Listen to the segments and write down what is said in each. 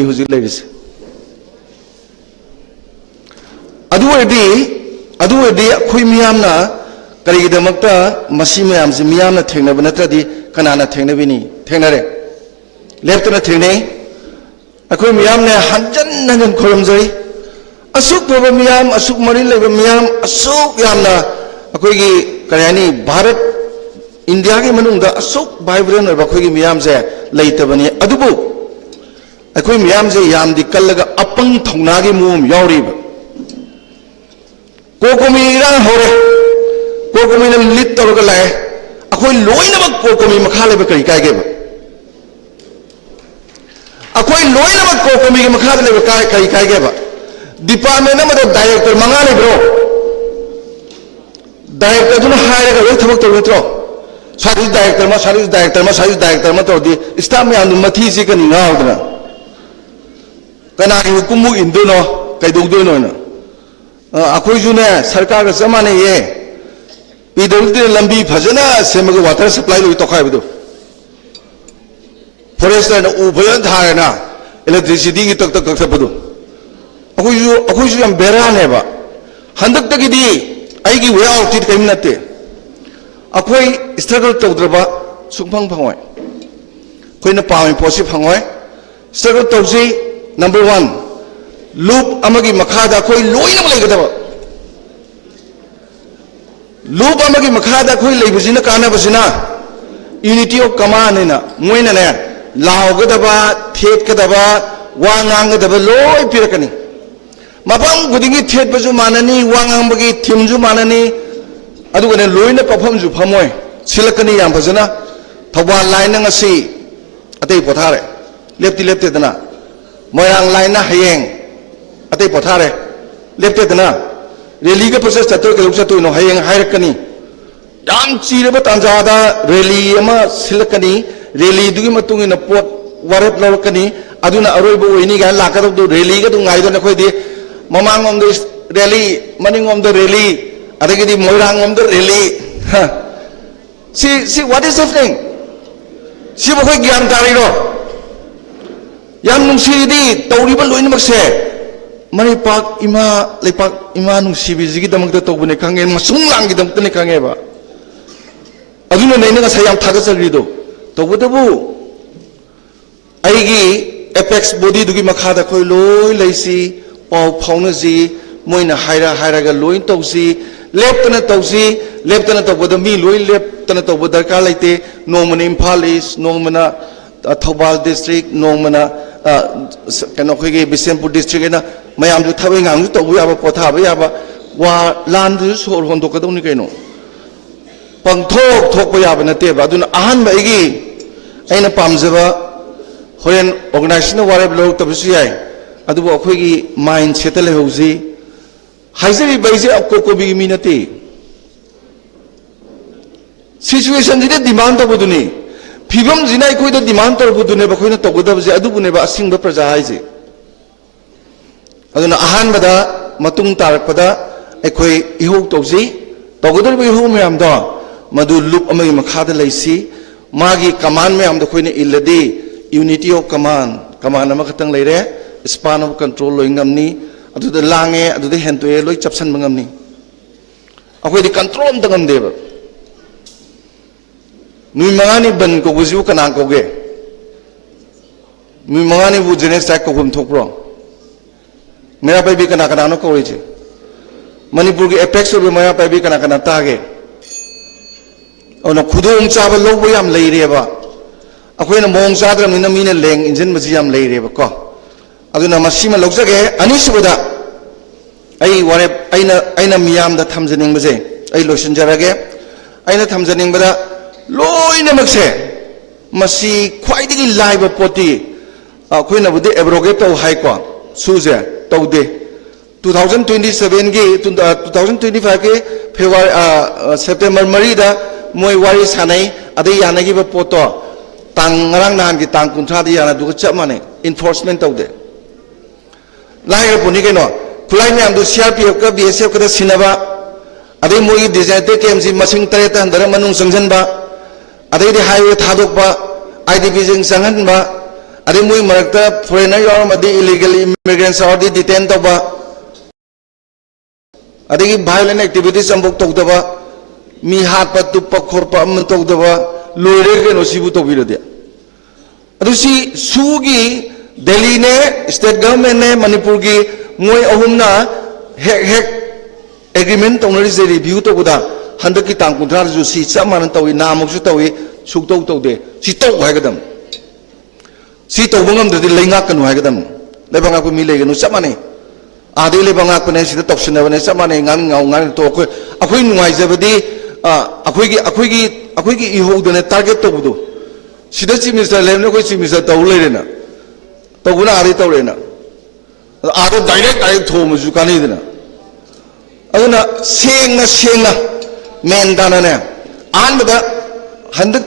ꯃꯇꯝꯗꯅꯤ ꯍꯧꯖꯤꯛ ꯂꯩꯔꯤꯁꯦ ꯑꯗꯨ ꯑꯣꯏꯔꯗꯤ ꯑꯩꯈꯣꯏ ꯃꯤꯌꯥꯝꯅ ꯀꯔꯤꯒꯤꯗꯃꯛꯇ ꯃꯁꯤ ꯃꯌꯥꯝꯁꯤ ꯃꯤꯌꯥꯝꯅ ꯊꯦꯡꯅꯕ ꯅꯠꯇ꯭ꯔꯗꯤ ꯀꯅꯥꯅ ꯊꯦꯡꯅꯕꯤꯅꯤ ꯊꯦꯡꯅꯔꯦ ꯂꯦꯞꯇꯅ ꯊꯦꯡꯅꯩ ꯑꯩꯈꯣꯏ ꯃꯤꯌꯥꯝꯅ ꯍꯟꯖꯟ ꯍꯟꯖꯟ ꯈꯨꯔꯨꯝꯖꯩ ꯑꯁꯨꯛ ꯐꯕ ꯃꯤꯌꯥꯝ ꯑꯁꯨꯛ ꯃꯔꯤ ꯂꯩꯕ ꯃꯤꯌꯥꯝ ꯑꯁꯨꯛ ꯌꯥꯝꯅ ꯑꯩꯈꯣꯏꯒꯤ ꯀꯔꯤ ꯍꯥꯏꯅꯤ ꯚꯥꯔꯠ ꯏꯟꯗꯤꯌꯥꯒꯤ ꯃꯅꯨꯡꯗ ꯑꯁꯨꯛ ꯚꯥꯏꯕ꯭ꯔꯦꯟ ꯑꯣꯏꯕ ꯑꯩꯈꯣꯏꯒꯤ ꯃꯤꯌꯥꯝꯁꯦ ꯂꯩꯇꯕꯅꯤ ꯑꯗꯨꯕꯨ ꯑꯩꯈꯣꯏ ꯃꯤꯌꯥꯝꯁꯦ ꯌꯥꯝꯗꯤ ꯀꯜꯂꯒ ꯑꯄꯪ ꯊꯧꯅꯥꯒꯤ ꯃꯑꯣꯡ ꯌꯥꯎꯔꯤꯕ ꯀꯣꯀꯣꯃꯤ ꯏꯔꯥꯡ ꯍꯧꯔꯦ ꯀꯣꯀꯣꯃꯤꯅ ꯂꯤꯠ ꯇꯧꯔꯒ ꯂꯥꯛꯑꯦ ꯑꯩꯈꯣꯏ ꯂꯣꯏꯅꯃꯛ ꯀꯣꯀꯣꯃꯤ ꯃꯈꯥ ꯂꯩꯕ ꯀꯔꯤ ꯀꯥꯏꯒꯦꯕ ꯑꯩꯈꯣꯏ ꯂꯣꯏꯅꯃꯛ ꯀꯣꯀꯣꯃꯤꯒꯤ ꯃꯈꯥꯗ ꯂꯩꯕ ꯀꯔꯤ ꯀꯥꯏꯒꯦꯕ ꯗꯤꯄꯥꯔꯠꯃꯦꯟ ꯑꯃꯗ ꯗꯥꯏꯔꯦꯛꯇꯔ 5 ꯂꯩꯕ꯭ꯔꯣ ꯗꯥꯏꯔꯦꯛꯇꯔꯗꯨꯅ ꯍꯥꯏꯔꯒ ꯂꯣꯏ ꯊꯕꯛ ꯇꯧꯕ ꯅꯠꯇ꯭ꯔꯣ ꯁꯥꯏꯗꯁꯨ ꯗꯥꯏꯔꯦꯛꯇꯔ ꯑꯃ ꯁꯥꯏꯗꯁꯨ ꯗꯥꯏꯔꯦꯛꯇꯔ ꯑꯃ ꯁꯥꯏꯗꯁꯨ ꯗꯥꯏꯔꯦꯛꯇꯔ ꯑꯃ ꯇꯧꯔꯗꯤ ꯁ꯭ꯇꯥꯐ ꯃꯌꯥꯝꯗꯨ ꯃꯊꯤꯁꯤ ꯀꯅꯤ ꯉꯥꯎꯗꯅ ꯀꯅꯥꯒꯤ ꯍꯨꯀꯨꯝꯃꯨꯛ ꯏꯟꯗꯣꯏꯅꯣ ꯀꯩꯗꯧꯗꯣꯏꯅꯣꯅ ꯑꯩꯈꯣꯏꯁꯨꯅꯦ ꯁꯔꯀꯥꯔꯒ ꯆꯞ ꯃꯥꯟꯅꯩꯌꯦ ꯄꯤꯗꯕꯗꯤ ꯂꯝꯕꯤ ꯐꯖꯅ ꯁꯦꯝꯃꯒ ꯋꯥꯇꯔ ꯁꯄ꯭ꯂꯥꯏ ꯂꯣꯏ ꯇꯧꯈꯥꯏꯕꯗꯣ ꯐꯣꯔꯦꯁꯇꯔꯅ ꯎ ꯐꯖꯅ ꯊꯥꯔꯦꯅ ꯏꯂꯦꯛꯇ꯭ꯔꯤꯁꯤꯇꯤꯒꯤ ꯇꯛꯇ ꯀꯛꯊꯠꯄꯗꯣ ꯑꯩꯈꯣꯏꯁꯨ ꯌꯥꯝ ꯕꯦꯔꯥꯅꯦꯕ ꯍꯟꯗꯛꯇꯒꯤꯗꯤ ꯑꯩꯒꯤ ꯋꯦ ꯑꯥꯎꯠꯇꯤ ꯀꯔꯤꯝ ꯅꯠꯇꯦ ꯑꯩꯈꯣꯏ ꯁ꯭ꯇ꯭ꯔꯒꯜ ꯇꯧꯗ꯭ꯔꯕ ꯁꯨꯡꯐꯪ ꯐꯪꯉꯣꯏ ꯑꯩꯈꯣꯏꯅ ꯄꯥꯝꯃꯤ ꯄꯣꯠꯁꯤ ꯐꯪꯉꯣꯏ ꯁ꯭ꯇ꯭ꯔꯒꯜ ꯇꯧꯁꯤ ꯅꯝꯕꯔ 1 ꯂꯨꯞ ꯑꯃꯒꯤ ꯃꯈꯥꯗ ꯑꯩꯈꯣꯏ ꯂꯣꯏꯅꯃꯛ ꯂꯩꯒꯗꯕ ꯂꯨꯞ ꯑꯃꯒꯤ ꯃꯈꯥꯗ ꯑꯩꯈꯣꯏ ꯂꯩꯕꯁꯤꯅ ꯀꯥꯟꯅꯕꯁꯤꯅ ꯌꯨꯅꯤꯇꯤ ꯑꯣꯐ ꯀꯃꯥꯟ ꯍꯥꯏꯅ ꯃꯣꯏꯅꯅꯦ ꯂꯥꯎꯒꯗꯕ ꯊꯦꯠꯀꯗꯕ ꯋꯥ ꯉꯥꯡꯒꯗꯕ ꯂꯣꯏ ꯄꯤꯔꯛꯀꯅꯤ ꯃꯐꯝ ꯈꯨꯗꯤꯡꯒꯤ ꯊꯦꯠꯄꯁꯨ ꯃꯥꯟꯅꯅꯤ ꯋꯥ ꯉꯥꯡꯕꯒꯤ ꯊꯤꯝꯁꯨ ꯃꯥꯟꯅꯅꯤ ꯑꯗꯨꯒꯅꯦ ꯂꯣꯏꯅ ꯄꯥꯐꯝꯁꯨ ꯐꯝꯃꯣꯏ ꯁꯤꯜꯂꯛꯀꯅꯤ ꯌꯥꯝ ꯐꯖꯅ ꯊꯧꯕꯥꯜ ꯂꯥꯏꯟꯅ ꯉꯁꯤ ꯑꯇꯩ ꯄꯣꯊꯥꯔꯦ ꯂꯦꯞꯇꯤ ꯂꯦꯞꯇꯦꯗꯅ ꯃꯣꯏꯔꯥꯡ ꯂꯥꯏꯟꯅ ꯍꯌꯦꯡ ꯑꯇꯩ ꯄꯣꯊꯥꯔꯦ ꯂꯦꯞꯇꯦꯗꯅ ꯔꯦꯂꯤꯒ ꯐꯖ ꯆꯠꯇꯣꯏ ꯀꯩꯗꯧ ꯆꯠꯇꯣꯏꯅꯣ ꯍꯌꯦꯡ ꯍꯥꯏꯔꯛꯀꯅꯤ ꯌꯥꯝ ꯆꯤꯔꯕ ꯇꯥꯟꯖꯥꯗ ꯔꯦꯂꯤ ꯑꯃ ꯁꯤꯜꯂꯛꯀꯅꯤ ꯔꯦꯂꯤꯗꯨꯒꯤ ꯃꯇꯨꯡ ꯏꯟꯅ ꯄꯣꯠ ꯋꯥꯔꯦꯞ ꯂꯧꯔꯛꯀꯅꯤ ꯑꯗꯨꯅ ꯑꯔꯣꯏꯕ ꯑꯣꯏꯅꯤ ꯀꯥꯏꯅ ꯂꯥꯛꯀꯗꯕꯗꯨ ꯔꯦꯂꯤꯒ ꯑꯗꯨꯝ ꯉꯥꯏꯗꯣꯏꯅ ꯑꯩꯈꯣꯏꯗꯤ ꯃꯃꯥꯡꯂꯣꯝꯗ ꯔꯦꯂꯤ ꯃꯅꯤꯡꯂꯣꯝꯗ ꯔꯦꯂꯤ ꯑꯗꯒꯤꯗꯤ ꯃꯣꯏꯔꯥꯡꯂꯣꯝꯗ ꯔꯦꯂꯤ ꯁꯤ what is happening ꯁꯤꯕꯨ ꯑꯩꯈꯣꯏ ꯒ꯭ꯌꯥꯟ ꯇꯥꯔꯤꯔꯣ ꯌꯥꯝ ꯅꯨꯡꯁꯤꯔꯗꯤ ꯇꯧꯔꯤꯕ ꯂꯣꯏꯅꯃꯛꯁꯦ ꯃꯅꯤꯄꯥꯛ ꯏꯃꯥ ꯂꯩꯄꯥꯛ ꯏꯃꯥ ꯅꯨꯡꯁꯤꯕꯤꯁꯤꯒꯤꯗꯃꯛꯇ ꯇꯧꯕꯅꯦ ꯈꯪꯉꯦ ꯃꯁꯨꯡ ꯂꯥꯡꯒꯤꯗꯃꯛꯇꯅꯦ ꯈꯪꯉꯦꯕ ꯑꯗꯨꯅ ꯑꯩꯅ ꯉꯁꯥꯏ ꯌꯥꯝ ꯊꯥꯒꯠꯆꯔꯤꯗꯣ ꯇꯧꯕꯇꯕꯨ ꯑꯩꯒꯤ ꯑꯦꯄꯦꯛꯁ ꯕꯣꯗꯤꯗꯨꯒꯤ ꯃꯈꯥꯗ ꯑꯩꯈꯣꯏ ꯂꯣꯏ ꯂꯩꯁꯤ ꯄꯥꯎ ꯐꯥꯎꯅꯁꯤ ꯃꯣꯏꯅ ꯍꯥꯏꯔꯒ ꯂꯣꯏ ꯇꯧꯁꯤ ꯂꯦꯞꯇꯅ ꯇꯧꯁꯤ ꯂꯦꯞꯇꯅ ꯇꯧꯕꯗ ꯃꯤ ꯂꯣꯏ ꯂꯦꯞꯇꯅ ꯇꯧꯕ ꯗꯔꯀꯥꯔ ꯂꯩꯇꯦ ꯅꯣꯡꯃꯅ ꯏꯝꯐꯥꯜ ꯏꯁ ꯅꯣꯡꯃꯅ ꯊꯧꯕꯥꯜ ꯗꯤꯁꯇ꯭ꯔꯤꯛ ꯅꯣꯡꯃꯅ ꯀꯩꯅꯣ ꯑꯩꯈꯣꯏꯒꯤ ꯕꯤꯁꯦꯝꯄꯨꯔ ꯗꯤꯁꯇ꯭ꯔꯤꯛ ꯑꯩꯅ ꯃꯌꯥꯝꯁꯨ ꯊꯕꯛ ꯏꯪꯈꯥꯡꯁꯨ ꯇꯧꯕ ꯌꯥꯕ ꯄꯣꯊꯥꯕ ꯌꯥꯕ ꯋꯥ ꯂꯥꯟꯗꯨꯁꯨ ꯁꯣꯔ ꯍꯣꯟꯗꯣꯛꯀꯗꯧꯅꯤ ꯀꯩꯅꯣ ꯄꯪꯊꯣꯛ ꯊꯣꯛꯄ ꯌꯥꯕ ꯅꯠꯇꯦꯕ ꯑꯗꯨꯅ ꯑꯍꯥꯟꯕ ꯑꯩꯅ ꯄꯥꯝꯖꯕ ꯍꯣꯔꯦꯟ ꯑꯣꯔꯒꯅꯥꯏꯖꯦꯁꯟꯅ ꯋꯥꯔꯦꯞ ꯂꯧꯔꯛꯇꯕꯁꯨ ꯌꯥꯏ ꯑꯗꯨꯕꯨ ꯑꯩꯈꯣꯏꯒꯤ ꯃꯥꯏꯟ ꯁꯦꯠꯇ ꯂꯩꯍꯧꯁꯤ ꯍꯥꯏꯖꯔꯤꯕ ꯑꯩꯁꯦ ꯀꯣꯀꯣꯕꯤꯒꯤ ꯃꯤ ꯅꯠꯇꯦ ꯁꯤꯆꯨꯋꯦꯁꯟꯁꯤꯗ ꯗꯤꯃꯥꯟ ꯇꯧꯕꯗꯨꯅꯤ ꯐꯤꯕꯝꯁꯤꯅ ꯑꯩꯈꯣꯏꯗ ꯗꯤꯃꯥꯟ ꯇꯧꯔꯛꯄꯗꯨꯅꯦꯕ ꯑꯩꯈꯣꯏꯅ ꯇꯧꯒꯗꯕꯁꯦ ꯑꯗꯨꯕꯨꯅꯦꯕ ꯑꯁꯤꯡꯕ ꯄ꯭ꯔꯖꯥ ꯍꯥꯏꯁꯦ ꯑꯗꯨꯅ ꯑꯍꯥꯟꯕꯗ ꯃꯇꯨꯡ ꯇꯥꯔꯛꯄꯗ ꯑꯩꯈꯣꯏ ꯏꯍꯧ ꯇꯧꯁꯤ ꯇꯧꯒꯗꯧꯔꯤꯕ ꯏꯍꯧ ꯃꯌꯥꯝꯗꯣ ꯃꯗꯨ ꯂꯨꯞ ꯑꯃꯒꯤ ꯃꯈꯥꯗ ꯂꯩꯁꯤ ꯃꯥꯒꯤ ꯀꯃꯥꯟ ꯃꯌꯥꯝꯗꯣ ꯑꯩꯈꯣꯏꯅ ꯏꯜꯂꯗꯤ ꯌꯨꯅꯤꯇꯤ ꯑꯣꯐ ꯀꯃꯥꯟ ꯑꯃꯈꯛꯇꯪ ꯂꯩꯔꯦ ꯁ꯭ꯄꯥꯟ ꯑꯣꯐ ꯀꯟꯇ꯭ꯔꯣꯜ ꯂꯣꯏ ꯉꯝꯅꯤ ꯑꯗꯨꯗ ꯂꯥꯡꯉꯦ ꯑꯗꯨꯗ ꯍꯦꯟꯇꯣꯛꯑꯦ ꯂꯣꯏ ꯆꯞꯁꯟꯕ ꯉꯝꯅꯤ ꯑꯩꯈꯣꯏꯗꯤ ꯀꯟꯇ꯭ꯔꯣꯜ ꯑꯝꯇ ꯉꯝꯗꯦꯕ ꯅꯨꯃꯤꯠ 5ꯅꯤ ꯕꯟ ꯀꯧꯕꯁꯤꯕꯨ ꯀꯅꯥ ꯀꯧꯒꯦ ꯅꯨꯃꯤꯠ 5ꯅꯤꯕꯨ ꯖꯦꯅꯦꯁꯥꯏꯠ ꯀꯧꯐꯝ ꯊꯣꯛꯄ꯭ꯔꯣ ꯃꯩꯔꯥ ꯄꯥꯏꯕꯤ ꯀꯅꯥꯅꯣ ꯀꯧꯔꯤꯁꯦ ꯃꯅꯤꯄꯨꯔꯒꯤ ꯑꯦꯄꯦꯛꯁ ꯑꯣꯏꯕ ꯃꯩꯔꯥ ꯄꯥꯏꯕꯤ ꯀꯅꯥ ꯇꯥꯒꯦ ꯑꯗꯨꯅ ꯈꯨꯗꯣꯡ ꯆꯥꯕ ꯂꯧꯕ ꯌꯥꯝ ꯂꯩꯔꯦꯕ ꯑꯩꯈꯣꯏꯅ ꯃꯑꯣꯡ ꯆꯥꯗ꯭ꯔꯕꯅꯤꯅ ꯃꯤꯅ ꯂꯦꯡ ꯏꯟꯖꯤꯟꯕꯁꯤ ꯌꯥꯝ ꯂꯩꯔꯦꯕꯀꯣ ꯑꯗꯨꯅ ꯃꯁꯤꯃ ꯂꯧꯖꯒꯦ ꯑꯅꯤꯁꯨꯕꯗ ꯑꯩ ꯋꯥꯔꯦꯞ ꯑꯩꯅ ꯃꯤꯌꯥꯝꯗ ꯊꯝꯖꯅꯤꯡꯕꯁꯦ ꯑꯩ ꯂꯣꯏꯁꯤꯟꯖꯔꯒꯦ ꯑꯩꯅ ꯊꯝꯖꯅꯤꯡꯕꯗ ꯂꯣꯏꯅꯃꯛꯁꯦ ꯃꯁꯤ ꯈ꯭ꯋꯥꯏꯗꯒꯤ ꯂꯥꯏꯕ ꯄꯣꯠꯇꯤ ꯑꯩꯈꯣꯏꯅꯕꯨꯗꯤ ꯑꯦꯕ꯭ꯔꯣꯒꯦꯠ ꯇꯧ ꯍꯥꯏꯀꯣ ꯁꯨꯁꯦ ꯇꯧꯗꯦ 2027ꯒꯤ 2025ꯒꯤ ꯐꯦꯕ꯭ꯔꯨꯋꯥꯔꯤ ꯁꯦꯞꯇꯦꯝꯕꯔ 3ꯗ ꯃꯣꯏ ꯋꯥꯔꯤ ꯁꯥꯟꯅꯩ ꯑꯗꯩ ꯌꯥꯅꯈꯤꯕ ꯄꯣꯠꯇꯣ ꯉꯔꯥꯡ ꯅꯍꯥꯟꯒꯤ ꯇꯥꯡ 30ꯗ ꯌꯥꯅꯗꯨꯒ ꯆꯞ ꯃꯥꯟꯅꯩ ꯏꯟꯐꯣꯔꯁꯃꯦꯟ ꯇꯧꯗꯦ ꯂꯥꯏꯔ ꯄꯣꯠꯅꯤ ꯀꯩꯅꯣ ꯈꯨꯠꯂꯥꯏ ꯃꯌꯥꯝꯗꯨ CRPFꯀ BSFꯀꯗ ꯁꯤꯟꯅꯕ ꯑꯗꯩ ꯃꯣꯏꯒꯤ ꯗꯤꯖꯥꯏꯟꯇꯦꯠ ꯀꯦꯝꯁꯤ ꯃꯁꯤꯡ 3ꯇ ꯍꯟꯊꯔ ꯃꯅꯨꯡ ꯆꯪꯁꯤꯟꯕ ꯑꯗꯩꯗꯤ ꯍꯥꯏꯋꯦ ꯊꯥꯗꯣꯛꯄ IDP ꯆꯪꯍꯟꯕ अदे मोई मरकता फॉरेनर यारमदि इलीगल इमिग्रेंट्स और डिटेन तौबा अदगी वायलेंट एक्टिविटीज अम्बुक तौदबा मी हाथ तुप खोरप तौदबा लोरे कनो सिबु तौबिरदे अदुसी सुगी दिल्ली ने स्टेट गवर्नमेंट ने मणिपुर की मोई अहुमना हेक हेक एग्रीमेंट तौनरी जे रिव्यू तौबदा हंदक की तांग कुंद्रा जु सी चमान तौई नामकसु तौई सुक्तौ तौदे सी तौ हायगदम सी तौबंगम ददि लेंगा कनु हायगदम लेबंगा को मी लेगनु चमाने आदे लेबंगा को ने सिदा तौसनबने चमाने ngang ngau ngang to akoi nuai jabadi akoi gi ihodane target taubudu sida chief minister lemne koi chief minister tau leirena तौना आदि तौरेना आदो डायरेक्ट थोमसु कानीदना अदुना सेंगा मेन दानाने आनबदा हंदक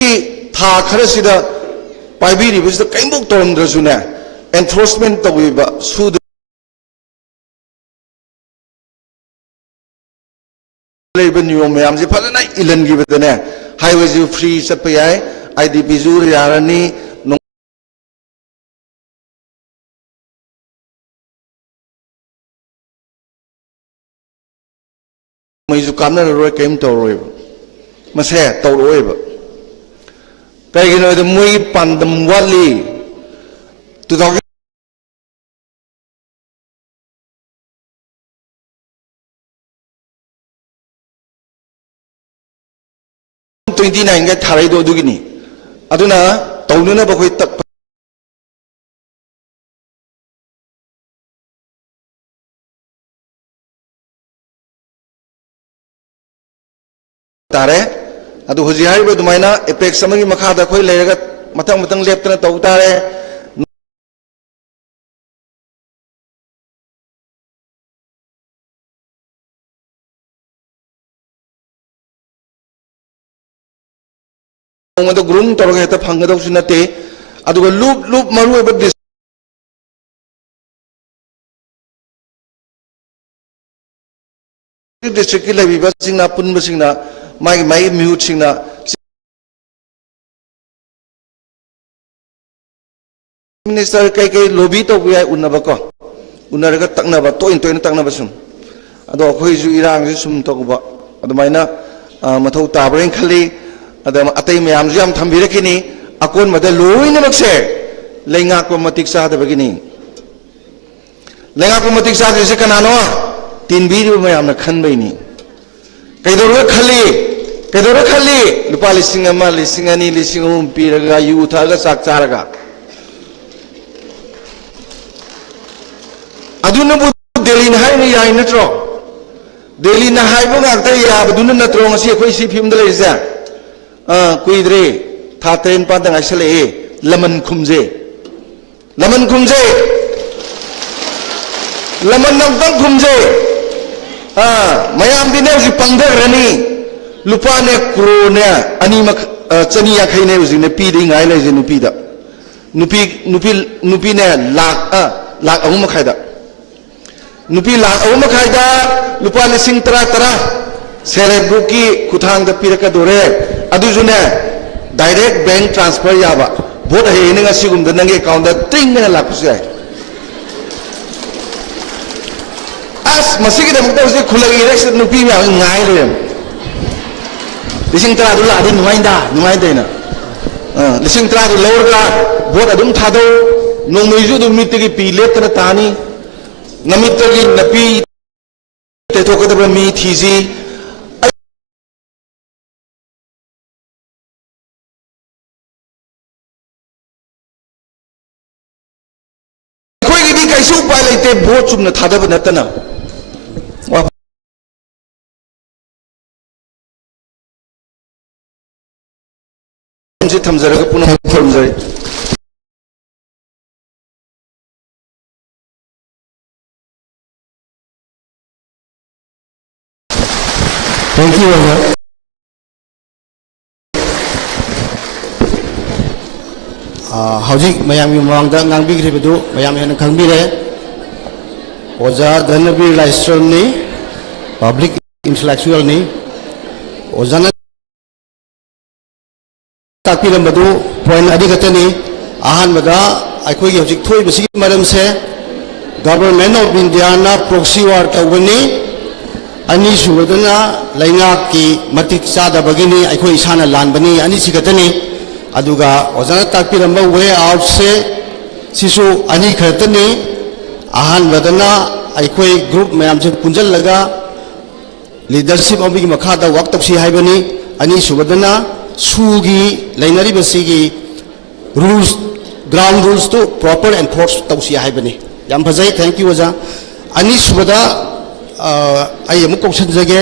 की था खरसिदा पाइबिरिबसदा कैमबोक तोरमद्रसुने एनफोर्समेंट तौइबा सुद नियम मैम से फजना इलनगीबदने हाईवे जो फ्री चप याय आईडीपी जू यारनी मैजु कामना रोय केम तौरोय मसे तौरोय कईगिनो मुई पांदम वाली 29 ga tharai do dugini aduna tawnuna ba khoi tak tare adu hoji hai ba dumaina apex samagi makha da khoi lerega matang leptana taw tare तो ग्रूम तौर हेत फंगदौसु नते अदुगा लूप मरु एबा डिस्ट्रिक्ट की लेबिबा सिंगना पुनबा सिंगना माई म्यूट सिंगना मिनिस्टर कई लोबी तौबा याय उन्नबको उन्नरगा तकनबा तोइन तकनबा सुम अदो अखोइजु इरांग सुम तौबा अदुमाइना मथौ ताबरेन खली अतई मैम थम्बीरनी अकोन मद लोनमसे लेंगाको मतिक चादबगिनी लेंगाको मतिक चादरिसे कनानो तीनबीरिबा मैम खनबैनी कईदौर खली लुपा लिसिंग अमा लिसिंग अनी लिसिंग अहुम पीरगा यू थगा चाक चारगा अदुनबु दिल्ली न हायनो याय नत्रो दिल्ली न हायबो गाक्ता याबदुन नत्रो ngasi अखोइ सि फिल्म द लेजा कुइद्रे था ट्रेन पादंग आइसले लमन खुमजे लमन नंतंग खुमजे मयाम दिने उसी पंगरनी लुपा ने क्रो ने अनीमक चनी याखै ने उसी ने पीदिंग आइ लेजे नुपीदा नुपी ने लाख अहुम खायदा नुपी लाख अहुम खायदा लुपा लिसिंग तरा सेलेब ग्रुप की खुथांग द पिरका दोरे अदुजुने डायरेक्ट बैंक ट्रांसफर याबा भोट हेने ngasiगुम द नंगे अकाउंट द ट्रिंग ने लाखसु याय अस मसिगी दमक तौसे खुलगी इलेक्शन नुपी म्या ngai ले लिसिंग तरा दुला दि नुवाई देना लिसिंग तरा दु लौरगा भोट अदुम थादो नोंमैजु दु मितगी पी लेतना तानी नमितगी नपी तेथोकदब मी थीजी कैसे उपाय लेते भोट चुम्न थादब नतना से थमजरगा पुनः थमजरे थैंक यू हौजिक मयाम ममांगदा ngangbigribedu मयाम हेन खंगबिरे ओजा धनबीर लाइस्ट्रम नि पब्लिक इंटेलेक्चुअल नि ओजाना ताकपिरंबदु पॉइंट अधिकतनी अहानबदा अखोई हजिक थोइबसी मरम से गवर्नमेंट ऑफ इंडिया ना प्रॉक्सी वार तौबनी अनि सुबदना लैंगा की मतिक चादबगिनी अखोई इसाना लानबनी अनि सिगतनी अदुगा ओजाना ताकपिरंब वे आउट से सिसु अनि खतनी अहानबदना अखोई ग्रुप मैम से पुंजल लगा लीडरशिप ऑफ की मखादा वर्क तबसी हाइबनी अनि सुबदना सूगी लाइनरी बसीगी रूल्स ग्राउंड रूल्स तो प्रॉपर एनफोर्स तबसी हाइबनी याम फजै थैंक यू ओजा अनि सुबदा आई अमुक क्वेश्चन जगे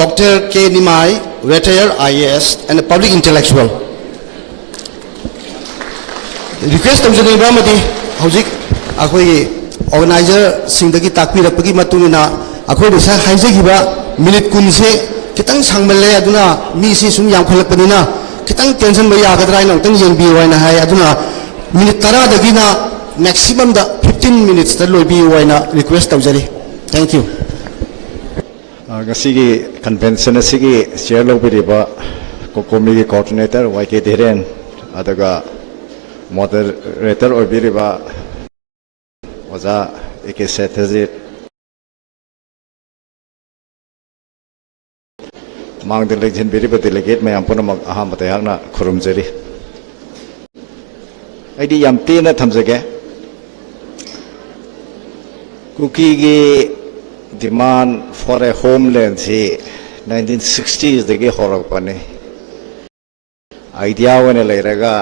doctor K Nimai retired IAS and public intellectual request तौजनी बामदी हौजिक अखोई ऑर्गेनाइजर सिंदगी ताकपिरपगी मतुना अखोई दिसा हाइजगिबा मिनिट कुन से खितंग सांगमले अदुना मी से सुम याम खलकपनिना खितंग टेंशन बय आगदरा इन तंग जेंबी वाइना हाय अदुना मिनिट 10 दगिना मैक्सिमम द 15 मिनिट्स द लोबी वाइना रिक्वेस्ट तौजरी thank you ngasi convention asigi chair lobiriba kokomi gi coordinator YK Dhiren adaga moderator obiriba oza AK Sethaji mangde lection biriba delegate mayam punamak aham batayakna khurumjari aidi yam tina thamjage kuki gi demand for a homeland see 1960s degi horak pane idea wane leiraga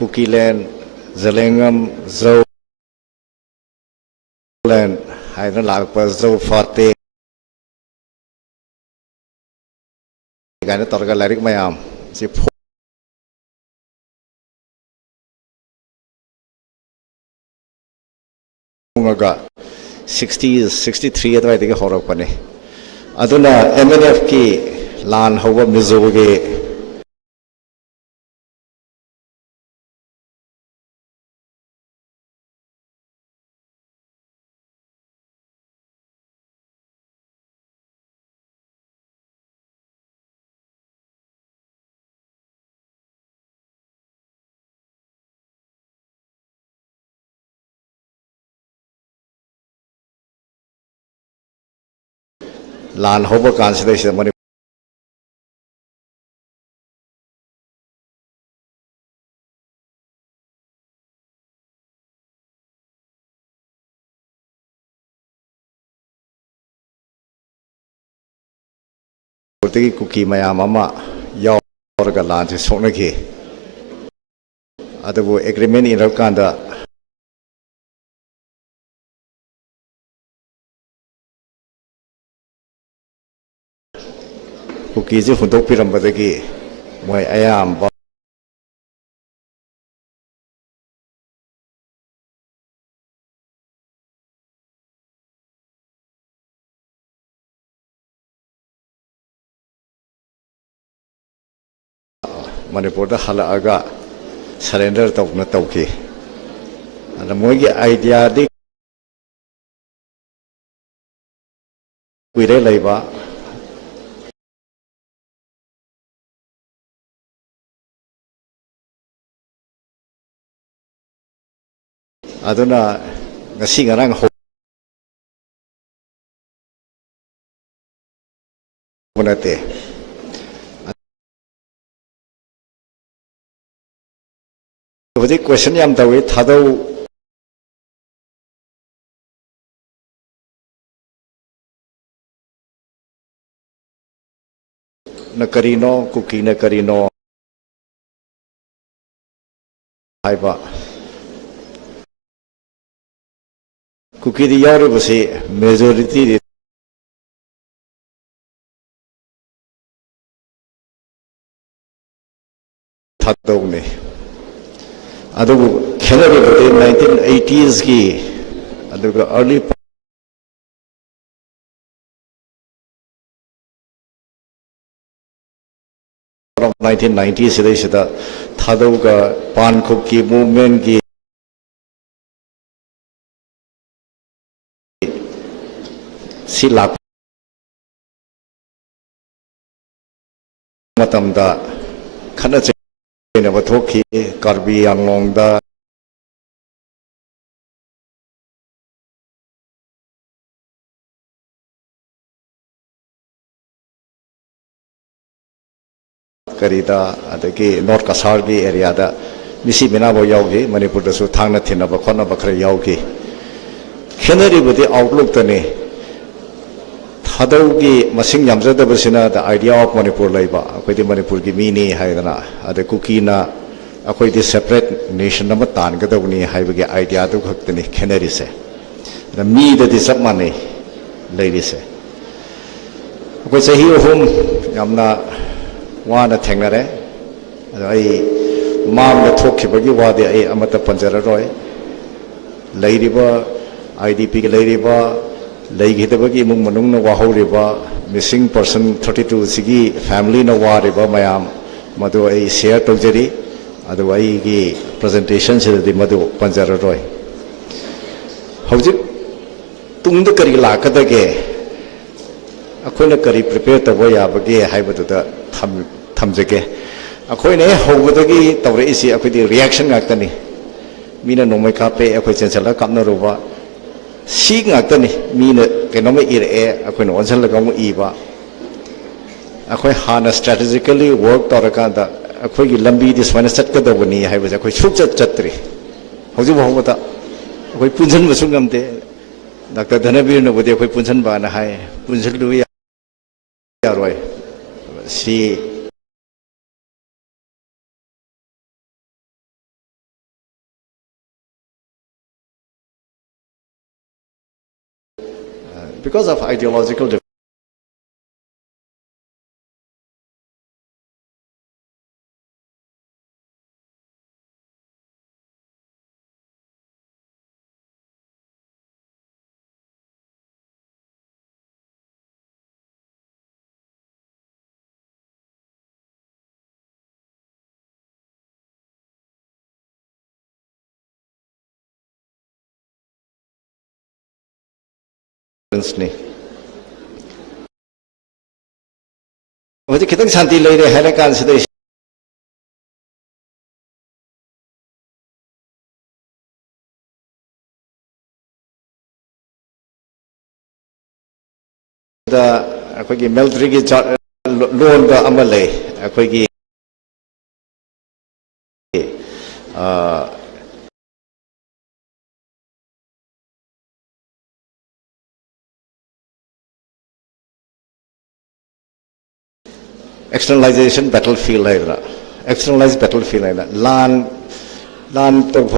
Kukiland Zelengam Zouland haina lagpa Zou Fate gana torga larik mayam si phungaga 60s 63 adwai dege horak pane aduna MNF ki lan hoba mizoge lan hoba kansida isi mani tegi kuki mayam ama yawarga lan se sokna ki adabu agreement irakanda kuki je hundok pirambadagi moi ayam Manipur da halaga surrender tawna tawki ada moigi idea di kuire laiba aduna ngasi ngarang honate Jadi question yang tahu thadau nakarino kuki nakarino haiba kuki di yaure basi majority di thadau ne adugu khenari bade 1980s ki adugu early 1990 सिदा थादौ का पान खुब की movement की सी लाख मतमदा खना चेनब थोखी Karbi आंगलोंगदा करीदा अदगी north Kasar की area दा मिसी मिनाबो याउगी मणिपुर दसु थांगना थिनब खोनब खर याउगी खेनरीबुदी आउटलुक तने थादौगी मसिंग यामजदबसिना द आइडिया ऑफ मणिपुर लाइबा अखोइदि मणिपुर की मीनी हाइदना अद कुकीना अखोइदि सेपरेट नेशन नम तानगदबनी हाइबगे आइडिया दु खक्तनी खेनरीसे द मी ददि सब माने लेरिसे अखोइ सही अहुम यामना वाना थेंगनरे आई मामद थोखिबगी वादे आई अमत पंजररोय लेरिबा आईडीपी के लेरिबा लेगिदबगी इमुंग मनुंग न वाहौरिबा मिसिंग पर्सन 32 सिगी फैमिली न वारिबा मयाम मदु आई शेयर तौजरी अदु आई की प्रेजेंटेशन से मदु पंजररोय हौजिक तुंग करी लाकदगे अखोइना करी प्रिपेयर तब याबगे हाइबदुदा थमजगे अखोइने हौबदगी तवरेइसी अखोइदि रिएक्शन गाक्तनी मीना नोमै कापे अखोइ चेंचला कापनरुबा सी गाक्तनी मीना केनोमै इरए अखोइना ओनसलगा मु इबा अखोइ हाना स्ट्रेटेजिकली वर्क तौरकांदा अखोइगी लंबी दि सुमाइना चटकदबनी हाइबजे अखोइ सुचत चतरी हौजि बहुमता अखोइ पुंजन बसु ngамते डॉक्टर धनवीर नबुदे अखोइ पुंजन बाना हाय पुंजलु यारोय सी because of ideological difference. मुझे कितनी शांति ले रहे हैं कान से अखोगी मिलिट्री की लोन का अमल है अखोगी एक्सटर्नलाइजेशन बैटलफील्ड है ना एक्सटर्नलाइज बैटलफील्ड है ना लान तो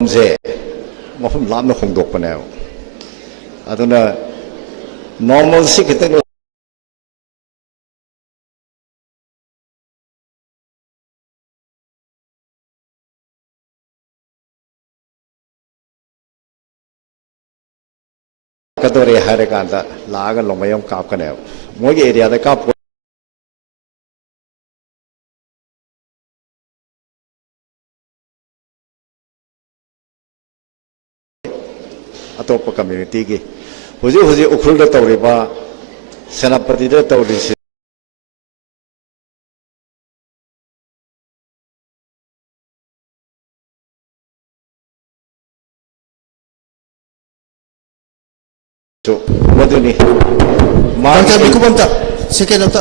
से मफम लाम न होंदोकपने अदुना नॉर्मल से कितने कदोरे हरे कांदा लाग लोमयम कापकने मोगे एरिया दे काप अतोप कम्युनिटी की हुजी हुजी उखुल द तौरिबा सेनापति the तौरिसे So, what do you need? Bangsa biku bangsa, second of the.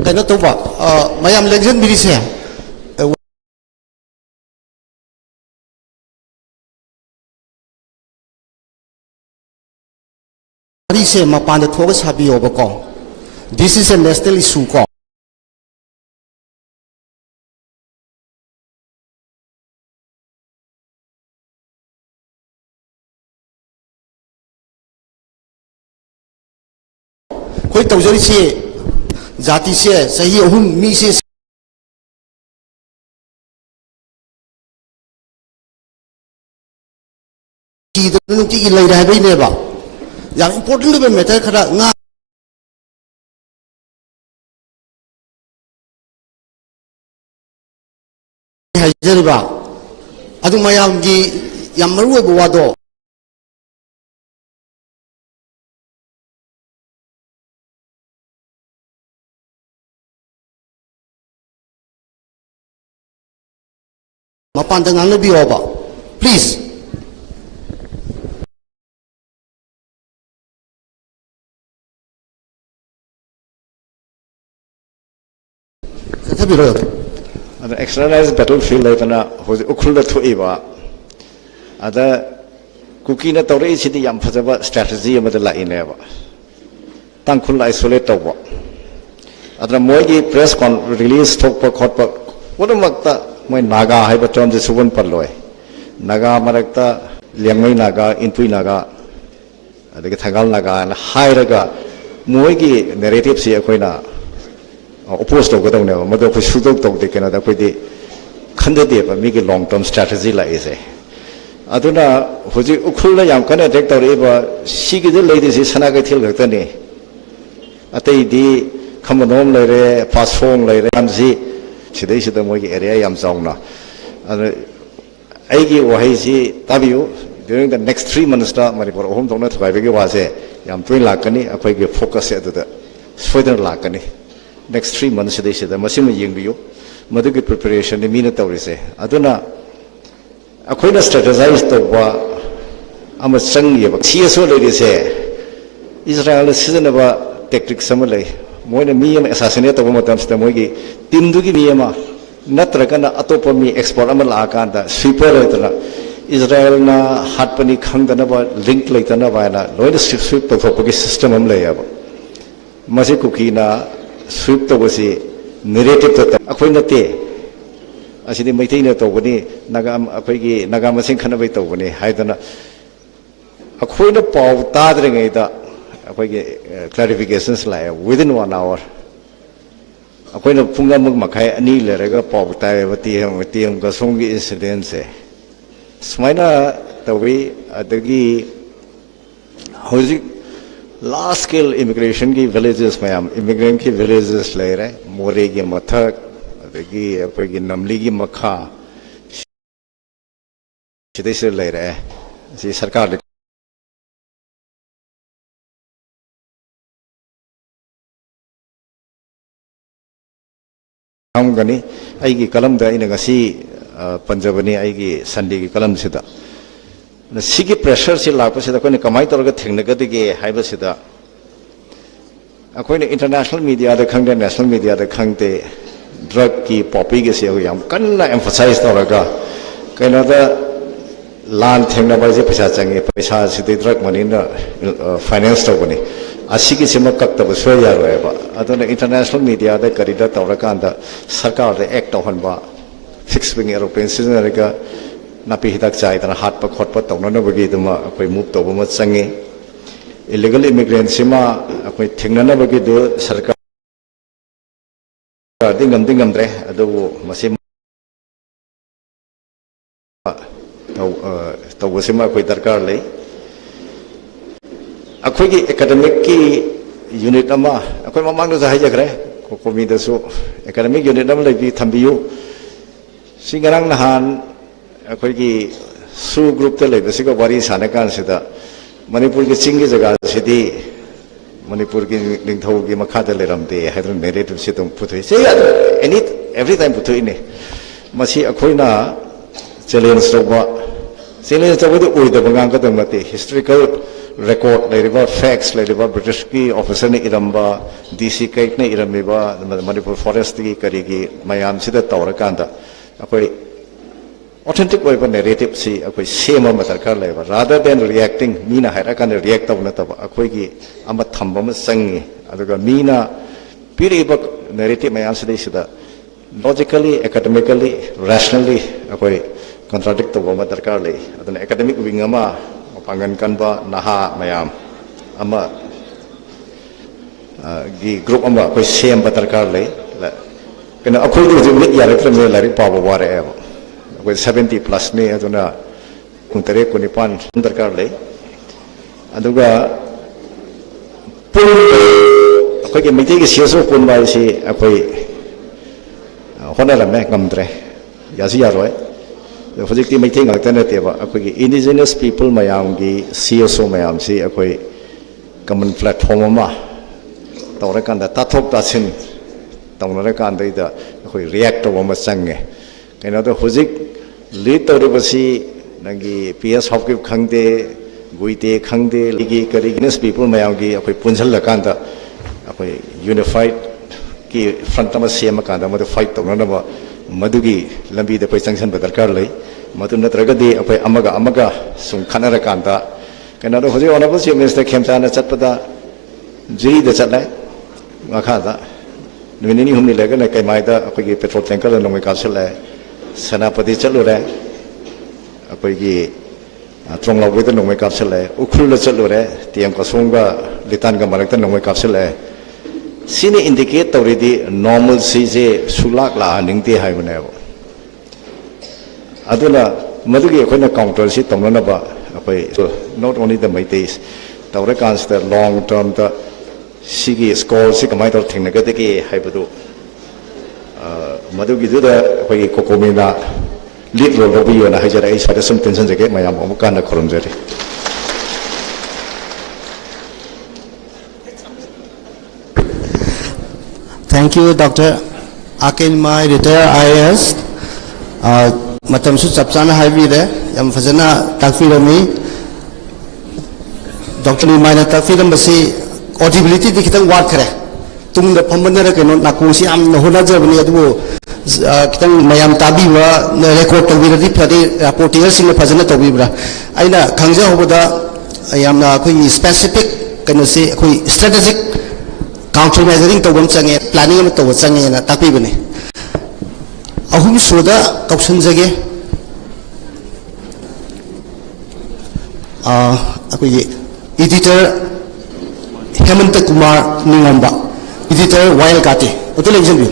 Kaya to ba? Mayam legend biri siya. Biri siya mapanda tuwa sabi oba ko. This is a national issue ko. कोई तौजरी से जाति से सही अहुम मी से ꯀꯤꯗꯅ ꯅꯨꯡꯇꯤꯒꯤ ꯂꯩꯔꯦ ꯍꯥꯏꯕꯩꯅꯦꯕ ꯌꯥꯝ important ꯑꯣꯏꯕ ꯃꯦꯇꯔ ꯈꯔ ꯉꯥ ꯍꯥꯏꯖꯔꯤꯕ ꯑꯗꯨ ꯃꯌꯥꯝꯒꯤ ꯌꯥꯝ ꯃꯔꯨꯑꯣꯏꯕ ꯋꯥꯗꯣ ꯃꯄꯥꯟꯗ ꯉꯥꯡꯅꯕꯤꯌꯣꯕ ꯄ꯭ꯂꯤꯖ ꯆꯠꯊꯕꯤꯔꯣ ꯑꯗ ꯑꯦꯛꯁꯇꯔꯅꯥꯏꯖ ꯕꯦꯇꯜ ꯐꯤꯜ ꯂꯩꯗꯅ ꯍꯧꯖꯤꯛ ꯎꯈ꯭ꯔꯨꯜꯗ ꯊꯣꯛꯏꯕ ꯑꯗ ꯀꯨꯀꯤꯅ ꯇꯧꯔꯛꯏꯁꯤꯗꯤ ꯌꯥꯝ ꯐꯖꯕ ꯁ꯭ꯇ꯭ꯔꯦꯇꯦꯖꯤ ꯑꯃꯗ ꯂꯥꯛꯏꯅꯦꯕ ꯇꯥꯡꯈꯨꯜ ꯑꯥꯏꯁꯣꯂꯦꯠ ꯇꯧꯕ ꯑꯗꯨꯅ ꯃꯣꯏꯒꯤ ꯄ꯭ꯔꯦꯁ ꯔꯤꯂꯤꯖ ꯊꯣꯛꯄ ꯈꯣꯠꯄ ꯄꯨꯝꯅꯃꯛꯇ ꯃꯣꯏ ꯅꯥꯒꯥ ꯍꯥꯏꯕ ꯇꯔꯝꯁꯦ ꯁꯨꯕꯟ ꯄꯜꯂꯣꯏ ꯅꯥꯒꯥ ꯃꯔꯛꯇ ꯂꯦꯡꯃꯩ ꯅꯥꯒꯥ ꯏꯟꯄꯨꯏ ꯅꯥꯒꯥ ꯑꯗꯒꯤ ꯊꯪꯒꯥꯜ ꯅꯥꯒꯥꯅ ꯍꯥꯏꯔꯒ ꯃꯣꯏꯒꯤ ꯅꯦꯔꯦꯇꯤꯞꯁꯤ ꯑꯩꯈꯣꯏꯅ ꯑꯣꯄꯣꯖ ꯇꯧꯒꯗꯧꯅꯦꯕ ꯃꯗꯨ ꯑꯩꯈꯣꯏ ꯁꯨꯗꯧ ꯇꯧꯗꯦ ꯀꯩꯅꯣꯗ ꯑꯩꯈꯣꯏꯗꯤ ꯈꯟꯊꯗꯦꯕ ꯃꯤꯒꯤ ꯂꯣꯡ ꯇꯔꯝ ꯁ꯭ꯇ꯭ꯔꯦꯇꯦꯖꯤ ꯂꯥꯛꯏꯁꯦ ꯑꯗꯨꯅ ꯍꯧꯖꯤꯛ ꯎꯈ꯭ꯔꯨꯜꯗ ꯌꯥꯝ ꯀꯟꯅ ꯑꯦꯇꯦꯛ ꯇꯧꯔꯛꯏꯕ ꯁꯤꯒꯤꯗ ꯂꯩꯔꯤꯁꯤ ꯁꯅꯥ ꯀꯩꯊꯦꯜ ꯈꯛꯇꯅꯤ ꯑꯇꯩꯗꯤ ꯈꯝꯕꯅꯣꯝ ꯂꯩꯔꯦ ꯄꯥꯁꯣꯡ ꯂꯩꯔꯦ ꯌꯥꯝꯁꯤ ꯁꯤꯗꯩꯁꯤꯗ ꯃꯣꯏꯒꯤ ꯑꯦꯔꯤꯌꯥ ꯌꯥꯝ ꯆꯥꯎꯅ ꯑꯗꯨ ꯑꯩꯒꯤ ꯋꯥꯍꯩꯁꯤ ꯇꯥꯕꯤꯌꯨ ꯗ꯭ꯌꯨꯔꯤꯡ ꯗ ꯅꯦꯛꯁ 3 monthsꯇ ꯃꯅꯤꯄꯨꯔ ꯑꯍꯨꯝ ꯊꯣꯛꯅ ꯊꯨꯒꯥꯏꯕꯒꯤ ꯋꯥꯁꯦ ꯌꯥꯝ ꯇꯣꯏꯅ ꯂꯥꯛꯀꯅꯤ ꯑꯩꯈꯣꯏꯒꯤ ꯐꯣꯀꯁꯁꯦ ꯑꯗꯨꯗ ꯁꯣꯏꯗꯅ ꯂꯥꯛꯀꯅꯤ ꯅꯦꯛꯁ 3 months ꯁꯤꯗꯩꯁꯤꯗ ꯃꯁꯤꯃ ꯌꯦꯡꯕꯤꯌꯨ ꯃꯗꯨꯒꯤ ꯄ꯭ꯔꯤꯄꯦꯔꯦꯁꯟꯅꯤ ꯃꯤꯅ ꯇꯧꯔꯤꯁꯦ ꯑꯗꯨꯅ ꯑꯩꯈꯣꯏꯅ ꯁ꯭ꯇ꯭ꯔꯦꯇꯦꯖꯥꯏꯖ ꯇꯧꯕ ꯑꯃ ꯆꯪꯉꯦꯕ ꯁꯤꯑꯦꯁꯑꯣ ꯂꯩꯔꯤꯁꯦ ꯏꯖꯔꯥꯌꯦꯜꯅ ꯁꯤꯖꯤꯟꯅꯕ ꯇꯦꯛꯇꯤꯛꯁ ꯑꯃ ꯂꯩ ꯃꯣꯏꯅ ꯃꯤ ꯑꯃ ꯑꯦꯁꯥꯁꯤꯅꯦꯠ ꯇꯧꯕ ꯃꯇꯝꯁꯤꯗ ꯃꯣꯏꯒꯤ ꯇꯤꯝꯗꯨꯒꯤ ꯃꯤ ꯑꯃ ꯅꯠꯇ꯭ꯔꯒꯅ ꯑꯇꯣꯞꯄ ꯃꯤ ꯑꯦꯛꯁꯄꯔꯠ ꯑꯃ ꯂꯥꯛꯑꯀꯥꯟꯗ ꯁ꯭ꯋꯤꯄꯔ ꯂꯩꯇꯅ ꯏꯖꯔꯥꯌꯦꯜꯅ ꯍꯥꯠꯄꯅꯤ ꯈꯪꯗꯅꯕ ꯂꯤꯡꯛ ꯂꯩꯇꯅꯕ ꯍꯥꯏꯅ ꯂꯣꯏꯅ ꯁ꯭ꯋꯤꯞ ꯇꯧꯊꯣꯛꯄꯒꯤ ꯁꯤꯁꯇꯦꯝ ꯑꯃ ꯂꯩꯌꯦꯕ ꯃꯁꯤ ꯀꯨꯀꯤꯅ ꯁ꯭ꯋꯤꯞ ꯇꯧꯕꯁꯤ ꯅꯦꯔꯦꯇꯤꯞꯇ ꯑꯩꯈꯣꯏ ꯅꯠꯇꯦ ꯑꯁꯤꯗꯤ ꯃꯩꯇꯩꯅ ꯇꯧꯕꯅꯤ ꯑꯩꯈꯣꯏꯒꯤ ꯅꯥꯒꯥ ꯃꯁꯦꯟ ꯈꯠꯅꯕꯩ ꯇꯧꯕꯅꯤ ꯍꯥꯏꯗꯅ ꯑꯩꯈꯣꯏꯅ ꯄꯥꯎ ꯇꯥꯗ꯭ꯔꯤꯉꯩꯗ ꯑꯩꯈꯣꯏꯒꯤ ꯀ꯭ꯂꯥꯔꯤꯐꯤꯀꯦꯁꯟꯁ ꯂꯥꯛꯑꯦ ꯋꯤꯗꯤꯟ 1 hour ꯑꯩꯈꯣꯏꯅ ꯄꯨꯡ 1.5-2 ꯂꯩꯔꯒ ꯄꯥꯎ ꯇꯥꯏꯌꯦꯕ ꯇꯤꯑꯦꯝꯒ ꯁꯣꯝꯒꯤ ꯏꯟꯁꯤꯗꯦꯟꯁꯦ ꯁꯨꯃꯥꯏꯅ ꯇꯧꯋꯤ ꯑꯗꯒꯤ ꯍꯧꯖꯤꯛ ꯂꯥꯔꯖ ꯁ꯭ꯀꯦꯜ ꯏꯃꯤꯒ꯭ꯔꯦꯁꯟꯒꯤ ꯚꯤꯂꯦꯖꯦꯁ ꯃꯌꯥꯝ ꯏꯃꯤꯒ꯭ꯔꯦꯟꯠꯀꯤ ꯚꯤꯂꯦꯖꯦꯁ ꯂꯩꯔꯦ ꯃꯣꯔꯦꯒꯤ ꯃꯊꯛ ꯑꯗꯒꯤ ꯑꯩꯈꯣꯏꯒꯤ ꯅꯝꯂꯤꯒꯤ ꯃꯈꯥ ꯁꯤꯗꯩꯁꯤꯗ ꯂꯩꯔꯦ ꯁꯤ ꯁꯔꯀꯥꯔꯗ ꯈꯪꯒꯅꯤ ꯑꯩꯒꯤ ꯀꯂꯝꯗ ꯑꯩꯅ ꯉꯁꯤ ꯄꯟꯖꯕꯅꯤ ꯑꯩꯒꯤ ꯁꯟꯗꯦꯒꯤ ꯀꯂꯝꯁꯤꯗ ꯁꯤꯒꯤ ꯄ꯭ꯔꯦꯁꯔꯁꯤ ꯂꯥꯛꯄꯁꯤꯗ ꯑꯩꯈꯣꯏꯅ ꯀꯃꯥꯏꯅ ꯇꯧꯔꯒ ꯊꯦꯡꯅꯒꯗꯒꯦ ꯍꯥꯏꯕꯁꯤꯗ ꯑꯩꯈꯣꯏꯅ ꯏꯟꯇꯔꯅꯦꯁꯅꯦꯜ ꯃꯤꯗꯤꯌꯥꯗ ꯈꯪꯗꯦ ꯅꯦꯁꯅꯦꯜ ꯃꯤꯗꯤꯌꯥꯗ ꯈꯪꯗꯦ ꯗ꯭ꯔꯒꯀꯤ ꯄꯣꯄꯤꯒꯁꯤ ꯌꯥꯝ ꯀꯟꯅ ꯑꯦꯝꯐꯁꯥꯏꯖ ꯇꯧꯔꯒ ꯀꯩꯅꯣꯗ ꯂꯥꯟ ꯊꯦꯡꯅꯕ ꯍꯥꯏꯁꯦ ꯄꯩꯁꯥ ꯆꯪꯉꯤ ꯄꯩꯁꯥꯁꯤꯗꯤ ꯗ꯭ꯔꯒ ꯃꯅꯤꯅ ꯐꯥꯏꯅꯥꯟꯁ ꯇꯧꯕꯅꯤ ꯑꯁꯤꯒꯤꯁꯤꯃ ꯀꯛꯇꯕ ꯁꯣꯏ ꯌꯥꯔꯣꯏꯕ ꯑꯗꯨꯅ ꯏꯟꯇꯔꯅꯦꯁꯅꯦꯜ ꯃꯤꯗꯤꯌꯥꯗ ꯀꯔꯤꯗ ꯇꯧꯔꯀꯥꯟꯗ ꯁꯔꯀꯥꯔꯗ ꯑꯦꯛ ꯇꯧꯍꯟꯕ ꯐꯤꯛꯁ ꯋꯤꯡ ꯑꯦꯔꯣꯄ꯭ꯂꯦꯟ ꯁꯤꯖꯤꯟꯅꯔꯒ ꯅꯥꯄꯤ ꯍꯤꯗꯥꯛ ꯆꯥꯏꯗꯅ ꯍꯥꯠꯄ ꯈꯣꯠꯄ ꯇꯧꯅꯅꯕꯒꯤꯗꯨꯃ ꯑꯩꯈꯣꯏ ꯃꯨꯚ ꯇꯧꯕ ꯑꯃ ꯆꯪꯉꯤ ꯏꯂꯤꯒꯦꯜ ꯏꯃꯤꯒ꯭ꯔꯦꯟꯁꯤꯃ ꯑꯩꯈꯣꯏ ꯊꯦꯡꯅꯅꯕꯒꯤꯗꯨ ꯁꯔꯀꯥꯔꯗꯤ ꯉꯝꯗꯤ ꯉꯝꯗ꯭ꯔꯦ ꯑꯗꯨꯕꯨ ꯃꯁꯤ ꯇꯧꯕꯁꯤꯃ ꯑꯩꯈꯣꯏ ꯗꯔꯀꯥꯔ ꯂꯩ ꯑꯩꯈꯣꯏꯒꯤ ꯑꯦꯀꯥꯗꯃꯤꯛꯀꯤ ꯌꯨꯅꯤꯠ ꯑꯃ ꯑꯩꯈꯣꯏ ꯃꯃꯥꯡꯗꯁꯨ ꯍꯥꯏꯖꯈ꯭ꯔꯦ ꯀꯣꯃꯤꯗꯁꯨ ꯑꯦꯀꯥꯗꯃꯤꯛ ꯌꯨꯅꯤꯠ ꯑꯃ ꯊꯝꯕꯤꯌꯨ ꯁꯤ ꯉꯔꯥꯡ ꯅꯍꯥꯟ ꯑꯩꯈꯣꯏꯒꯤ ꯁꯨ ꯒ꯭ꯔꯨꯞꯇ ꯂꯩꯕꯁꯤꯒ ꯋꯥꯔꯤ ꯁꯥꯟꯅꯀꯥꯟꯁꯤꯗ ꯃꯅꯤꯄꯨꯔꯒꯤ ꯆꯤꯡꯒꯤ ꯖꯒꯥꯁꯤꯗꯤ ꯃꯅꯤꯄꯨꯔꯒꯤ ꯅꯤꯡꯊꯧꯒꯤ ꯃꯈꯥꯗ ꯂꯩꯔꯝꯗꯦ ꯍꯥꯏꯗꯅ ꯅꯦꯔꯦꯇꯤꯞꯁꯤ ꯑꯗꯨꯝ ꯄꯨꯊꯣꯛꯏ ꯁꯤ ꯑꯦꯚ꯭ꯔꯤ ꯇꯥꯏꯝ ꯄꯨꯊꯣꯛꯏꯅꯤ ꯃꯁꯤ ꯑꯩꯈꯣꯏꯅ ꯆꯦꯂꯦꯟꯖ ꯇꯧꯕꯗꯤ ꯑꯣꯏꯗꯕ ꯉꯥꯡꯒꯗꯕ ꯅꯠꯇꯦ ꯍꯤꯁꯇꯣꯔꯤꯀꯦꯜ ꯔꯦꯀꯣꯔꯠ ꯂꯩꯔꯤꯕ ꯐꯦꯛꯁ ꯂꯩꯔꯤꯕ ꯕ꯭ꯔꯤꯇꯤꯁꯀꯤ ꯑꯣꯐꯤꯁꯔꯅ ꯏꯔꯝꯕ DC ꯀꯩꯛꯅ ꯏꯔꯝꯃꯤꯕ ꯃꯅꯤꯄꯨꯔ ꯐꯣꯔꯦꯁꯇꯒꯤ ꯀꯔꯤꯒꯤ ꯃꯌꯥꯝꯁꯤꯗ ꯇꯧꯔꯀꯥꯟꯗ ꯑꯩꯈꯣꯏ ꯑꯣꯊꯦꯟꯇꯤꯛ ꯑꯣꯏꯕ ꯅꯦꯔꯦꯇꯤꯞꯁꯤ ꯑꯩꯈꯣꯏ ꯁꯦꯝꯕ ꯑꯃ ꯗꯔꯀꯥꯔ ꯂꯩꯕ ꯔꯥꯗꯔ ꯗꯦꯟ ꯔꯤꯌꯦꯛꯇꯤꯡ ꯃꯤꯅ ꯍꯥꯏꯔꯀꯥꯟꯗ ꯔꯤꯌꯦꯛ ꯇꯧꯕ ꯅꯠꯇꯕ ꯑꯩꯈꯣꯏꯒꯤ ꯑꯃ ꯊꯝꯕ ꯑꯃ ꯆꯪꯉꯤ ꯑꯗꯨꯒ ꯃꯤꯅ ꯄꯤꯔꯛꯏꯕ ꯅꯦꯔꯦꯇꯤꯞ ꯃꯌꯥꯝꯁꯤꯗꯩꯁꯤꯗ ꯂꯣꯖꯤꯀꯦꯜꯂꯤ ꯑꯦꯀꯥꯗꯃꯤꯀꯦꯜꯂꯤ ꯔꯦꯁꯅꯦꯜꯂꯤ ꯑꯩꯈꯣꯏ ꯀꯟꯇ꯭ꯔꯥꯗꯤꯛ ꯇꯧꯕ ꯑꯃ ꯗꯔꯀꯥꯔ ꯂꯩ ꯑꯗꯨꯅ ꯑꯦꯀꯥꯗꯃꯤꯛ ꯋꯤꯡ ꯑꯃ ꯄꯥꯡꯒꯟ ꯀꯟꯕ ꯅꯍꯥ ꯃꯌꯥꯝ ꯑꯃ ꯒꯤ ꯒ꯭ꯔꯨꯞ ꯑꯃ ꯑꯩꯈꯣꯏ ꯁꯦꯝꯕ ꯗꯔꯀꯥꯔ ꯂꯩ ꯀꯩꯅꯣ ꯑꯩꯈꯣꯏꯗꯤ ꯍꯧꯖꯤꯛ ꯃꯤꯠ ꯌꯥꯔꯛꯇ꯭ꯔꯕꯅꯤꯅ ꯂꯥꯏꯔꯤꯛ ꯄꯥꯕ ꯋꯥꯔꯛꯑꯦꯕ ꯑꯩꯈꯣꯏ 70+ ꯑꯗꯨꯅ ꯄꯨꯡ 8-9 ꯗꯔꯀꯥꯔ ꯂꯩ ꯑꯗꯨꯒ ꯑꯩꯈꯣꯏꯒꯤ ꯃꯩꯇꯩꯒꯤ ꯁꯤꯑꯦꯁꯑꯣ ꯄꯨꯟꯕ ꯍꯥꯏꯁꯤ ꯑꯩꯈꯣꯏ ꯍꯣꯠꯅꯔꯝꯃꯦ ꯉꯝꯗ꯭ꯔꯦ ꯌꯥꯁꯤ ꯌꯥꯔꯣꯏ ꯍꯧꯖꯤꯛꯇꯤ ꯃꯩꯇꯩ ꯉꯥꯛꯇ ꯅꯠꯇꯦꯕ ꯑꯩꯈꯣꯏꯒꯤ ꯏꯟꯗꯤꯖꯤꯅꯁ ꯄꯤꯄꯜ ꯃꯌꯥꯝꯒꯤ ꯁꯤꯑꯦꯁꯑꯣ ꯃꯌꯥꯝꯁꯤ ꯑꯩꯈꯣꯏ ꯀꯃꯟ ꯄ꯭ꯂꯦꯠꯐꯣꯝ ꯑꯃ ꯇꯧꯔꯀꯥꯟꯗ ꯇꯥꯊꯣꯛ ꯇꯥꯁꯤꯟ ꯇꯧꯅꯔꯀꯥꯟꯗꯩꯗ ꯑꯩꯈꯣꯏ ꯔꯤꯌꯦꯛ ꯇꯧꯕ ꯑꯃ ꯆꯪꯉꯦ ꯀꯩꯅꯣꯗ ꯍꯧꯖꯤꯛ ꯂꯤꯗ ꯇꯧꯔꯤꯕꯁꯤ ꯅꯪꯒꯤ PS ꯍꯥꯎꯀꯤꯞ ꯈꯪꯗꯦ ꯒꯨꯏꯇꯦ ꯈꯪꯗꯦ ꯂꯤꯒꯤ ꯀꯔꯤ ꯏꯟꯗꯤꯖꯤꯅꯁ ꯄꯤꯄꯜ ꯃꯌꯥꯝꯒꯤ ꯑꯩꯈꯣꯏ ꯄꯨꯟꯁꯤꯜꯂꯀꯥꯟꯗ ꯑꯩꯈꯣꯏ ꯌꯨꯅꯤꯐꯥꯏꯠ ꯀꯤ ꯐ꯭ꯔꯟꯠ ꯑꯃ ꯁꯦꯝꯃꯀꯥꯟꯗ ꯃꯗꯨ ꯐꯥꯏꯠ ꯇꯧꯅꯅꯕ ꯃꯗꯨꯒꯤ ꯂꯝꯕꯤꯗ ꯑꯩꯈꯣꯏ ꯆꯪꯁꯤꯟꯕ ꯗꯔꯀꯥꯔ ꯂꯩ ꯃꯗꯨ ꯅꯠꯇ꯭ꯔꯒꯗꯤ ꯑꯩꯈꯣꯏ ꯑꯃꯒ ꯁꯨꯝ ꯈꯠꯅꯔꯀꯥꯟꯗ ꯀꯩꯅꯣꯗ ꯍꯧꯖꯤꯛ ꯑꯣꯅꯔꯦꯕꯜ ꯆꯤꯐ ꯃꯤꯅꯤꯁꯇꯔ ꯈꯦꯝꯆꯥꯟꯗ ꯆꯠꯄꯗ ꯖꯤꯔꯤꯗ ꯆꯠꯂꯦ ꯃꯈꯥꯗ ꯅꯨꯃꯤꯠ 2-3 ꯂꯩꯔꯒꯅ ꯀꯩꯃꯥꯏꯗ ꯑꯩꯈꯣꯏꯒꯤ ꯄꯦꯇ꯭ꯔꯣꯜ ꯇꯦꯡꯀꯔꯗ ꯅꯣꯡꯃꯩ ꯀꯥꯞꯁꯤꯜꯂꯦ ꯁꯦꯅꯥꯄꯇꯤ ꯆꯠꯂꯨꯔꯦ ꯑꯩꯈꯣꯏꯒꯤ ꯇ꯭ꯔꯣꯡꯂꯥꯎꯕꯩꯗ ꯅꯣꯡꯃꯩ ꯀꯥꯞꯁꯤꯜꯂꯦ ꯎꯈ꯭ꯔꯨꯜꯗ ꯆꯠꯂꯨꯔꯦ ꯇꯤꯑꯦꯝ ꯀꯁꯣꯡꯒ ꯂꯤꯇꯥꯟꯒ ꯃꯔꯛꯇ ꯅꯣꯡꯃꯩ ꯀꯥꯞꯁꯤꯜꯂꯦ ꯁꯤꯅ ꯏꯟꯗꯤꯀꯦꯠ ꯇꯧꯔꯤꯗꯤ ꯅꯣꯔꯃꯦꯜꯁꯤꯁꯦ ꯁꯨꯛꯂꯥꯛ ꯂꯥꯛꯍꯟꯅꯤꯡꯗꯦ ꯍꯥꯏꯕꯅꯦꯕ ꯑꯗꯨꯅ ꯃꯗꯨꯒꯤ ꯑꯩꯈꯣꯏꯅ ꯀꯥꯎꯟꯇꯔꯁꯤ ꯇꯧꯅꯅꯕ ꯑꯩꯈꯣꯏ ꯅꯣꯠ ꯑꯣꯟꯂꯤ ꯗ ꯃꯩꯇꯩꯁ ꯇꯧꯔꯀꯥꯟꯁꯤꯗ ꯂꯣꯡ ꯇꯔꯝꯗ ꯁꯤꯒꯤ ꯁ꯭ꯀꯣꯔꯁꯤ ꯀꯃꯥꯏꯅ ꯇꯧꯔ ꯊꯦꯡꯅꯒꯗꯒꯦ ꯍꯥꯏꯕꯗꯨ ꯃꯗꯨꯒꯤꯗꯨꯗ ꯑꯩꯈꯣꯏꯒꯤ ꯀꯣꯀꯣꯃꯤꯅ ꯂꯤꯗ ꯔꯣꯜ ꯂꯧꯕꯤꯌꯣꯅ ꯍꯥꯏꯖꯔꯦ ꯑꯩ ꯁ꯭ꯋꯥꯏꯗ ꯁꯨꯝ ꯇꯦꯟꯁꯤꯟꯖꯒꯦ ꯃꯌꯥꯝ ꯑꯃꯨꯛ ꯀꯥꯟꯅ ꯈꯨꯔꯨꯝꯖꯔꯤ Thank you, Dr. Akinmai, retired IAS. Matamsu chapchana haibire, yam fazana takfirami. Dr. Akinmai na takfiram basi audibility di kitang ward kare. Tung da pambandara keno nakusi am nahuna jabani adu kitang mayam tabi wa record tawira di phade reporter sing fazana tawibra. Aina khangja hobada yam na koi specific keno se koi strategic counter measuring to change planning to change na tapi bane ahum soda kausan jage akoi editor Hemanta Kumar Ningomba editor Wael Kati oto le jembi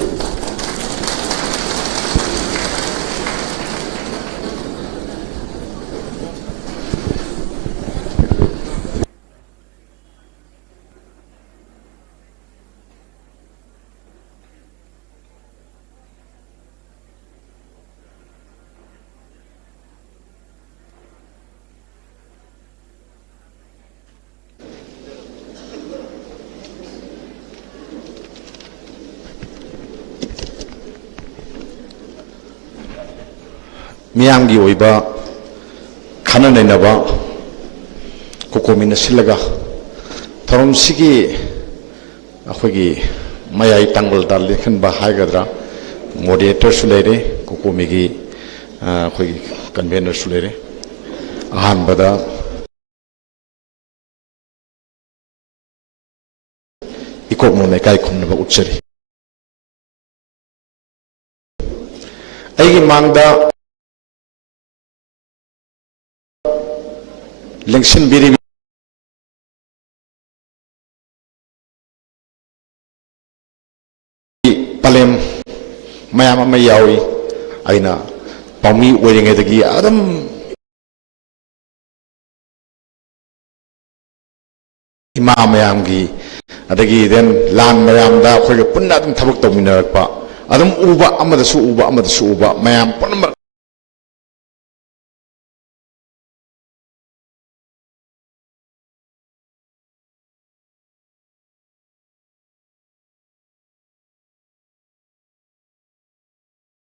ꯃꯤꯌꯥꯝꯒꯤ ꯑꯣꯏꯕ ꯈꯟꯅ ꯅꯩꯅꯕ ꯀꯣꯀꯣꯃꯤꯅ ꯁꯤꯜꯂꯒ ꯊꯧꯔꯝꯁꯤꯒꯤ ꯑꯩꯈꯣꯏꯒꯤ ꯃꯌꯥꯏ ꯇꯥꯡꯕꯜꯗ ꯂꯦꯡꯍꯟꯕ ꯍꯥꯏꯒꯗ꯭ꯔꯥ ꯃꯣꯗꯦꯔꯦꯇꯔꯁꯨ ꯂꯩꯔꯦ ꯀꯣꯀꯣꯃꯤꯒꯤ ꯑꯩꯈꯣꯏꯒꯤ ꯀꯟꯚꯦꯅꯔꯁꯨ ꯂꯩꯔꯦ ꯑꯍꯥꯟꯕꯗ ꯏꯀꯣꯛꯅꯣꯝ ꯂꯩꯀꯥꯏ ꯈꯨꯝꯅꯕ ꯎꯠꯆꯔꯤ ꯑꯩꯒꯤ ꯃꯥꯡꯗ ꯂꯦꯡꯁꯤꯟꯕꯤꯔꯤꯕ ꯄꯂꯦꯝ ꯃꯌꯥꯝ ꯑꯃ ꯌꯥꯎꯏ ꯑꯩꯅ ꯄꯥꯎꯃꯤ ꯑꯣꯏꯔꯤꯉꯩꯗꯒꯤ ꯑꯗꯨꯝ ꯏꯃꯥ ꯃꯌꯥꯝꯒꯤ ꯑꯗꯒꯤ ꯗꯦꯟ ꯂꯥꯟ ꯃꯌꯥꯝꯗ ꯑꯩꯈꯣꯏꯒ ꯄꯨꯟꯅ ꯑꯗꯨꯝ ꯊꯕꯛ ꯇꯧꯃꯤꯟꯅꯔꯛꯄ ꯑꯗꯨꯝ ꯎꯕ ꯑꯃꯗꯁꯨ ꯎꯕ ꯃꯌꯥꯝ ꯄꯨꯝꯅꯃꯛ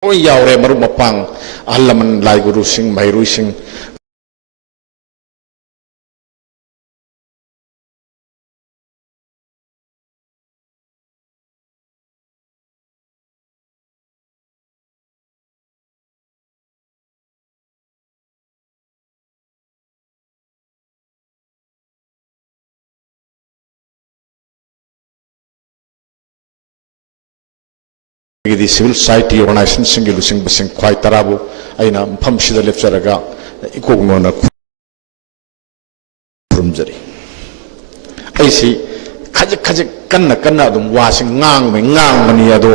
ꯂꯣꯏ ꯌꯥꯎꯔꯦ ꯃꯔꯨꯞ ꯃꯄꯥꯡ ꯑꯍꯜ ꯂꯃꯟ ꯂꯥꯏ ꯒꯨꯔꯨꯁꯤꯡ ꯃꯍꯩꯔꯣꯏꯁꯤꯡ ꯒꯤꯗꯤ ꯁꯤꯚꯤꯜ ꯁꯣꯁꯥꯏꯇꯤ ꯑꯣꯔꯒꯅꯥꯏꯖꯦꯁꯟꯁꯤꯡꯒꯤ ꯂꯨꯆꯤꯡꯕꯁꯤꯡ ꯈ꯭ꯋꯥꯏ ꯇꯔꯥꯕꯨ ꯑꯩꯅ ꯃꯐꯝꯁꯤꯗ ꯂꯦꯞꯆꯔꯒ ꯏꯀꯣꯛꯅꯣꯅ ꯈꯨꯔꯨꯝꯖꯔꯤ ꯑꯩꯁꯤ ꯈꯖꯤꯛ ꯀꯟꯅ ꯑꯗꯨꯝ ꯋꯥꯁꯤ ꯉꯥꯡꯕꯅꯤ ꯑꯗꯣ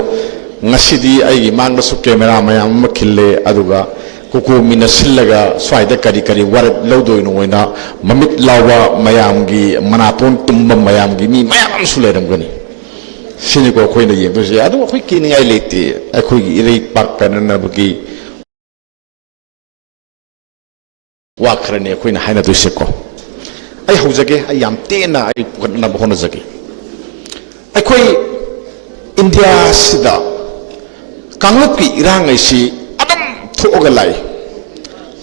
ꯉꯁꯤꯗꯤ ꯑꯩꯒꯤ ꯃꯥꯡꯗꯁꯨ ꯀꯦꯃꯦꯔꯥ ꯃꯌꯥꯝ ꯑꯃ ꯈꯤꯜꯂꯦ ꯑꯗꯨꯒ कुकु मिना सिल्लगा स्वाइदा करी करी वारत लौदोइनो ओइना ममित लावा मयामगी मनातोन तुम्बा मयामगी मी मयाम सुलेरमगनी सिनि को खोइना येंदोसे अदु खोइ किनिङाइ लेते अखोइगी इरै पाक पेननबगी वाखरने खोइना हाइना दुसेको ai hojage ai yam tena ai na bhona jage ai khoi india sida kangluk ki irang ai si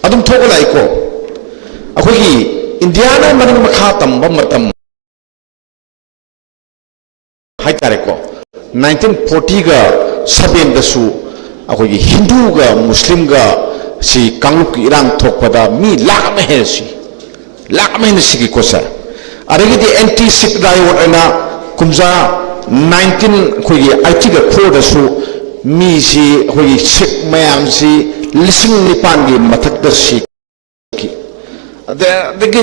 adam thoga lai ko akhoi gi india na maning makha tamba matam hai tare ko 1940 ga 7 da su akhoi gi hindu ga muslim ga si kangluk ki irang thokpada mi lakh me he si lakh में सिगी कोसा अरेगी anti सिक राइवट अना कुमजा 19 खोगी IT का four दसु मी सी खोगी सिक मयाम सी लिसिंग निपान की मथक the सिक की अदे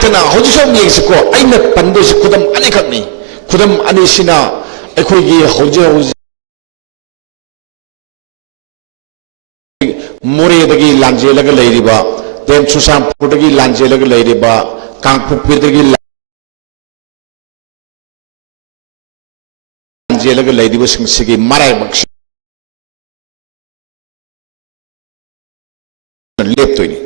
तना होजी सम ये सिको आइना पंदो सि खुदम अने खकनी खुदम अने सिना अखोगी होजे होजे मोरेदगी लांजेलगा लेरिबा देन सुसामपुरदगी लांजेलगा लेरिबा कांगपुरदगी लांजेलगा लेरिबा सिंगसिगी मारायमक्सि लेप्तोइनि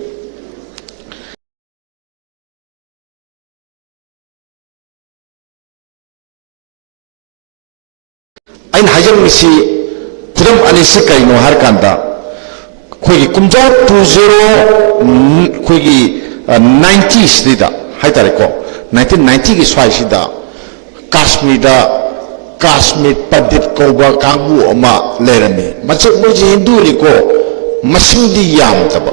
आइन हाजंगसि खुदम अनिसि कइनो हार कांदा खोगी कुमजा 20 खोगी 90 सिदा हाय तारे को 1990 की स्वाई सिदा काश्मीर पंडित कोबा कांगू अमा लेरमे मचे मुझे हिंदू लिको मसिंदी याम तब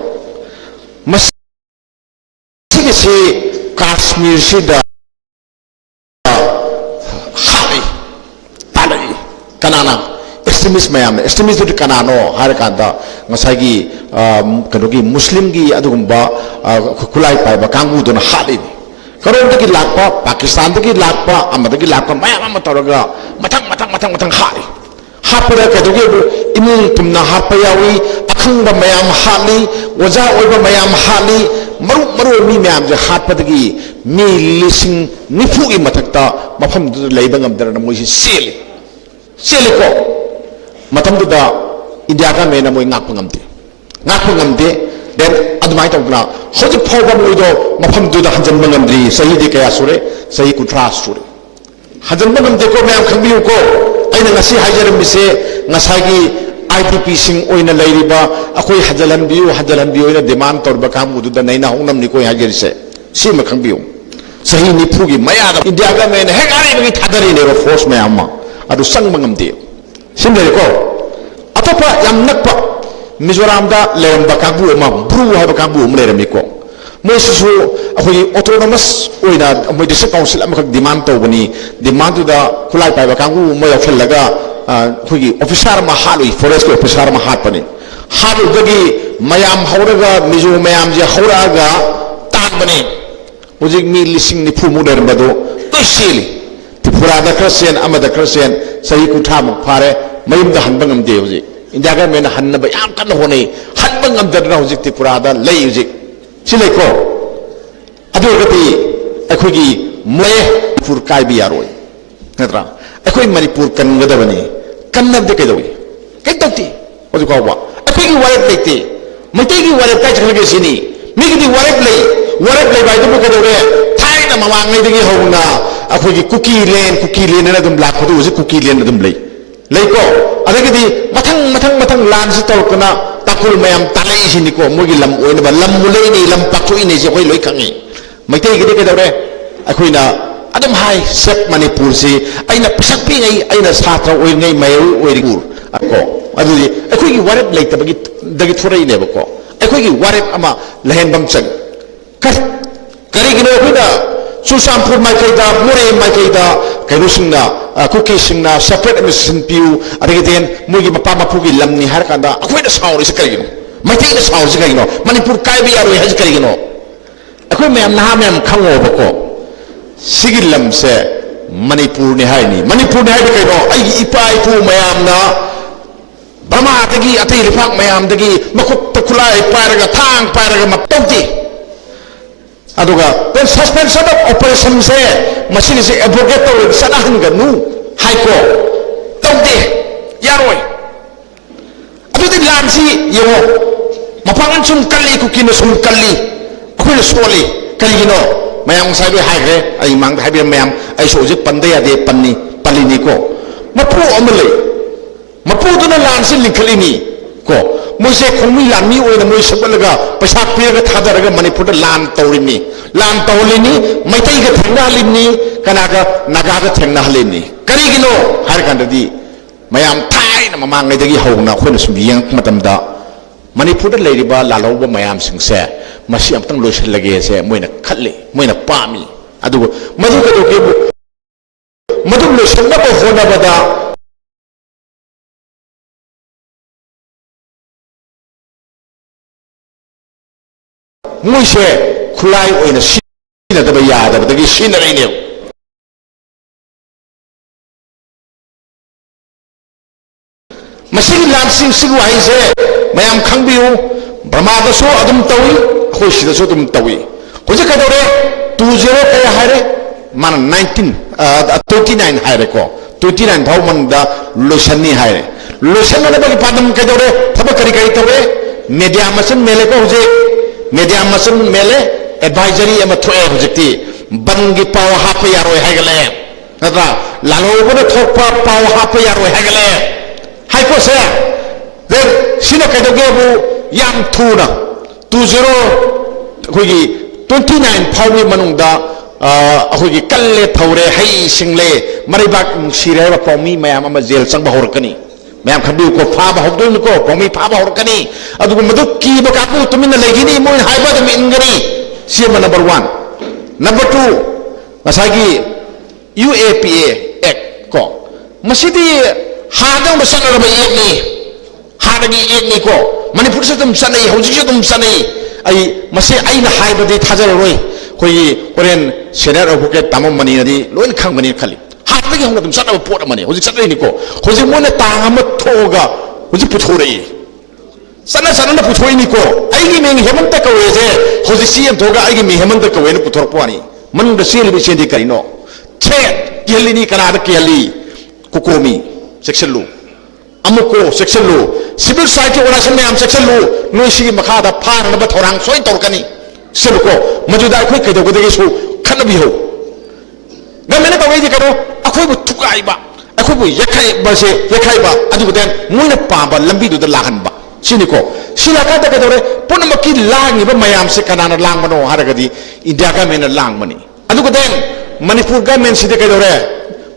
मसिंदी से काश्मीर सिदा हाई ताले कनाना एक्सट्रीमिस्ट मैम एक्सट्रीमिस्ट तो कनानो हर कांदा ngसागी कनोगी मुस्लिम की अदुगुंबा खुलाई पाइबा कांगू दोन हाली करोंदगी लाकपा पाकिस्तानदगी लाकपा अमदगी लाकपा मैम अम तौरगा मथंग हाली हापदा कदोगी इमुंग तुमना हापा यावी अखंबा मैम हाली वजा ओइबा मैम हाली मरु मी मैम जे हापदगी मी लिसिंग निफु की मथक्ता मफम लेबा ngमदरना मोइसि सेले को मतमदुदा इंडिया का मेना मोई ngakpa then adumai tawna hoji phawba moido mafam duda hanjanba ngamdri sahi de kaya sure sahi kutra sure hanjanba ngamde ko mayam khangbiu ko aina ngasi haijaram mise ngasagi IDP sing oina leiriba akoi hajalan biu ina demand torba kam duda naina hongnam ni koi hajerise si ma khangbiu sahi ni phugi maya da india ga mena hegari bi thadari ne force mayam ma adu sangba ngamde simle ko atopa yam nakpa Mizoram दा लेरंबा काबू अमा Bru हाबा काबू Laramie को मोइसु अखोई autonomous ओइना मोइ district council अमखक demand तौबनी demand दुदा खुलाई पाइबा काबू मोइ अफलगा अखोई ऑफिसर मा हालुई फॉरेस्ट के ऑफिसर मा हापनी हालुदगी मयाम हौरगा मिजो मयाम जे हौरागा तानबनी होजिक मी लिसिंग निफु मुदरबदो तोइसेली त्रिपुरादा क्रसेन अमदा क्रसेन सही कुठा मुक फारे मयुमदा हनबंगम दे होजिक इंडिया का मेन हन्नब याम कन होने हन्ब ngमदरना होजिक त्रिपुरादा लई होजिक सिलेको अदोगति अखोगी मोय पुर काइबि यारोय नत्रा अखोई मणिपुर कनगदबनी कन्नबदे केदोई केतोती होजि कोवा अखोगी वारेप लेते मैतेगी वारेप काइ चखलगे सिनी मिगिदि वारेप लई बाइदबो केदोरे थाइना मवांग लेदगी होना अखोगी कुकी लेन ना दम लाखदो होजि कुकी लेन दम लई लेको अदगदी मथंग लान से तौकना ताकुल मयाम तालाई सिनिको मोगी लम ओइनबा लम मुलेनी लम पाक्चोइने जे कोइ लोइ खंगी मैतै गिदे केदौरे अखोइना अदम हाई सेप मणिपुर से अइना पिसक पिङै अइना छात्र ओइङै मयौ ओइरिपुर अको अदुदि अखोइगी वारेप लेतबगी दगी थोरैनेबको अखोइगी वारेप अमा लहेनबम चंग करिगिनो अखोइना सुसामपुर माइकैदा मोरे माइकैदा कैनुसिंगना कुकीसिंगना सेपरेट एडमिनिस्ट्रेशन पिउ अदगेदेन मोगी मपा मपुगी लमनी हर कांदा अखोइना साउरि से करिगिनो मैथैना साउरि से करिगिनो मणिपुर काइबि यारोय हज करिगिनो अखोइ मैम नहा मैम खंगोबको सिगी लम से मणिपुर ने है नहीं मणिपुर ने है कहो आई इपा इपू मयामना बर्मा दगी अतई लिफाक मयाम दगी मकुत खुलाई पायरगा थांग पायरगा मक्तौती अदुगा then suspension of operation से मशीन से एडवोकेट तो सनाहनगनु हाइको तौते यारोय अदुदि लांसी यो मफांगन सुम कल्ली कुकिन सुम कल्ली अखुन सोली कलिगिनो मयाम साइबे हाइग्रे आई मांग हाइबे मयाम आई सोजे पंदे यादे पन्नी पल्लिनी को मपु अमले मपुदुना लांसी लिखलिनी को मुझे खोमी लामी ओइना मुझे सबलगा पैसा पीरगा थादरगा मणिपुर लान तौरिनी लान तौलिनी मैतैगा थेंनालिनी कनागा नागागा थेंनालिनी करिगिनो हारकांददी मयाम थाइना ममांगैदगी हौना खोइना सुम यंग मतमदा मणिपुर लेरिबा लालौबा मयाम सिंगसे मसी अमतंग लोइसलगे से मोइना खल्ले मोइना पामी अदुगो मदु कदुके मदु लोइसलबा होनाबदा मुझे खुलाई ओइना सिनदब यादबदगी सिनरैने मसिन लांसिंग सिगु हाइसे मयाम खंगबियु ब्रह्मादसो अदुम तवी खोइसिदसो अदुम तवी होजे कदोरे 20 कय हारे मान 39 हारे को 29 भाव मनदा लोसन्नी हारे लोसन बगी पादम कदोरे थब करी करी तवे मीडिया मसन मेले को होजे मीडिया मसन मेले एडवाइजरी एम थोए होजती बंगी पाव हाप यारोय हागले नत्रा लालोबन थोपा पाव हाप यारोय हागले हाइको से देन सिना कदोगेबु याम थुना 20 अखोगी 29 फावि मनुंगदा अखोगी कल्ले थौरे हई सिंगले मरिबाक सिरे पाउमी मयाम अमा जेल संग हरकनी मैम खबी को फाब हौदुन को पमी फाब हरकनी अदुगु मदु की बकापु तुमिन लेगिनी मोय हाइबा दम इंगरी सी नंबर 1 नंबर 2 मसागी UAPA एक्ट को मसिदी हादं बसनरब एकनी हादगी एकनी को मणिपुर से तुम सनै हौजी से तुम सनै आई मसे आइना हाइबदि थाजररोय कोई ओरेन सेनियर एडवोकेट तामम मनी नदी लोइन खंगमनी खली हादगी हम तुम सनब पोट मनी हौजी सनै को हौजी मोने तांग हम थोगा हौजी पुथोरई सना सना पुथोइनी को आइगी मेंग हेमंत कवेजे हौजी सीएम थोगा आइगी मे हेमंत कवेन पुथोरपवानी मनद सेलबि सेंदी करिनो छे केलिनी कनाद केली कुकोमी सेक्शन लू अमुको सेक्शन लू सिविल सोसाइटी ऑर्गेनाइजेशन में हम सेक्शन लू नोइसी मखादा फारनब थौरांग सोय तौरकनी सिबको मजुदा अखोय कदोगदगेसु खनबि हो गमेने तवैदि करो अखोयबु थुकाइबा अखोयबु यखाइबा अदुगदेन मोइना पाबा लंबिदुदा लागनबा सिनिको सिलाकादा कदोरे पुनमकी लांगिबा मयाम से कनाना लांगबनो हारगदी इंडिया गवर्नमेंट लांगबनी अदुगदेन मणिपुर गवर्नमेंट सिदे कदोरे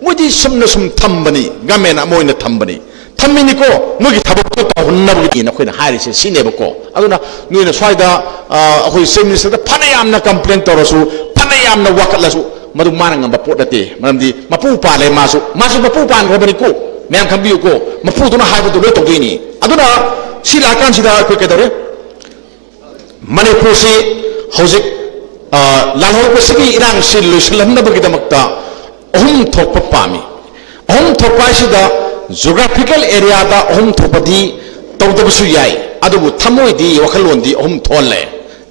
मोदी सुमना सुम थंबनी गवर्नमेंट अमोइना थंबनी थम्मिनिको मोगी थबक तौहन्नबगी नखोइना हारिसे सिनेबको अदुना नोइना स्वाइदा अखोइ चीफ मिनिस्टर फने यामना कंप्लेन तौरसु फने यामना वाकलसु मदु माना ngamba पोटते मरमदी मपु पाले मासु मपु पान खबनिको मैम खंबियुको मपुदुना हाइबदु लो तौदिनी अदुना सिला कानसिदा अखोइ केदरे मणिपुर से हौजिक लालहौबसिगी इरांग सि लुसलहन्नबगिदमक्ता अहुम थोप पामी अहुम थोपाइसिदा geographical area da ahum thopadi tawdabusu yai adubu thamoidi wakhallondi ahum tholle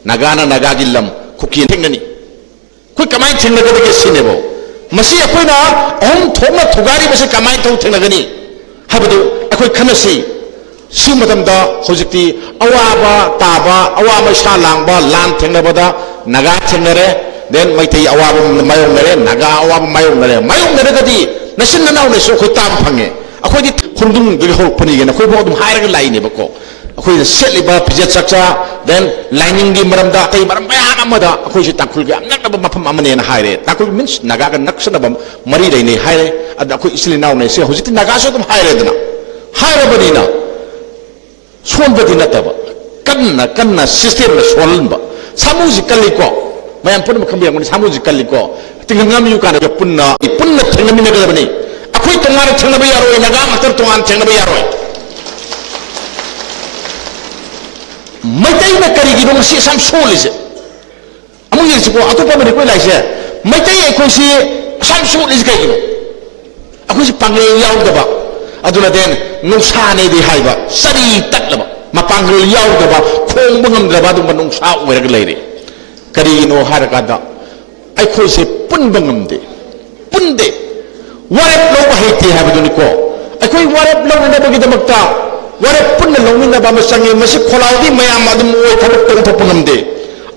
nagana nagagi lam khuki thengnani koi kamai thengnagade sinebo masi akoina ahum thomna thugari base kamai thau thengnagani habadu akoi khanasi simatamda hojikti awaba taba awama sha langba lan thengnabada naga thengnare then maitai awaba mayongnare naga awaba mayongnare gadi nasin nanaw nesu khoi tam phange अखोई खुंदुंग हरपनी अखोई बहुत higher लाइनेबको अखोई celeb पिजे चक्चा then lining की मरमदा अतई मरम मयाम अखोई ताकुल नक्नब मफम हायरे ताकुल means Naga नक्सनब मरी लेने हायरे अखोई इसलिए नाउने से हजित नागासो तुम हायरेदना हायरबनीना सोनबदी नतब कन्ना कन्ना सिस्टम सोलब सामुजी कल्लिको मयाम पुनम खंबियंगनि सामुजी कल्लिको तिंगंगम युकान पुन्ना पुन्ना थंगमिनगदबनी अखोई तोंगान थेंगनबा यारोय नगा मतर तोंगान थेंगनबा यारोय मैतै न करिगिनो ngasi sam solise amu yesiको अतोपा मनि कोइ लाइसे Meitei एखोइसि sam su is kai no aku si panggil yaw da ba aduna den nungsa ne di hai ba sari tat la ba ma panggil yaw da ba khong bangam da ba dum ba nungsa oi ra lai re kari no har ka da ai khoi se pun bangam de pun de warap lo ba hei ti ha ba dun ko ai khoi warap lo na ba gi da makta warap pun na lo min na ba ma sangi ma si kholai di mayam adum oi thabak tong thop ngam de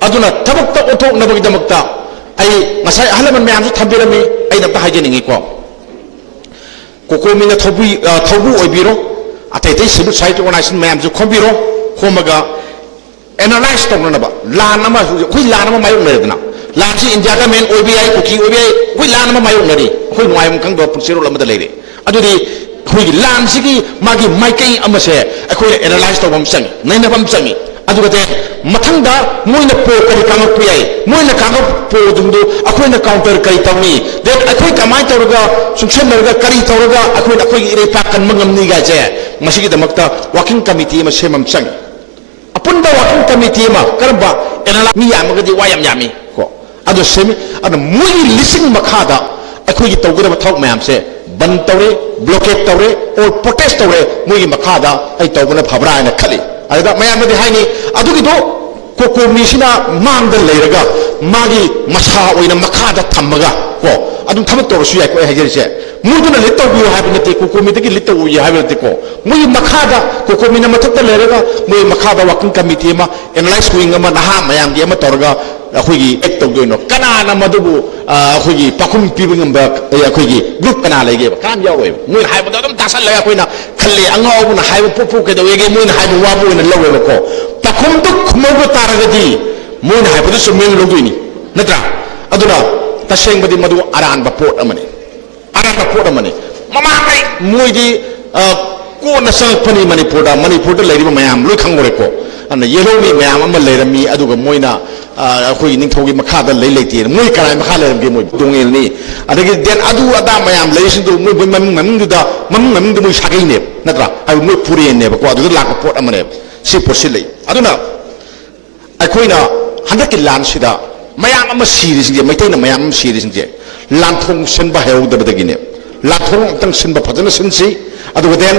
aduna thabak ta othok na ba gi da makta ai ngasai halaman mayam su thabirami ai na ta hajeningi ko kokomina thobu oibiro atai civil society organization mayam su khobiro khomaga analyze tongna ba lan ama khoi lan ama mayok ledna lan si india ka men obi ai koki obi ai khoi lan ama mayok nari khoi nuai mung kang do punsiro lam da leire adudi khoi lan si ki magi maikai ama se khoi analyze to bam sang nai na bam sangi aduga te mathangda moina po kari kangak piyai moina kangak po dumdu akhoi counter kari tawni then akhoi kamai tawraga sungsen narga kari tawraga akhoi ire pa kan mangam ni ga je masigi damakta working committee ma semam sang apun da working committee ma karba enala mi yam ga di wayam yami ko adu semi adu mui lising makhada akhoi gi tawgada ma thok mayam se ban tawre blockade tawre or protest tawre mui gi makhada ai tawbana phabra na khali ada mayam di haini adu gi do kokomi sina mangda leiraga magi masha oina makhada thammaga ko adum thamak tor su ya ko hajer se muduna litto bi habne te kokomi te litto ya habne te ko mui makhada kokomi na mathak leiraga mui makhada working committee ma analyze wing ma naha mayam gi ma torga akhoi ek to doino kana na madubu akhoi pakhum pibingam ba akhoi group kana lege kan yawe mui haiba dam dasal la akhoi na khalle angau na haiba pupu ke dawege mui na haiba wabu na lawe ko pakhum du khmogo taragadi mui na haiba du sumin loduini natra aduna taseng badi madu aran ba pot amane mama kai mui di ko na sang pani manipur da leiri mayam loi khangore ko ana yelo mi mayam ama leirami aduga moina akhoi ning thogi makha da lei leiti moi karai makha leiram ge moi dongel ni adagi den adu ada mayam leisin du moi maming du da maming du moi sagai ne natra ai moi puri ne ba ko adu la ko pot amane si porsi lei aduna akhoi na handak ki lan sida mayam ama siri singe maitai na mayam siri singe lan thong sen ba heu da badagi ne lan thong tang sen ba phajana sen si aduga den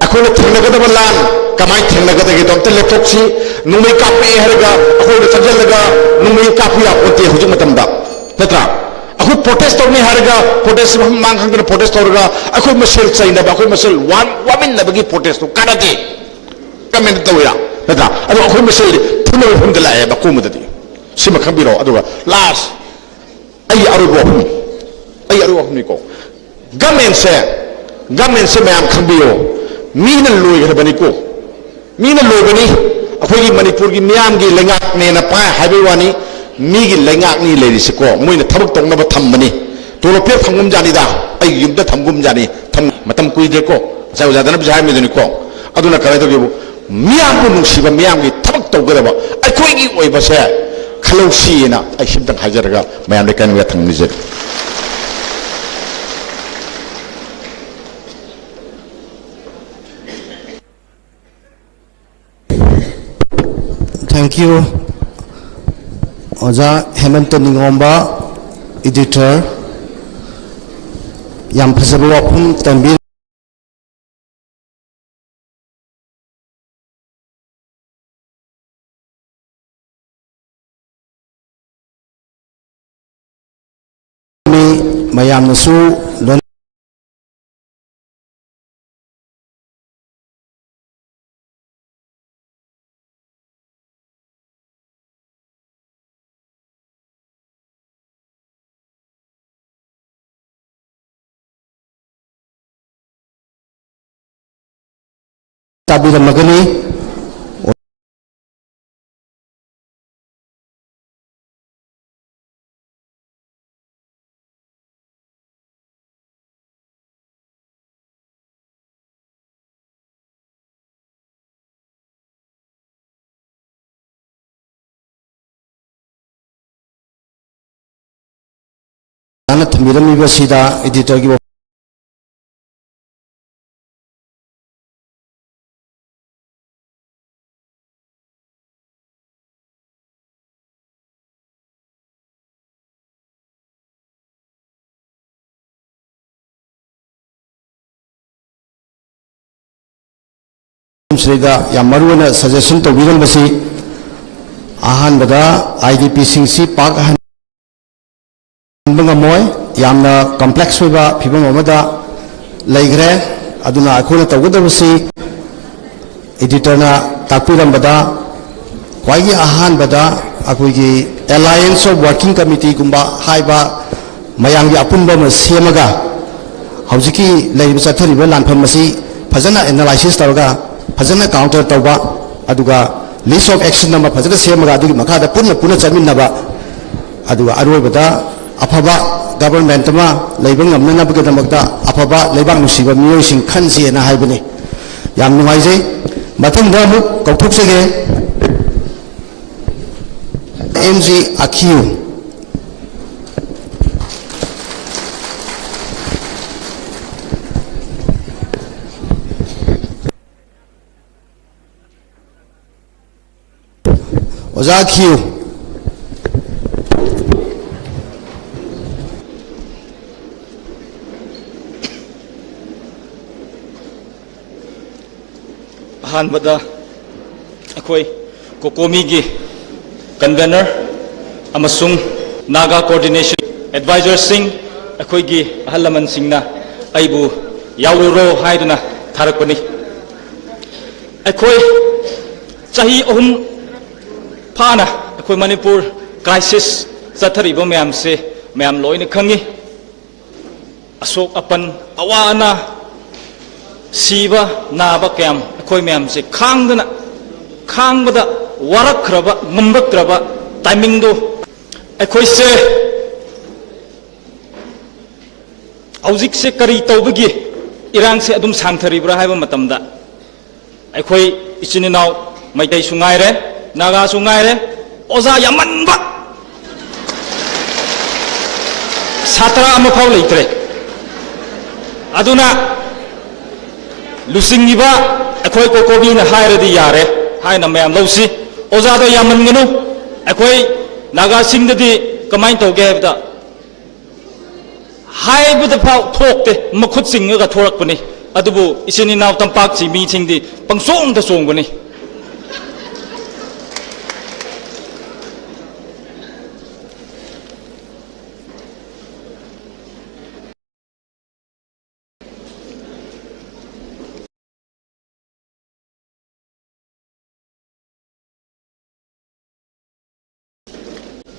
akhoi na thengna ga da lan kamai thengna ga da ge dom te laptop si numai ka pe herga akhoi na sajal ga numai ka pu ya pote hujum matam da natra akhoi protest ni herga protest mang khang da protest orga akhoi masel chaina ba akhoi masel wamin na bagi protest to kanate kamen to ya natra adu akhoi masel thuno hum da la ya ba ko mudadi sima khambiro aduga last ai aru ni ko government se mayam khambiro mina loi ga bani ko mina loi bani akhoi gi manipur gi miyam gi lengak ne na pa haibai wani mi gi lengak ni le ri ko moina thabak tong na ba tham bani to lo pe phangum jani da ai yum da thamgum jani tham matam kui de ko sa ja dana bjai mi de ni ko aduna kare to gi miyam bu nusi ba miyam gi thabak to ga ba akhoi gi oi ba se khalau si na ai sim tang hajar ga mayam le kan wa thang ni je Thank you, Oja Hemanta Ningomba, editor. Yang phasaba wafum tambir mayam nasu lon tabiramagani ana thamirami ba sida editor gi सिदा याम मरुना suggestion तौबिरम बसी अहानबदा IDP सिंसी पाक हनबंगमोय यामना complex होइबा फिबम अमदा लैग्रे अदुना अखोना तौगदबसी एडिटरना ताकपिरमबदा क्वाइगी अहानबदा अखोगी एलायंस ऑफ वर्किंग कमिटी गुंबा हाइबा मयांगी अपुनबा सेमगा हौजिकी लैब चथरिबा लानफम मसी फजना एनालाइसिस तौरगा फजना काउंटर तौबा अदुगा लिस्ट ऑफ एक्शन नंबर फजना सेमगा अदुगी मखादा पुन्ना पुन्ना चमिनबा अदुगा अरोइबदा अफबा गवर्नमेंट मा लैब ngamnanabagidamagda अफबा लैबाक नुसिबा मियोइसिं खनसिना हाइबनी याम नुमाइजै मथंगदा अमुक कौथोकसगे MG Akhiu Oza Akhiu अहानबदा अखोई कोकोमी की कन्वेनर अमसुंग नागा कोऑर्डिनेशन एडवाइजर सिंह अखोई की अहल लमन सिंहना अइबु याउरो हाइदुना थारकपनी अखोई चाही अहुम फाना अखोई मणिपुर क्राइसिस चथरिबो मैम से मैम लोइन खंगी अशोक अपन अवा अना सीबा नाबा कयाम अखोई मैम से खांगबदा वारखरबा ngumraqtraba टाइमिंग दो अखोई से औजिक से करी तौबगी इरांग से अदुम सांगथरिब्रा हाइबा मतमदा अखोई इचिनिनाव मैतै सुंगाइरे नागा सुंगाइरे ओजा यामनबा सात्रा अमफाव लेत्रे अदुना लुसिंगिबा अखोई कोकोबीना हाइरदी यारे हाइना मैम लौसी ओजादो यामनगनु अखोई नागा सिंगददी कमाइन तौगे हाइबदा हाइबदा फाव थोकते मखुत सिंगगा थोरकपनी अदुबु इसिनि नाव तंपाक ची मी सिंगदी पंगसोंगदा सोंगबनी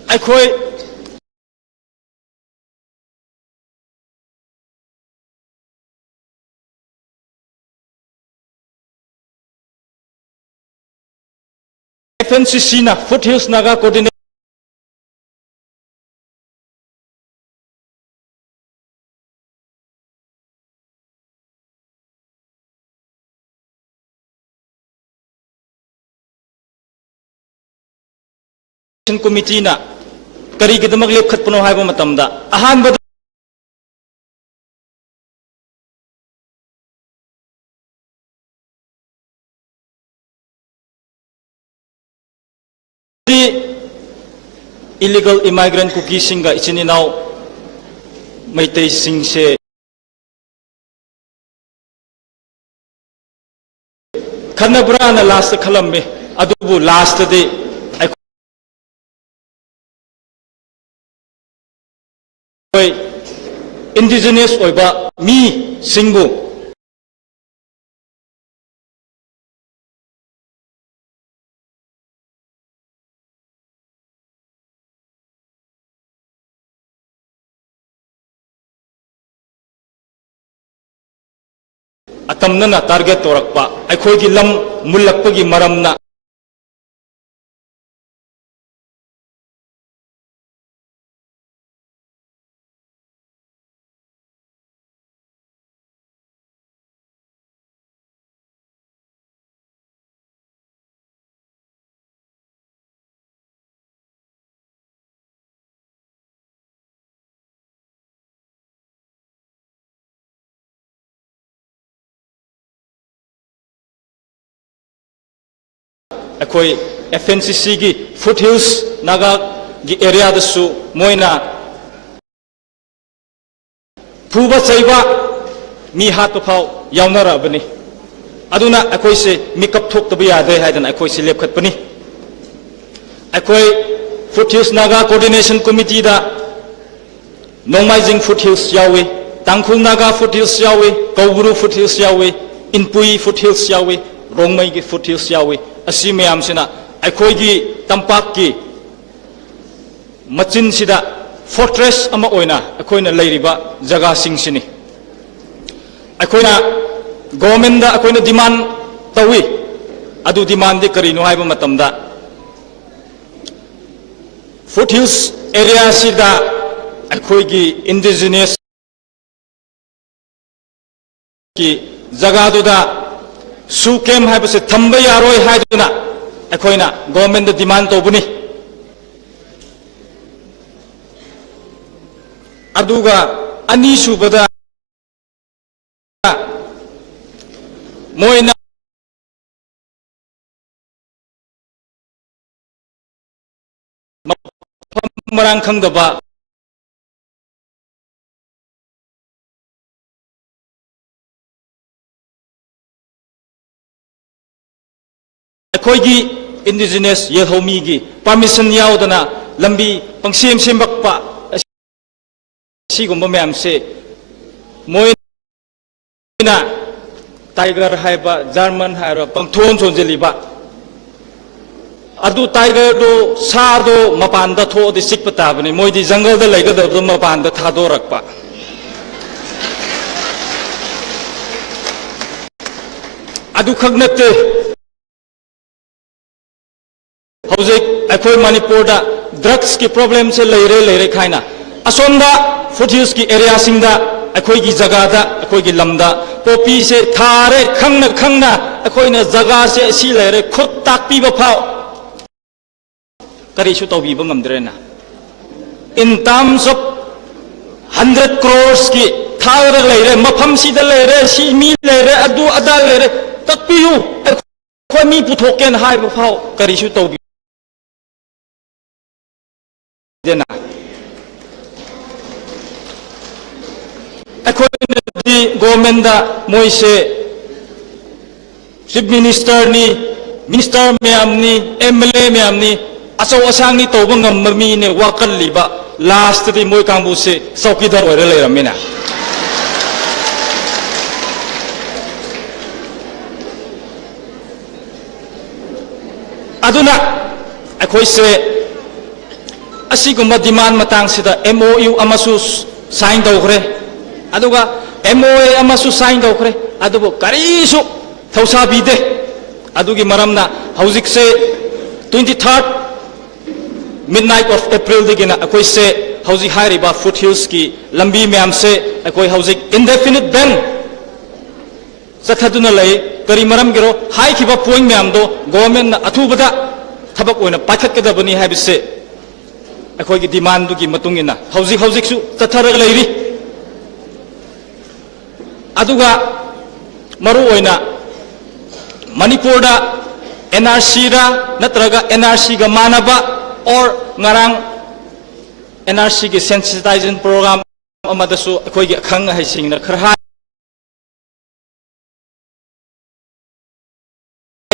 अखोई FNCC ना फुटहिल्स नागा कोऑर्डिनेशन कमिटी ना करीगिदमक लेखत्पनो हाइबा मतमदा अहानबदा इलीगल इमाइग्रेंट कुकी सिंगा इचिनिनाव मैतै सिंग से खनब्राना लास्ट खलम्मे अदुबु लास्ट दे इंडिजिनियस ओइबा मी सिंगबु अतमना टारगेट तोरकपा अखोई लम मुल्लकपगी मरमना अखोई FNCC की फुटहिल्स नागा की एरिया दसु मोइना फुबा चैबा मी हात फाव यावनरबनी aduna akhoi se mikap thok tabi ade haidan akhoi se lepkhat pani akhoi Foothills Naga Coordination Committee da Nongmaijing Foothills yawi Tangkhul Naga Foothills yawi Kauburu Foothills yawi Inpui Foothills yawi Rongmai gi Foothills yawi asi mayam sina akhoi gi tampak ki machin sida fortress ama oina akoina leiriba jaga sing sini akoina government da akoina demand tawi adu demand di karino haiba matamda Foothills area sida akoigi indigenous ki jaga du da su kem haiba se thamba yaroi haiduna akoina government da demand tobuni aduga ani subada moina marang khangdaba akoigi indigenous yelhomi gi permission yaudana lambi pangsem sembakpa sigumba mayam se moina tiger haiba German haira pangthon sonjeliba adu tiger do sa do mapanda tho de sikpa tabani moidi jungle da leiga do mapanda thadorakpa adu khagnate hojik akhoi Manipur da drugs ki problem se leire khaina asomda Foothills ki area singda akhoi gi jaga da akhoi gi lamda popi se thare khangna akhoi na jaga se si leire khut takpi ba phao kari su tawbi ba ngamdre na in terms of 100 crores ki thare leire mafam si da leire si mi leire adu ada leire takpi yu akhoi mi puthoken hai ba phao kari su tawbi dena akhoi government da moise chief minister ni minister mayam ni MLA mayam ni asaw asang ni tawba ngammi ne wakal liba last di moy kangbu se saukidar oire leiramina aduna akhoi se asigumba demand matang sida MOU amasu sign dawgre aduga MOA amasu sign dawgre adubo karisu thausa bide adugi maramna hojik se 23rd midnight of April digina akoi se hojik hairiba Foothills ki lambi mayam se akoi hojik indefinite ban sathaduna lei kari maram giro hai khiba point mayam do government na athubada thabak oina pathak kedabani habise akoi gi demand du gi matungina hojik su tatharag leiri aduga maru oina Manipur da NRC da natraga NRC ga manaba or ngarang NRC gi sensitization program amadasu akoi gi khang hai singna kharha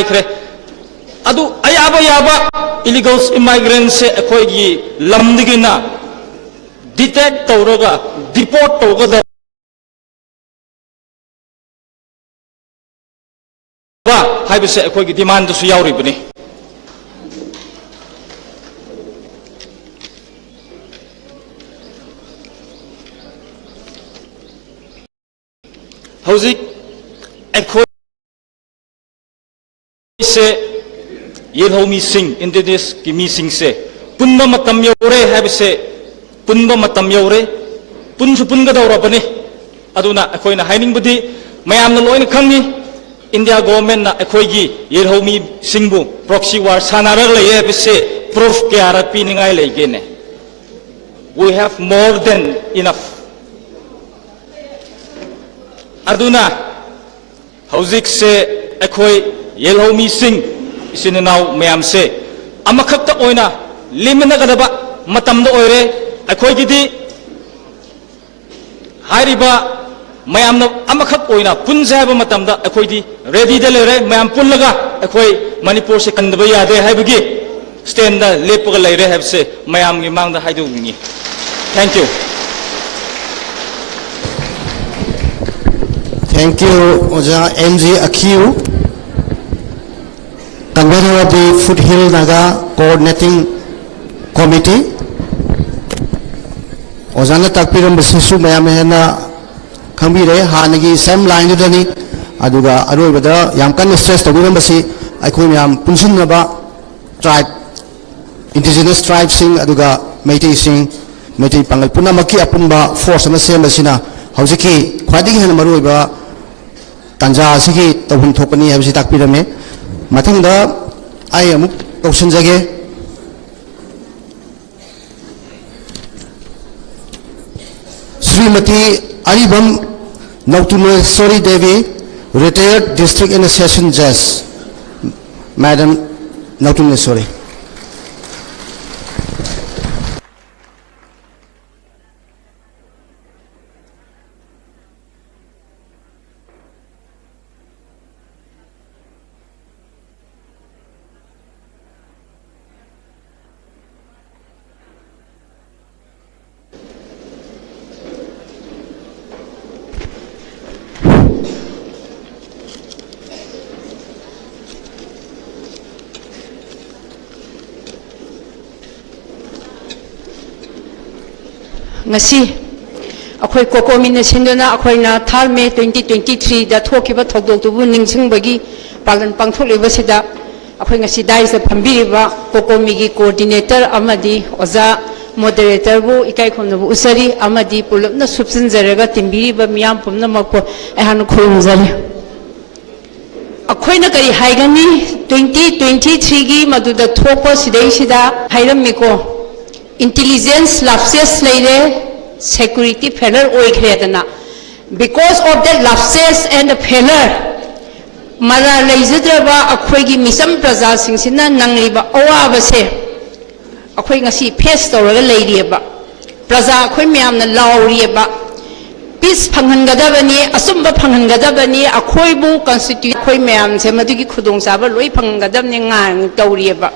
khre adu ayaba illegal immigrants se akoi gi lamdigina detect tawraga deport tawga haibise akoi gi demand su yauribani hojik akoi se yelhomi sing indigenous ki mi sing se punba matam yaure haibise punba matam yaure punsu punga dawrabani aduna akoi na haining budi mayam na loina khangni India government na akoi gi yelhomi singbu proxy war sanarar leye bise proof ke arapi ningai lege ne we have more than enough aduna hojik se akoi yelhomi sing isininaw mayam se amakhakta oina limna gadaba matam do oire akoi gi di hairiba ꯃꯌꯥꯝꯅ ꯑꯃꯈꯛ ꯑꯣꯏꯅ ꯄꯨꯟꯖꯦ ꯍꯥꯏꯕ ꯃꯇꯝꯗ ꯑꯩꯈꯣꯏꯗꯤ ꯔꯦꯗꯤꯗ ꯂꯩꯔꯦ ꯃꯌꯥꯝ ꯄꯨꯜꯂꯒ ꯑꯩꯈꯣꯏ ꯃꯅꯤꯄꯨꯔꯁꯦ ꯀꯟꯗꯕ ꯌꯥꯗꯦ ꯍꯥꯏꯕꯒꯤ ꯁ꯭ꯇꯦꯟꯗ ꯂꯦꯞꯄꯒ ꯂꯩꯔꯦ ꯍꯥꯏꯕꯁꯦ ꯃꯌꯥꯝꯒꯤ ꯃꯥꯡꯗ ꯍꯥꯏꯗꯣꯛꯅꯤꯡꯉꯤ thank you Thank you, Oja MG Akiu, convener of the Foothill Naga Coordinating Committee. Ojana takpiram basisu mayam hena khambire hanagi same line dani aduga aroibada yam kan stress tabiram basi aikoi mayam punsinaba tribe indigenous tribe sing aduga Meitei sing Meitei pangal punamaki apunba force ama sem basina haujiki khwadigi hena maroiba tanja asigi tawhun thokani habisi takpirame mathangda ai amuk tawsinjage Srimati Aribam Nautuneswari Devi, retired district and session judge. Madam Nautuneswari. ngasi akhoi kokomina sindona akhoi na thar me 2023 da thokiba thodok tu bu ningsing bagi palan pangthok leba sida akhoi ngasi dai sa phambiriba kokomi gi coordinator amadi oza moderator bu ikai khomna bu usari amadi pulapna subsin jaraga timbiriba miyam pumna makpo ehan khurumjali akhoi na kari haigani 2023 gi maduda thokpa sidai sida hairam miko intelligence lapses leire security failure oikhredana because of that lapses and the failure mara leijadraba akhoi gi misam praja singsina nangliba awaba se akhoi ngasi face tawraga leirieba praja akhoi myamna laurieba peace phanghangadabani asumba phanghangadabani akhoi bu constitute akhoi myam se madugi khudong saba loi phanghangadabni ngang tawrieba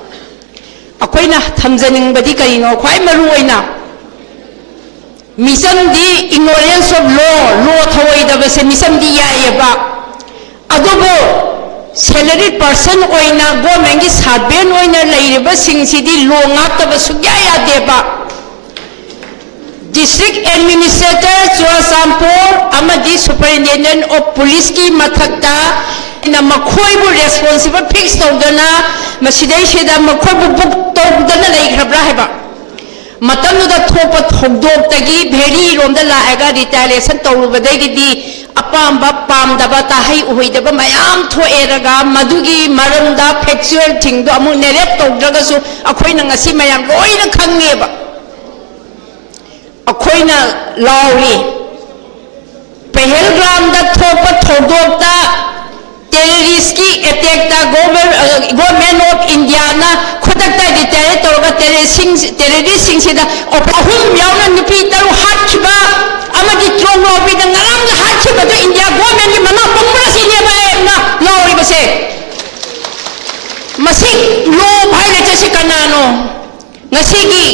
akoina thamjaning badi karino khwai maru oina mission di ignorance of law thawai da base mission di yaeba adobo salary person oina government gi saben oina leiriba singsi di law ngata ba sugya ya deba district administrator Churasampur amadi superintendent of police ki mathakta na makhoi bu responsible fix tawdana masidai sheda makhoi bu book tawdana leikhrabra heba matamnu da thopa thodok tagi bheri romda laaga retaliation tawrubadagi di apamba pamdaba tahai uhoidaba mayam thoeraga madugi maramda factual thing do amu nerep tawdraga su akhoina ngasi mayam loina khangeba akhoina lauri Pahalgam da thopa thodok ta terrorist ki attack da government of India na khudak ta retaliate torga terrorist sing sida ahum yauna nupi taru hatchba amagi trongo bi da ngaram hatchba do India government ni mana pamra sine ba na lori base masi lo violate se kanano ngasi gi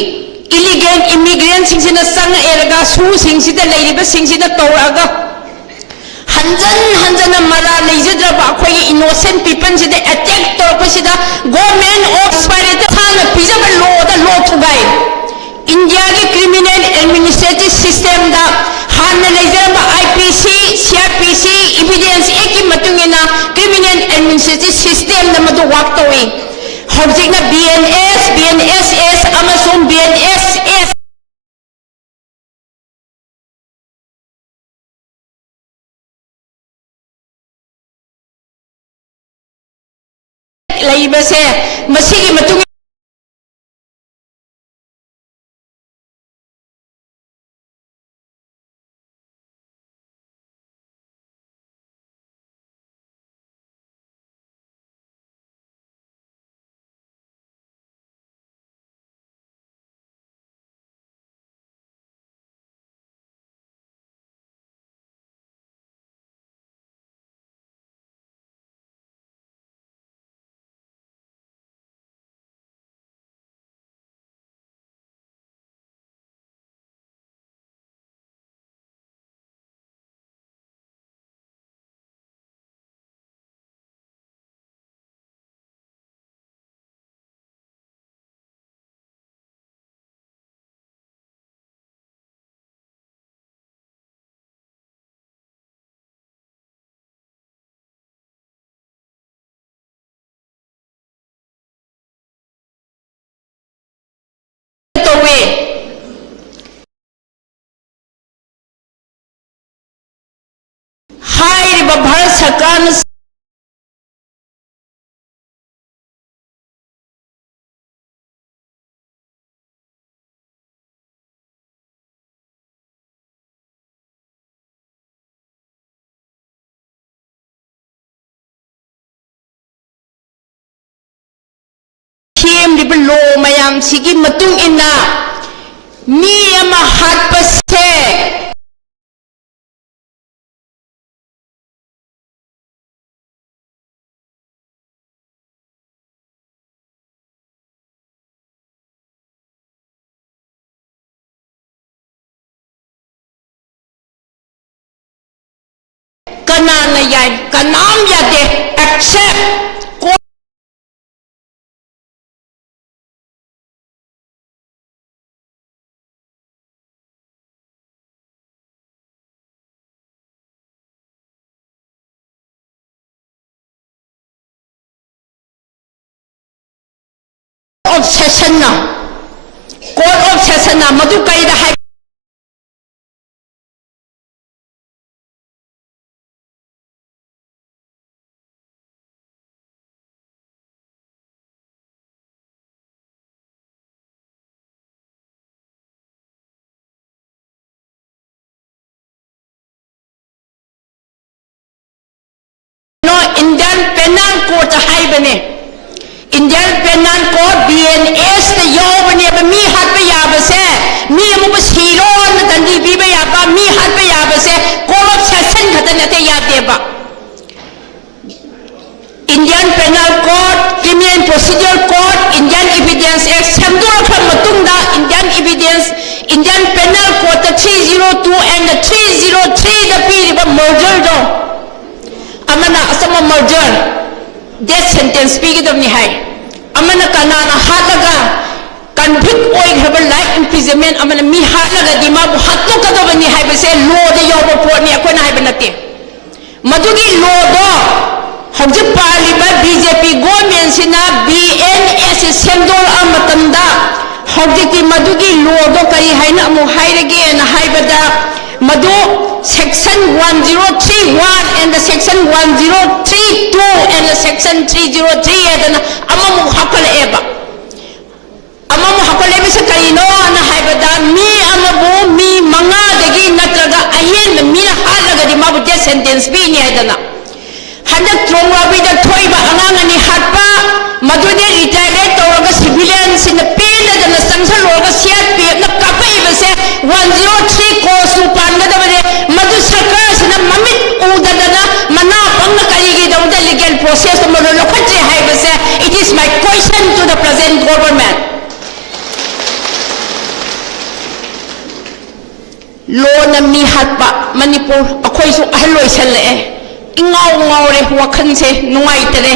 illegal immigrant sing sina sang erga su sing sida leiriba sing sida toraga hanjan mara leijadraba akhoi innocent people sida attack torpa sida government of spirit thana pijaba law thugai India ki criminal administrative system da hanna leijaraba IPC CRPC evidence eki matungina criminal administrative system da madu work towi hojikna BNSS amasung BNSS leibase masigi matung सरकार सेमलिबा लो मयाम सिगी मतुंग इना मी अमा हाटपसे कनाना याय कनाम यादे accept of session na court of session na madu kai da hai no Indian penal court hai bane Indian Penal Code BNS the yobani ba mi hat ba yaba se mi amu ba siro na dandi bi ba yaba mi hat ba yaba se court of session khatan ate yade ba Indian Penal Code Criminal Procedure Code Indian Evidence Act samdura kham matung da Indian Penal Code the 302 and the 303 the pi ba murder do amana asama murder death sentence pigidamni hai amana kanana halaga convict oigraba life imprisonment amana mi halaga di ma bu hatto kadabani hai base law da yoba poni akona hai banate madugi law do hobje paliba BJP government sina BNS semdol amatamda hobje ki madugi law do kari haina amu hairage na haibada madu section 1031 and the section 1032 and the section 303 adana amamu hakal eba se karino na haibada mi amabu mi manga dagi natraga ayen mi halaga di mabu death sentence bi ni adana handak trongwa bi da thoiba angangani hatpa madu de retire toraga civilians in the pen adana sangsal roga siat pe na kapai base 103 course upanga da madu sarkar sina mamit udadana mana banga karigi da legal process to molo lokhache hai base it is my question to the present government lo na mi hatpa manipur akhoi su ahloi sale ingau ngaure wakhan se nuai tere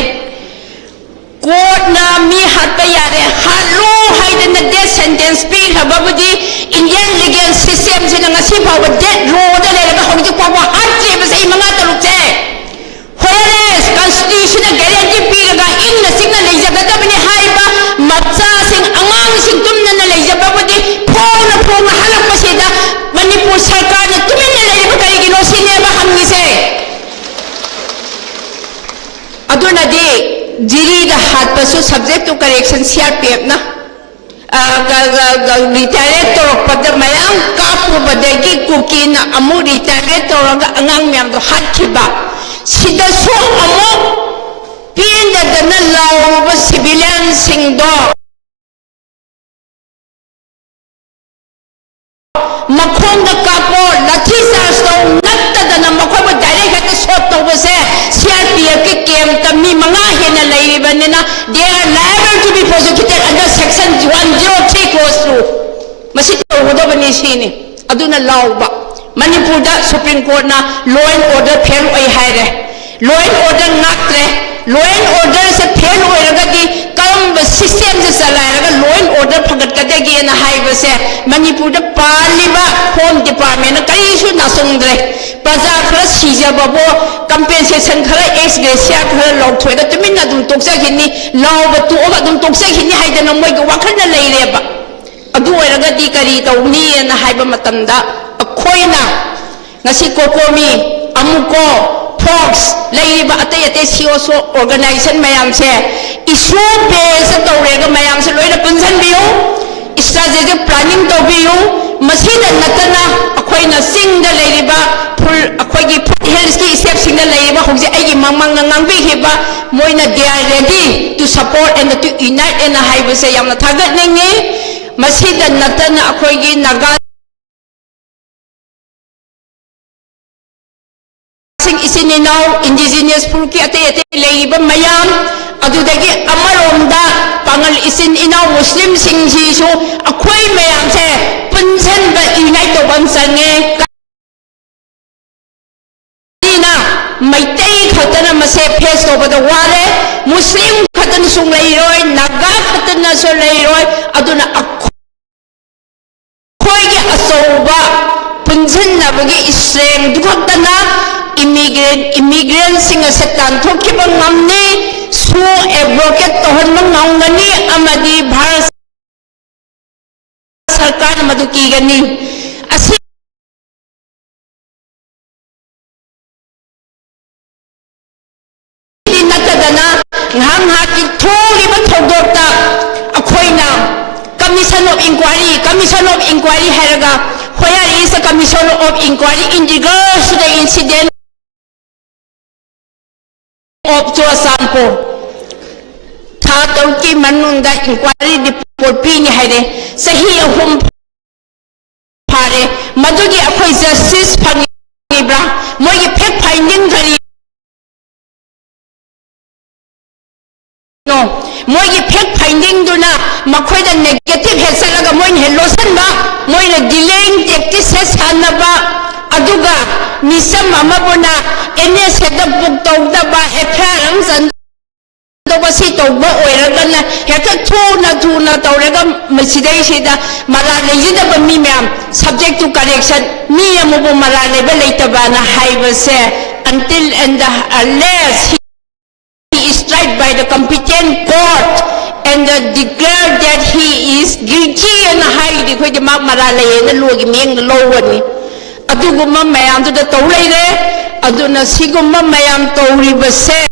court na mi hatpa yare halu haidana death sentence pi hababudi Indian legal system se na ngasi phawa death row da le ga hongji phawa hatre ba sei manga taruk che whereas constitution na guarantee pi ga inna singna leijaga da bani haiba matsa sing angang sing tumna na leijaga budi phona halak pa se da manipur sarkar na tumin na leiba kai gi no sine ba hamni se aduna de jiri da hat pasu subject to correction CRPF na retire torok pada mayang kapu badagi kukina amu retire torok angang myam do hat kiba sida so amu pinda dana law ba civilian sing do makhong da kapo lathi sars do natta dana makhong ba direct hat shot to base CRPF ke kem tami manga hena lai banena they are liable to be prosecuted under section 103 clause 2 masi to hodo bani sini aduna law ba manipur da supreme court na law and order fail oi haire law and order ngatre law and order se fail oi raga di kam system se salai raga law and order phagat kadegi na haiba se manipur da paliba home department na kai su na sungdre praja khara sija babo compensation khara ex gratia khara log thoi da tumin na dum toksa khini law ba tu ba dum toksa khini haida na moi ga wakhan na leire ba adu oi raga di kari tawni na haiba matamda akhoina ngasi kokomi amuko Fox leiba ate COSO organization mayam se issue base tawrega mayam se loina punsan biu strategic planning to biu masida natana akhoina singda leiba full akhoigi health ki step singda leiba hoje aigi mangmang ngang bi heba moina they are ready to support and to unite and haiba se yamna thagat ningi masida natana akhoigi naga isininaw indigenous pulki ate leiba mayam adudagi amaronda pangal isininaw muslim singji so akhoi mayam se punsan ba unite to bam sange dina maitai khatana mase face to bada wale muslim khatan sung leiroi naga khatana so leiroi aduna akhoi ge asoba punsan nabagi islam dukhatana immigrant sing se tan thokki bangamni su advocate to hon mangani amadi bharat sarkar madu ki gani asi dinatadana ngam ha ki thori ba thodorta akhoina commission of inquiry haraga where is the commission of inquiry in regards to the incident of Choasanpo. Tatauki Manunda inquiry report pini hide. Sahi ahum pare. Madugi akwai justice pangibra. Mogi pek finding gari. No. Mogi pek finding duna. Makwai da negative hesalaga moin hellosan ba. Moin delaying tactics hesanaba. Aduga misam amabona ene seda bukta ba ekharam san do basi to ba oiragana heta thuna tawrega masidai sida marale yida ba mi ma'am subject to correction mi amubu marale ba leitaba na haibase until and unless he is tried by the competent court and declared that he is guilty and hide ko de marale na logi meng lowani aduguma mayam to the tawleire aduna siguma mayam tawribase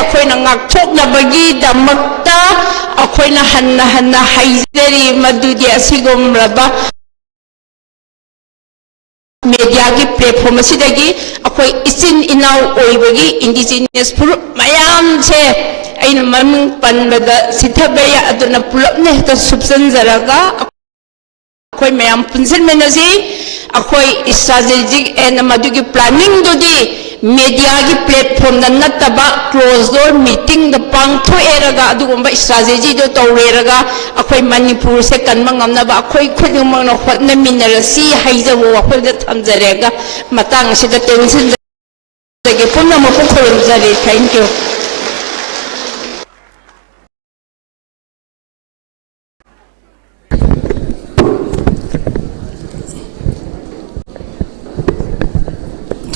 akoina ngakthoknabagi damakta akoina hanna haizeri madudi asigumraba media gi platform asidagi akoi isin inaw oibagi indigenous group mayam se aina mamung panbada sithabaya aduna pulapne ta subsanjaraga akoi mayam punsen menasi akoi strategic and madugi planning dodi media gi platform na nataba close door meeting the pang tho eraga adugumba strategy do tawreraga akoi manipur se kanma ngamna ba akoi khudumang na hotna minerasi haijawo akoi da thamjarega matang sida tension ge punna mo ko khorimjari thank you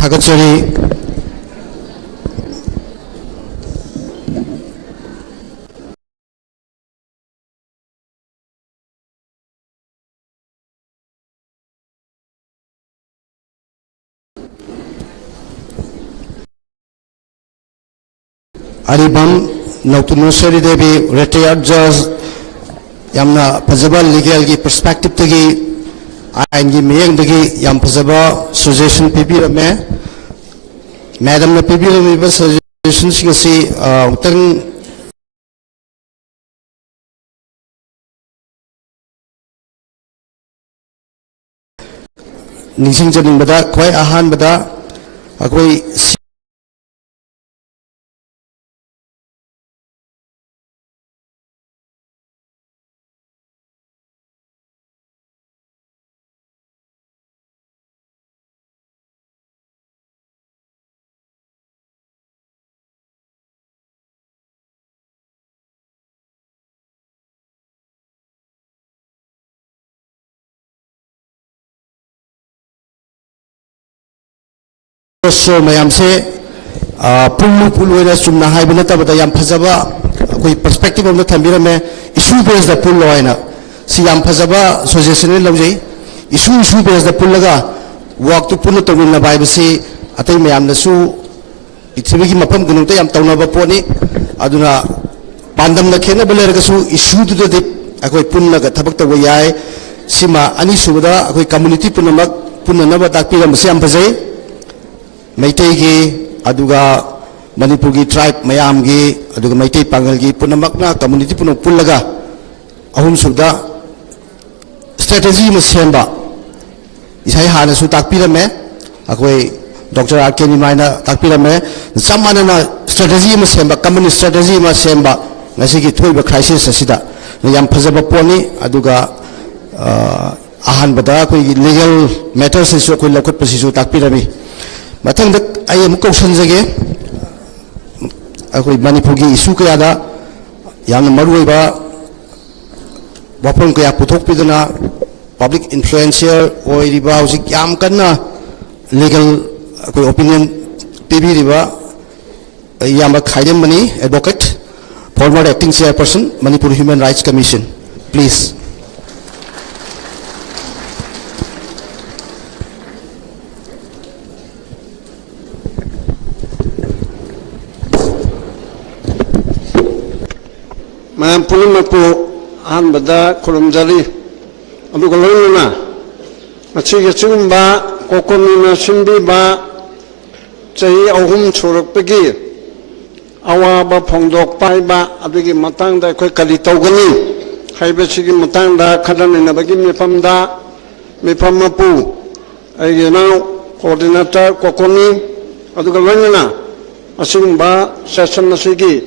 Thagachari Aribam Nautunusari Devi retired judge Yamna Pajaba legal gi perspective tagi Aingi meyang dagi yam Pajaba suggestion pipirame Madam na pipirame ba suggestion sigasi utang Nising janing bada kwai ahan bada akoi so mayam se pulu ina sumna haibina tabada yam phajaba koi perspective of the thambira me issue based the pull loina si yam phajaba suggestion laujai issue based the pull laga work तो पुनः तौमिन बाइबसी अतई मयामनसु पृथ्वी की मफम गुनुते याम तौनबा pony अदुना पांडम न खेनब लेरगसु issue दुदे अखोय पुन्नग थबक तव याय सिमा अनि सुबदा अखोय community पुनमक पुननब ताकपिरमसे याम फजै मैतै की अदुगा मणिपुर की tribe मयाम की अदुगा मैतै पांगल की पुनमकना कम्युनिटी पुन पुल्लगा अहुम सुबदा स्ट्रेटेजी में सेंबा इसाई हानसु ताकपिरमे अखोय डॉक्टर आर के निमायना ताकपिरमे समानना स्ट्रेटेजी में सेंबा कम्युनिटी स्ट्रेटेजी में सेंबा ngasi ki thoiba crisis asida yam phajaba poni aduga ahan bada koi legal matters isu koi lokot pasisu takpirami mathang dak ayam question jage akoi manipur gi issue kaya da yam marui ba wapon kaya puthok piduna public influencer oi riba hausi yam kanna legal koi opinion pb riba yam khaidem mani advocate former acting chairperson Manipur Human Rights Commission, please. Madam Pulimapu Anbada Kurumjali Abugaluna Machigachumba Kokomina Simbiba Jay Ohum Churupegi Awaba Pongdok Paiba Abigi Matanda Kalitogani Haibachigi Matanda Kadan in Abagi Mipamda Mipamapu Ayana Coordinator Kokoni Adugalana Asimba Session Nasigi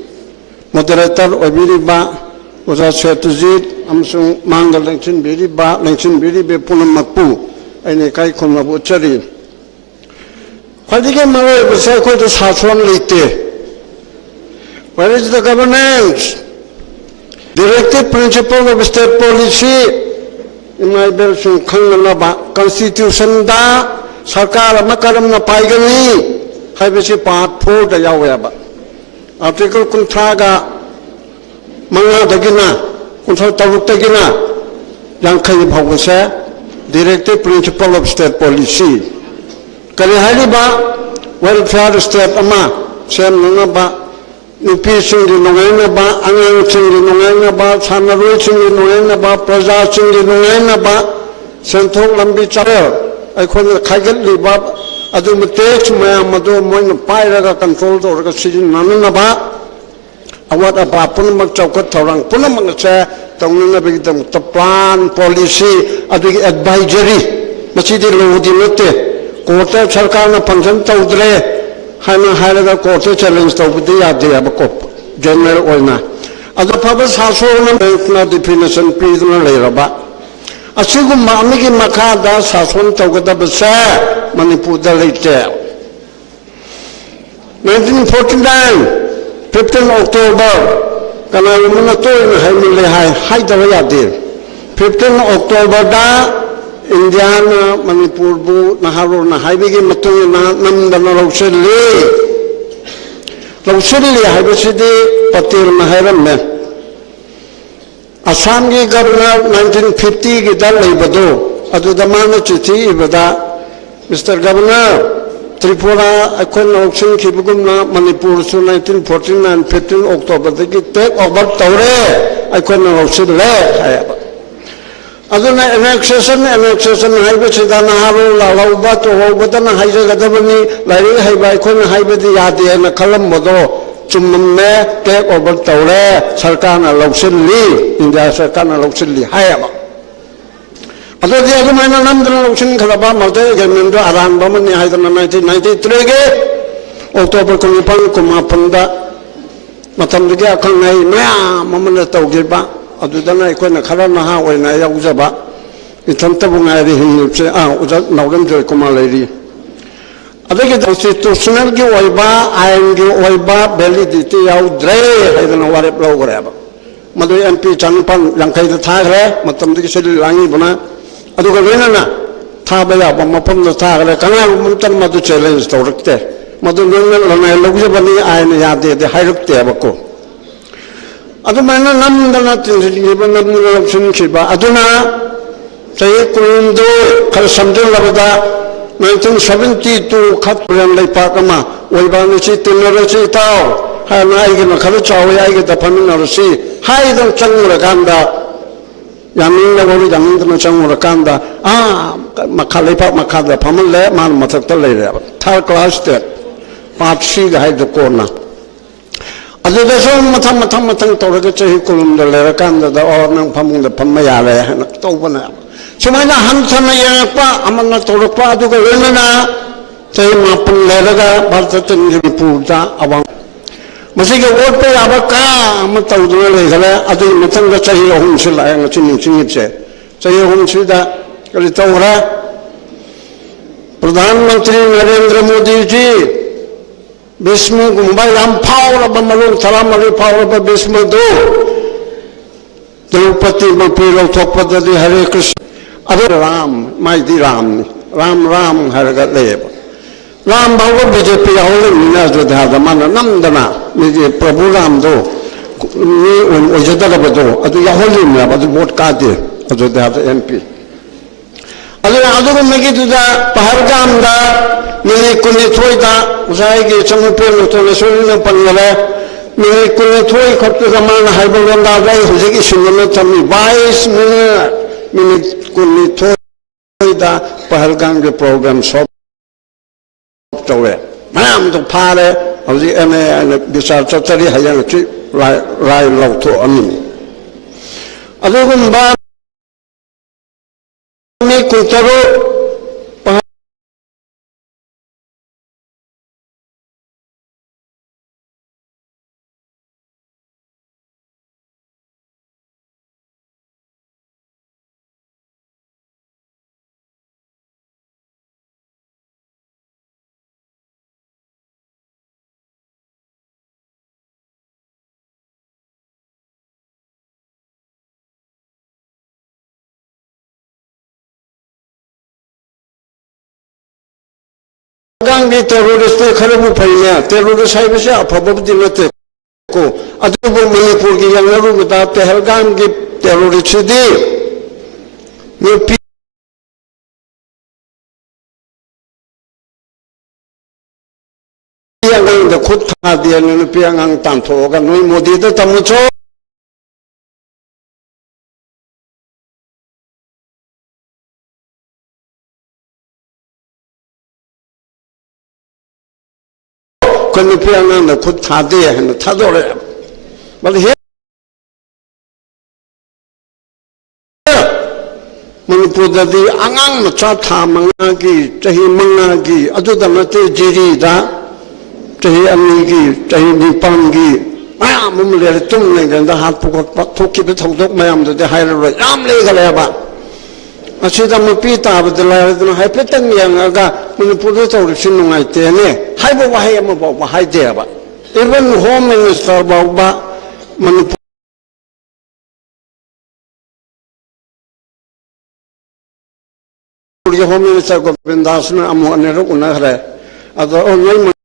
Moderator Obiriba was a Chetuzit Amsung Manga Lanchin Biriba Lanchin Biribe Punamapu and a Kaikon Cherry. Why did you marry the circle to Saswan Lite? Where is the governance? Directive principle of state policy in my version Kanganaba Constitution da Sarkar Makaram na Paigani Habishi Part 4 the Yawaba. Article Kuntraga Manga Dagina Kuntra Tagina Yankai Bhavasa Directive principle of state policy. Kalihaliba welfare state ama Sam Nangaba Nupi Singhi Nungainaba, Angan Singhi Nungainaba, Sanarui Singhi Nungainaba, Praja Singhi Nungainaba, Sentong Lambi Chapel, I call the Kagat Libab, Adumate, Mayamado, Moin Pyra controlled or Sijin Nanaba, what about Punamak Chokat Torang, Punamaka, Tonga Bigdam, the plan, policy, advisory, Machidi Lodinote, Kota Chalkana Panjan Todre. Hana Halaga Quarter challenge to the Abakop, General Oina. As the purpose has shown not definition, prisoner Leraba. A single Mamiki Makada has one to get up a share, Manipur the later. 1949, 15 October, Kanaramunato in Hamili High 15 October da. Indiana, Manipur, Naharo, Nahaibigi, Matuna, Namdana, Roshili, Habashidi, Patil Maharam. Assamgi Governor 1950 Gidal Ibado, Adudamana Chiti, Ibada, Mr. Governor, Tripura, Akon Ocean, Kibugumna, Manipur, 1949, 15 October, they take over Taure, Akon Ocean, Aduna annexation, Highway Sidana Haru, Lauba to Hobatan, Hijagadabani, Larry Hibaikon, Hibadi Yadi, and a Kalambodo, Chumame, take over Taure, Sarkana Loxin Lee, in the Sarkana Loxin Lee, Hayaba. Other the other man, Namdan Loxin Kalaba, Mother, Gamenda, Aran Bomani, Hydana 1993, October Kulipan, Kumapanda, Matamdiga Kanai, Mamma Taugiba. Adudana Ikona Karanaha when I Uzaba, it's Santabunari, Nogam Joy Kumalari. I think it's constitutional give Oiba, I am give Oiba, Belly, the out Dre, I don't know what a blow whatever. Mother MP Chanpan, Lankai the Tagre, Matamdi Langi Buna, Adugarina, Tabaya, Mapam the Tagre, Canal Muntan Madu challenge to Rukte. Madu Luna, Lugabani, I am the Hirukte Abako. Adumana Namdana Shiba, Aduna, say Kurindo, Kalsamdil Lavada, 1972 खत प्रेम लेपाकमा ओइबानसी तिनरसी ताओ हाना आइगे मखल चावे आइगे दफमिनरसी हाइदं चंगुरकांदा यामिंग लगोरी जंगन चंगुरकांदा मखल लेपा मखल फमले मान मथक लेरे third class ते part C high the कोना अदुदसो मथम तौरगे चही कुलुम लेरकांदा नंग फमुंग फम Yale हन तौबना सुमाइना हंसना यंगपा अमन तौरपा अदुगा वेनना चही मापन लेरगा भारत चंगी पूजा अवांग मसिगे वोट पे आबा का अम तौदुना लेखले अदु मथंग चही अहुम सिलाय ngachini chingipse चही अहुम सिदा करि तौरा प्रधानमंत्री नरेंद्र मोदी जी विष्णु गुम्बाई राम फावरब मलुंग थरामरी फावरब विष्णु दो द्रौपदी मपी लौथोकपददि हरे कृष्ण अबे राम माइदी राम राम हरगा लेब राम बाबू बीजेपी आवले मिना जोधा दमान नमदना निजे प्रभु राम दो नि ओजदगा बदो अदु याहोली मिना अदु वोट कादे अयोध्या एमपी अदु मेगी दुदा पहलगाम दा मिली कुनी थोइदा उसाइगे चंगुपेल लोतोने सोलिन पनगले मिली कुनी थोइ खत्तु गमान हाइबलंदा दाई हुजिगी सुनने थमी 22 मिनट कुनी थोइदा पहलगाम के प्रोग्राम सब तौरे मैम तो फारे हुजि एने बिचार चतरी हयंग छि राय लौथो अमी अदुगुम्बा मी कुतरो गांगी टेररिस्ट खरबु फैने टेररिस्ट हाइबसे अफबबदि नते को अदुबु मणिपुर की यंगरु गदा पहलगाम की टेररिस्ट दि नुपी यांग द खुद था दिया नुपी यांग तांथोगा नोई मोदी द तमुचो कोई पियांग न खुद था दे है न था दो रे मतलब ये मणिपुर ददी आंगांग मचा था मंगा की चही मंगा की अदुदा नते जिरी दा चही अमी की चही निपान की मयाम मुमले तुम नहीं गंदा हाथ पुकट थोकी पे थोक मयाम दे हाइर रे याम ले गले बा असिदा मपी ताबद लायदन हाइपेतंग यांगा मणिपुर तौर सिन नुंगाइतेने हाइबो वाहे अम बो वाहाइ देबा इवन होम मिनिस्टर बाबा मणिपुर होम मिनिस्टर गोविंदास ने अमो अनेरो उनहरे अदो ओनय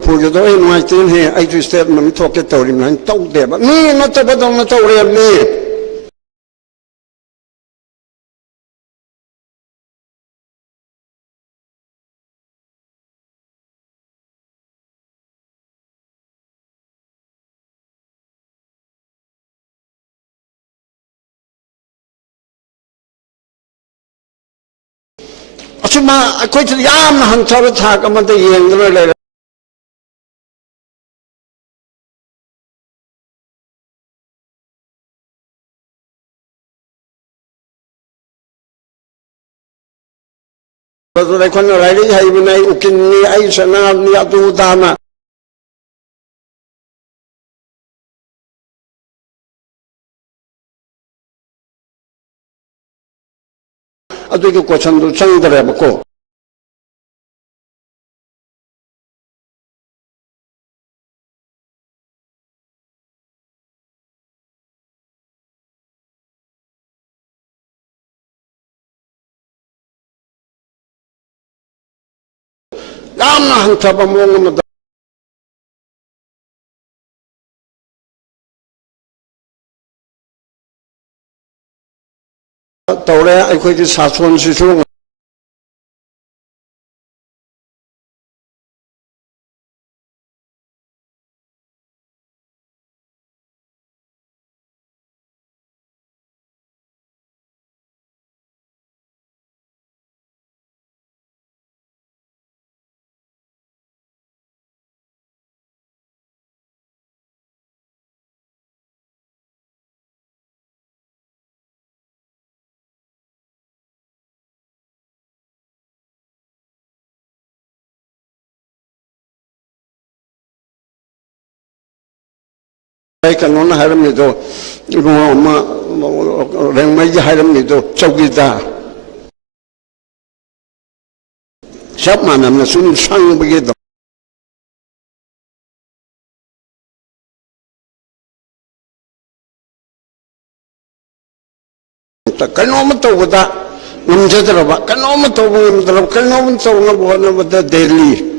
पूरे तो इन माइटिन है आई जो स्टेट में मिथोके तौरी में तो देबा मी न तो बदल न तो रे मी अच्छा मां कोई तो याम हंसर था कमते येंद्र ले तो देखो ना राइडी है भी नहीं उकिन्नी आई सना निया तो दाना अदुगी क्वेश्चन दो चंगदरे बको यामना हंथब मौंग तौरे अखोई सासोन सिसु कौन है रेंगमई है चौकीदा सब मानना सूम संगे कौम तौबद गमजद्रब कौम तौब कौम तौनब होनबद दिल्ली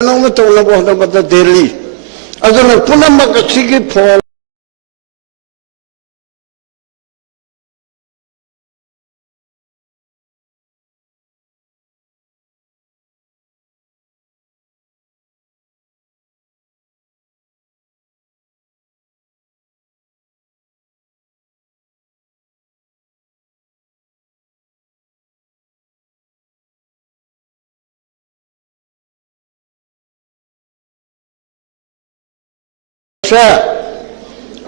तौनब होनबद दिल्ली पुनमक फोन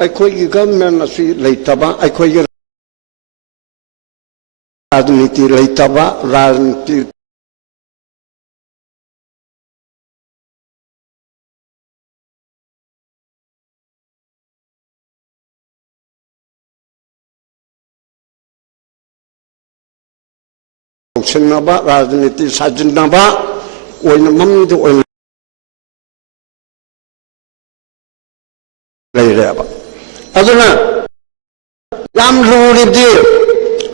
अखोई गवर्नमेंट असी लेतबा अखोई राजनीति लेतबा राजनीति राजनीति साजिनबा ममद लूरीदी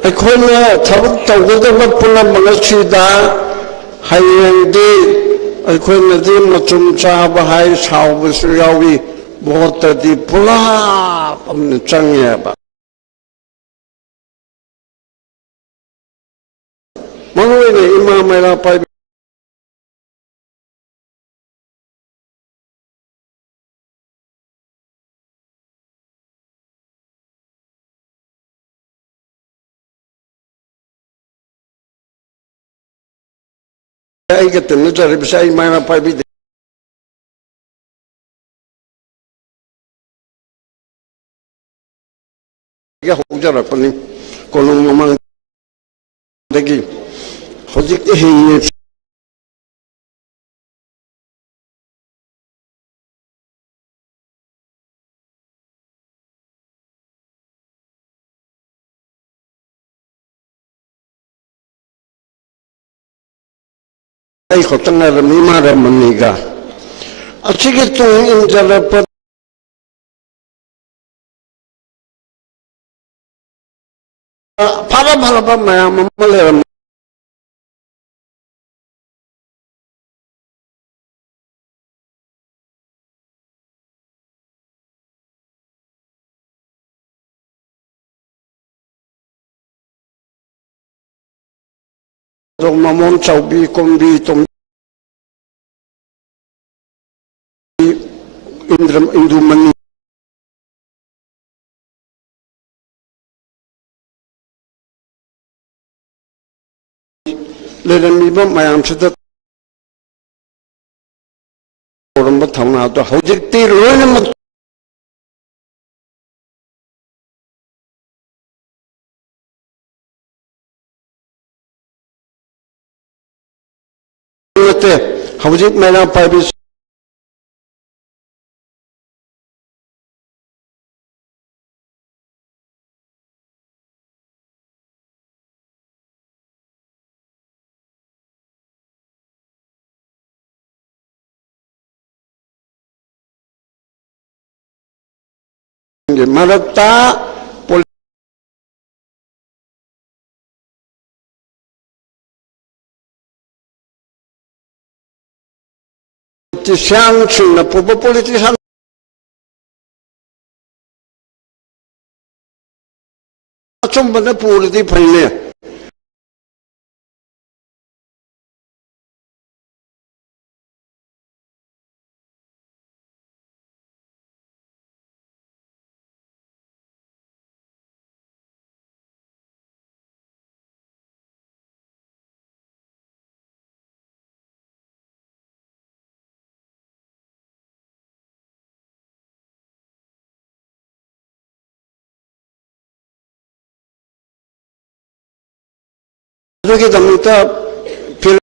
अखोना थबक तौगदब पुनमगसीदा हयेंदी अखोनदी मचुम चाब हाय सावबसु यावी भोटदी पुलाप अमन चंगेबा मनुवेने इमा मेरा पाई I get the military beside my pipe. Hojarapani, Column Degi, Hojik, I hotanga the Mimara Maniga. A chicken in Jalapa. Parabala, my mamma. Mamon Chaubi, Combi, Tom Indumani. Let me bump my answer that Oramba Tana, the Hojik Tea, Hojik Mena Pibis. के मरक्ता politician puba politician achumba purdi phaine की दमता फिर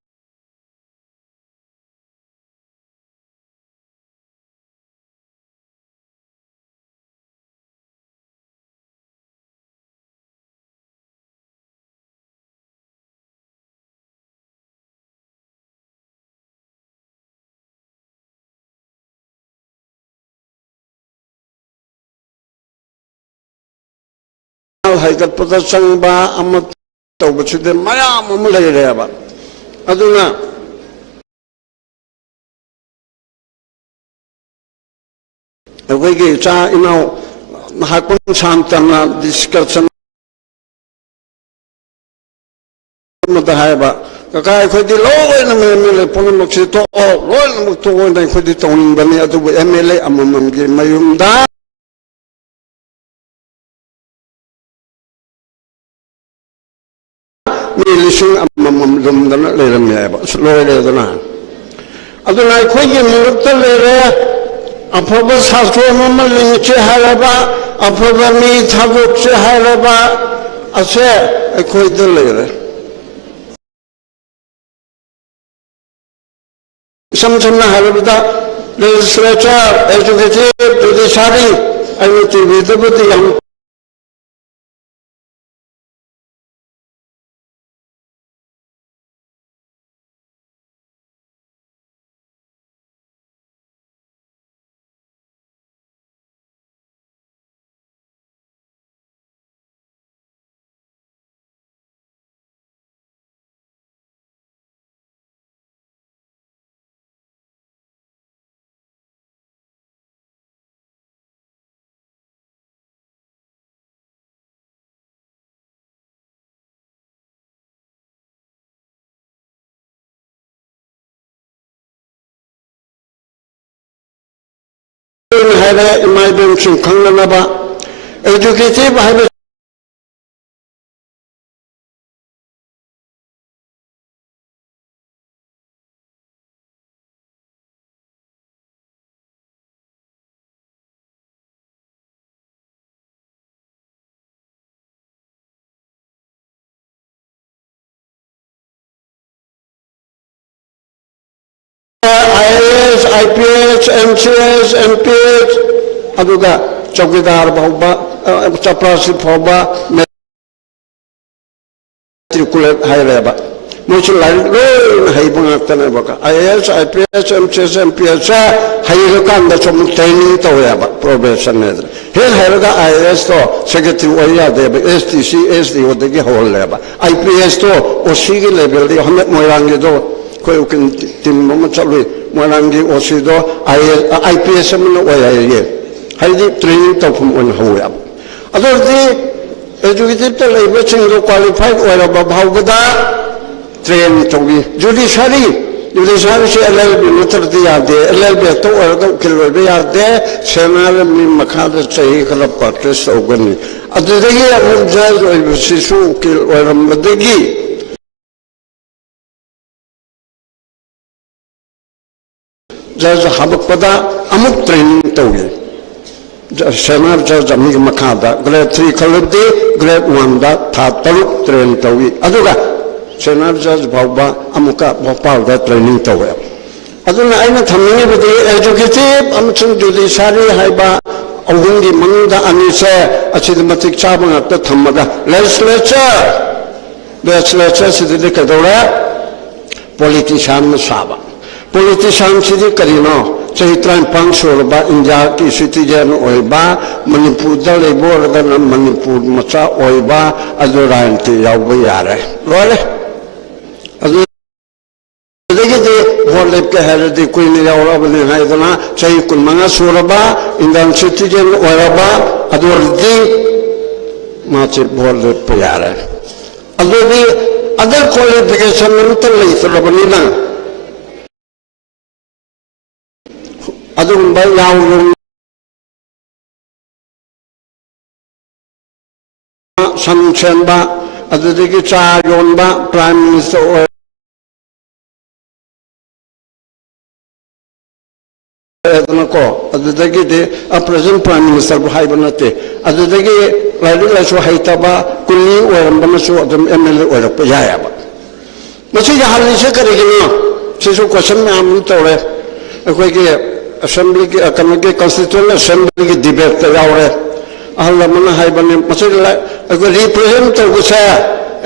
हाईकट पद संबा अमत तौबसिदे मयाम अम लेरेबा अदुना अखोइगे चा इनाव हाकुन Shantana discussion मदा हायबा कका अखोइदि लोयना मेले पुनमक्सि तो लोयना मक तो ओइना अखोइदि तौनिंबनि अदुबु एमएलए अमममगे मयुमदा लिसिंग अममम लुमदना लेरमे है लोयरेदना अदुना अखोइगे मुरक्ता लेरे अफब सासो मम लिंचे हारबा अफब मी थाबुकसे हारबा असे अखोइदे लेरे समझना हारबदा लेजिस्लेचर एजुकेटिव जुडिशरी एजुकेटिव हम है इमाइडेंस खंगनबा एजुकेटिव है IAS, IPS, MCS, MPS अदुगा चौकीदार भावबा चपरासी भावबा मेट्रिकुलेट हायरेबा मोइसु लाइक लोन हाइबंगा तनेबका IAS, IPS, MCS, MPS हाइरकांदा सम ट्रेनिंग तोयाबा प्रोबेशन नेद्र हे हाइरगा IAS तो सेक्रेटरी ओया देबा STC SD ओदगी होलेबा IPS तो ओसी के लेवल दे हम मोइरांगे दो कोई उकिन टीम मम चलुई मोइरांगे ओसी दो IPS मन ओया ये हाइदी ट्रेनिंग तौफम ओन होयाबा अदोदि एजुकेटिव तो लेबा सिंगो क्वालिफाइड ओरबा भावगदा ट्रेन तौबी जुडिशरी से LLB नत्रदि यादे LLB तो ओरगा किलोबे यादे सेनाल मि मखाद चही खला प्रैक्टिस तौगनी अदुदगी अमु जज ओइबसिसु किल ओरमदगी जज हबकदा अमुक ट्रेनिंग तौगे सेना जज अमि मखादा ग्रेड 3 खलबदे ग्रेड 1 दा था तरुक ट्रेन तौगी अदुगा सेना जज भावबा अमुका भोपाल दा ट्रेनिंग तौगे अदुना आइना थमनिगे बदे एजुकेटिव अमचुन जुडिशरी हाइबा अहुंगी मंगदा अनिसे अचिद मतिक चाबा ngakta थमदा लेजिस्लेचर सिदि कदौरा पॉलिटिशियन साबा पॉलिटिशियन सिदि करिनो चाहे त्रांपांग सोरबा इंडिया की सिटीजन ओइबा मणिपुर दले बोरगन मणिपुर मचा ओइबा अदो रायंती यावबा यारे लोरे अदो दे वोट लेप के हेरदी कुइने यावराबने हायदना चाहे कुनमंगा सोरबा इंडियन सिटीजन ओइबा अदो दे माचे वोट लेप यारे अदो दे अदर क्वालिफिकेशन नंतर लेसरबनिना अदुगुंबा यावरुम संचेंबा अदुदगी चा योनबा प्राइम मिनिस्टर को अदुदगी दे प्रेजेंट प्राइम मिनिस्टर हाइबा नते अदुदगी लाइक लाइसो हाइताबा कुली ओरंबनसो अदम एमएलए ओरप यायाबा मसी हालिसे करिगिनो सिसो क्वेश्चन में हम तोरे अखोइगे असेंबली की कनो के कॉन्स्टिट्यूएंट असेंबली की डिबेट यावरे अहलमन हाइबने मसी रिप्रेजेंट तौगुसे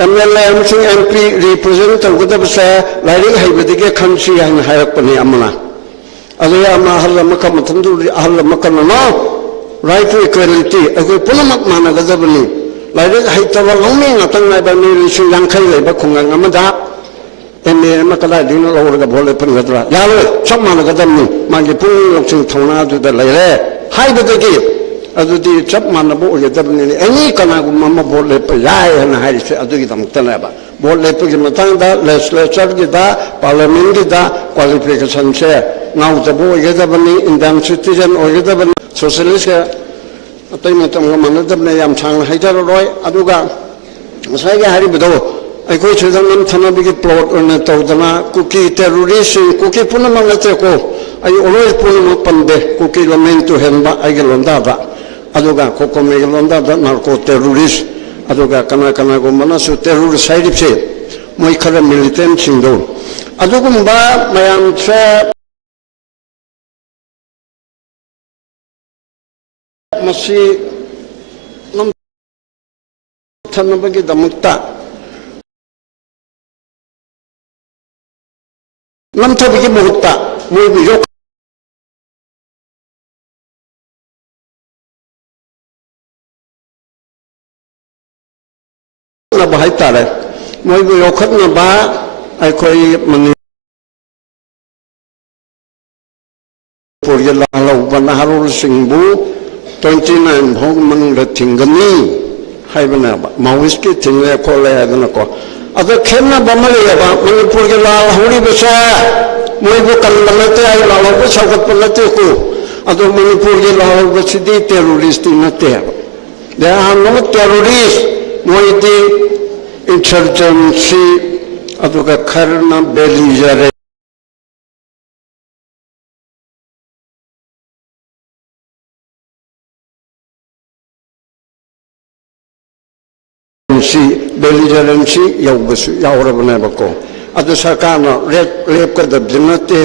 एमएलए अमसुंग एमपी रिप्रेजेंट तौगुदबसे लाइक हाइबदिगे खनसी हाइन हायकपनि अमना अदे अमा अहलमक मतंदु अहलमक नो राइट टू इक्वालिटी अखोइ पुनमक मानगदबनि लाइक हाइतबा लौमे ngतंग नाइबनि लिसु यांखै लेबा खुंगांग अमदा एमए मकदा दिन लौरगा भोले पनगदरा यालो सब मानगदमनि मागी पुंग लौचिंग थौना दुदा लेरे हाइबदगी अदुदी सब मानबो ओगदबनि एनी कनागु मम भोले प याय हना हारिसे अदुगी दमतनेबा भोले प gi matangda legislature gi da parliament gi da qualification se नाउतबो ओगदबनि इंडियन सिटीजन ओगदबनि सोशलिस्ट अतै मतम मानदबने याम सांग हाइजररोय अदुगा मसाइगे हारिबदो अखोई छदंगम थनबिगी प्लॉट ओने तौदना कुकी टेररिस्ट कुकी पुनमंग नतेको आई ओलोय पुनम पंदे कुकी लमेन टू हेनबा आइगे लोंदाबा अदुगा कोकोमे लोंदाबा नार्को टेररिस्ट अदुगा कना कना गो मनसु टेररिस्ट साइड से मोय खरा मिलिटेंट सिंदो अदुगुंबा मयाम से मसी नम थनबगी दमुक्ता नमथबगी मुहूर्ता मोयबु yok ना बाहाय तारे मोयबु योखत ना बा अखोई मनि पुरगे लालो बनहारुल सिंहबु 29 भोग मंग थिंगनी हाइबना माओइस्ट की थिंगले खोले आदना को अद खेलना बमलेबा मणिपुर के लाल होरी बसा मोइबु कलमते आई लालो को छगत पलते को अद मणिपुर के लाल बसिदी टेररिस्ट नते दे आर नॉट टेररिस्ट मोइदी इंसर्जेंसी अदुगा खरना बेलिजरे बेलिजरेंसी यौबसु यावरबनेबको अदु सरकारना रेप कदबजनते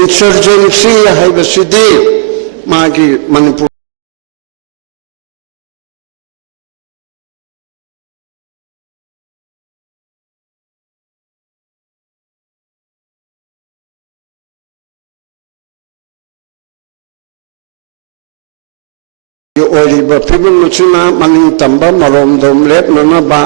इंसर्जेंसी हाइबसिदी मागी मणिपुर ओरिबा फिबन मुचुना मनिंग तंबा मरोम दोम लेप नना बा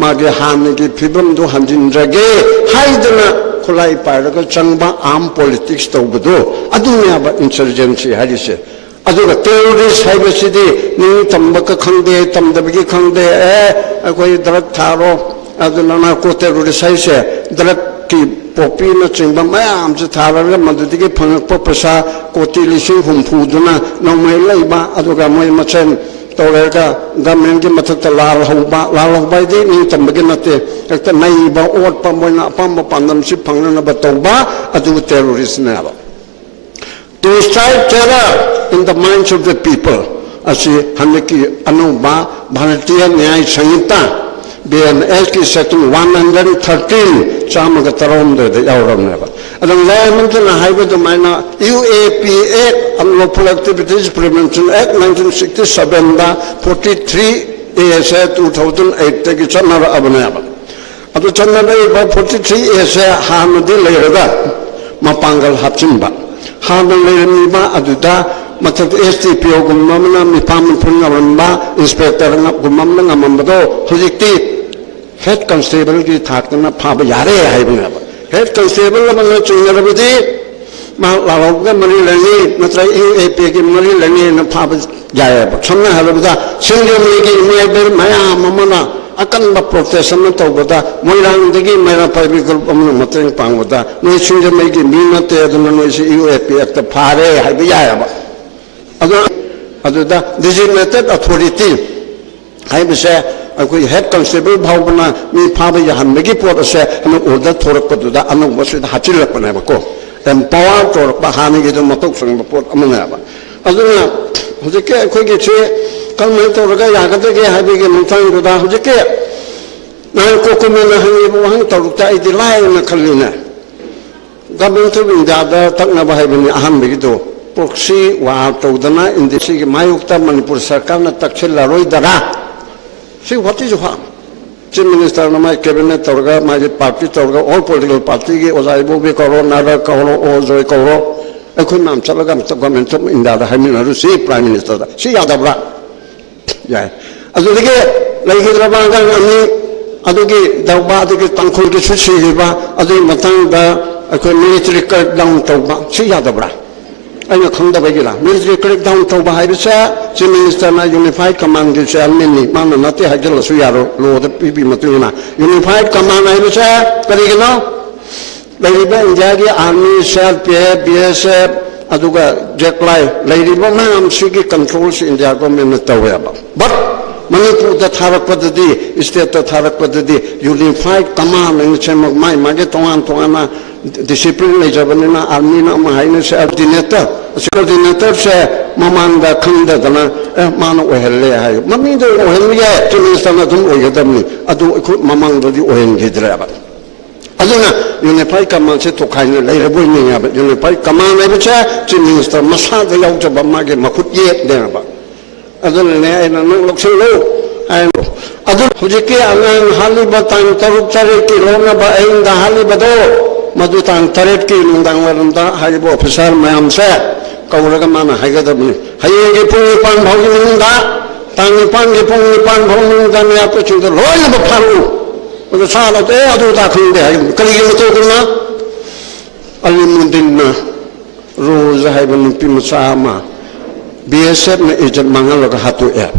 मागे हाने की फिबन दो हंजिनजगे हाइदना खुलाई पारगा चंगबा आम पॉलिटिक्स तौबदो अदुनियाबा इंसर्जेंसी हारिसे अदुगा टेररिस्ट हाइबसिदी नि तंबक खंगदे तंदबगी खंगदे अखोई दरक थारो अदुना को टेररिस्ट हाइसे दरक की पोपी न चिंबा मयाम से थारगा मदुदिगे फंगप पैसा कोटी लिसिंग हुमफुदुना नौमै लैबा अदुगा मोय मचेन तौरेगा गवर्नमेंट की मथक लाल होबा दी नि तंबगे नते एक नईबा ओटपा मोयना अपम पांदम सि फंगनब तौबा अदु टेररिस्ट नेबा to strike terror in the minds of the people asi hanki anuba bharatiya nyay sanhita BNS की सेक्शन 113 चामग तरम दे यावरमनेबा अदम लायमंतना हाइबदुमाइना UAP Act Unlawful Activities Prevention Act 1967 दा 43 ASA 2008 तक चन्नर अबनेबा अदु चन्नर बा 43 ASA हानदि लेरगा मपांगल हापचिनबा हान लेरमिबा अदुदा मतलब STPO गुम्मना मिपाम फुनगमबा इंस्पेक्टर गुम्मना ngमबदो हुजिकति हेड कांस्टेबल की थाकना फाब यारे हाइबनेबा हेड कांस्टेबल लमन चुंगरबदि मा लालौगा मरि लंगी नत्र UAP की मरि लंगी न फाब यारेबा समना हलबदा सिंगमी की मेबर माया ममना अकनबा प्रोटेक्शन न तौबदा मोइरांगदगी मेरा पाइबी ग्रुप अमन मतंग पांगबदा नोइ सिंगमी की मीनते अदन नोइ UAP एक्ट फारे हाइब यारेबा अदुदा designated authority हाइबसे अखोई हेड कांस्टेबल भावना मी फाब याहनबगी पोट असे अन ऑर्डर थोरकपदुदा अनोबसु हाचिलकपनेबको एम्पावर तोरकपा हानिगे दो मतोक संग पोट अमनेबा अदुना हुजिके अखोइगे चे कलमै तोरगा यागदगे हाइबगे मुथांगुदा हुजिके नाय कोकुमेना हंगिबो हंग तोरकता इदि लायना खल्लिना गवर्नमेंट ऑफ इंडिया दा तकना हाइबनि अहनबगी दो proxy war tawdana indisi ki mayukta manipur sarkar na takchillaroi dara see what is harm chief minister na my cabinet tawga my party tawga all political party ki ozaibo be karo nara karo ozoi karo ekhun nam chalaga government of india da hamin haru see prime minister da see yadabra ya aduge laigidra ga ani aduge dawba aduge tangkhul ki susi ba adu matang da ekhun military crackdown tawba see yadabra अने खंगदबगिला military crackdown तौबा हाइबसे chief minister ना unified command के chairman नि मान नते हाइजलसु यारो लो द पीबी मतुना यूनिफाइड कमांड हाइबसे करिगनो लैरिबा इंडिया की आर्मी CRPF BSF अदुगा जेक्लाई लैरिबा नाम सिगी कंट्रोल से इंडिया गवर्नमेंट तवेबा बट मणिपुर द थारकपददी स्टेट द थारकपददी यूनिफाइड कमांड इन चेमक माइ मागे तोंगान तोंगाना डिसिप्लिन लेजबनिना आर्मी ना माइने से कोऑर्डिनेटर से ममानदा खंददना मानो ओहले हाय मम्मी दो ओहले चीफ मिनिस्टर ना तुम ओयगदमनी अदु ममांगदि ओहेनगिद्राबा अदुना यूनिफाइड कमांड से तोखाइने लेरबोइने याबा unified command लेबचे chief minister Masad यावजबा मागे मखुत ये देनबा अदुने आइना नंग लोक्सलो अदु हुजिके अंगान हालिबा टाइम तरुक तरे की लोनबा आइंदा हालिबदो मधु तांग तरेट की नुंदांग वरंदा हाइबो ऑफिसर मैम से कौरगा माना हाइगदबनी हाइगे पुंग पान भागी नुंदा तांग पान के पुंग पान भाग नुंदा ने आप चुंद लोय ब फारू तो साला ते अदु ता खंदे हाइ कलिगे तो गुना अलिमुद्दीन रोज हाइबन पिमसामा BSF ने इज्जत मंगल लगा हाथो ए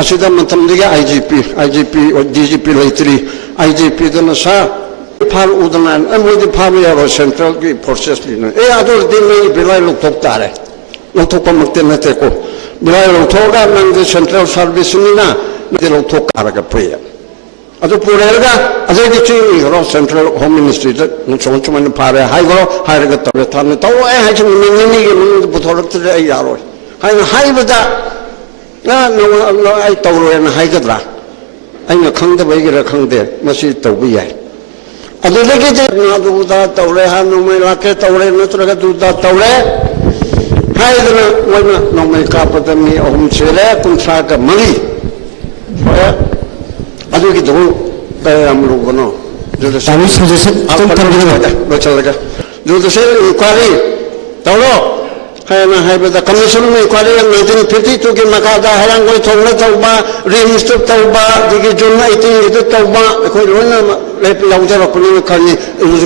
असिदा मतम दिगा IGP और DGP लेत्री IGP दना सा फाल उदनान अमोदि फाबे यारो सेंट्रल की फोर्सेस लिना ए आदर दिन में बिलाय लोथोक तारे लोथोक मते नते को बिलाय लोथोगा नंग सेंट्रल सर्विस निना नते लोथोक कारगा प्रिया अदु पुरेगा अजे की चिंग रो सेंट्रल होम मिनिस्ट्री द नचों चमन फारे हाइगो हाइरगा तबे थाने तो ए हाइ चिंग निनी के मन बुथोरक ते यारो हाइ हाइबदा ना नो आई तौरो न हाइगद्रा आइना खंगदबैगिरा खंगदे मसी तौबि याय अदुदगी दूधा तौरे नोमै लाके तौरे नत्रगा दूधा तौरे हाइदना वना नोमै कापदमी अहुम सेरे कुंसा का मरी अदुगी दो हम लोग बनो जो सामी सजेशन तुम बचलगा जो से इंक्वायरी तौरो हायना हाइबदा कमीशन में इंक्वायरी 1952 के मकादा हयांगोय थोंगला तौबा रिमिस्टर तौबा दिगी जुन 18 के तौबा कोई लोना लेप लाउजर अपनी खनी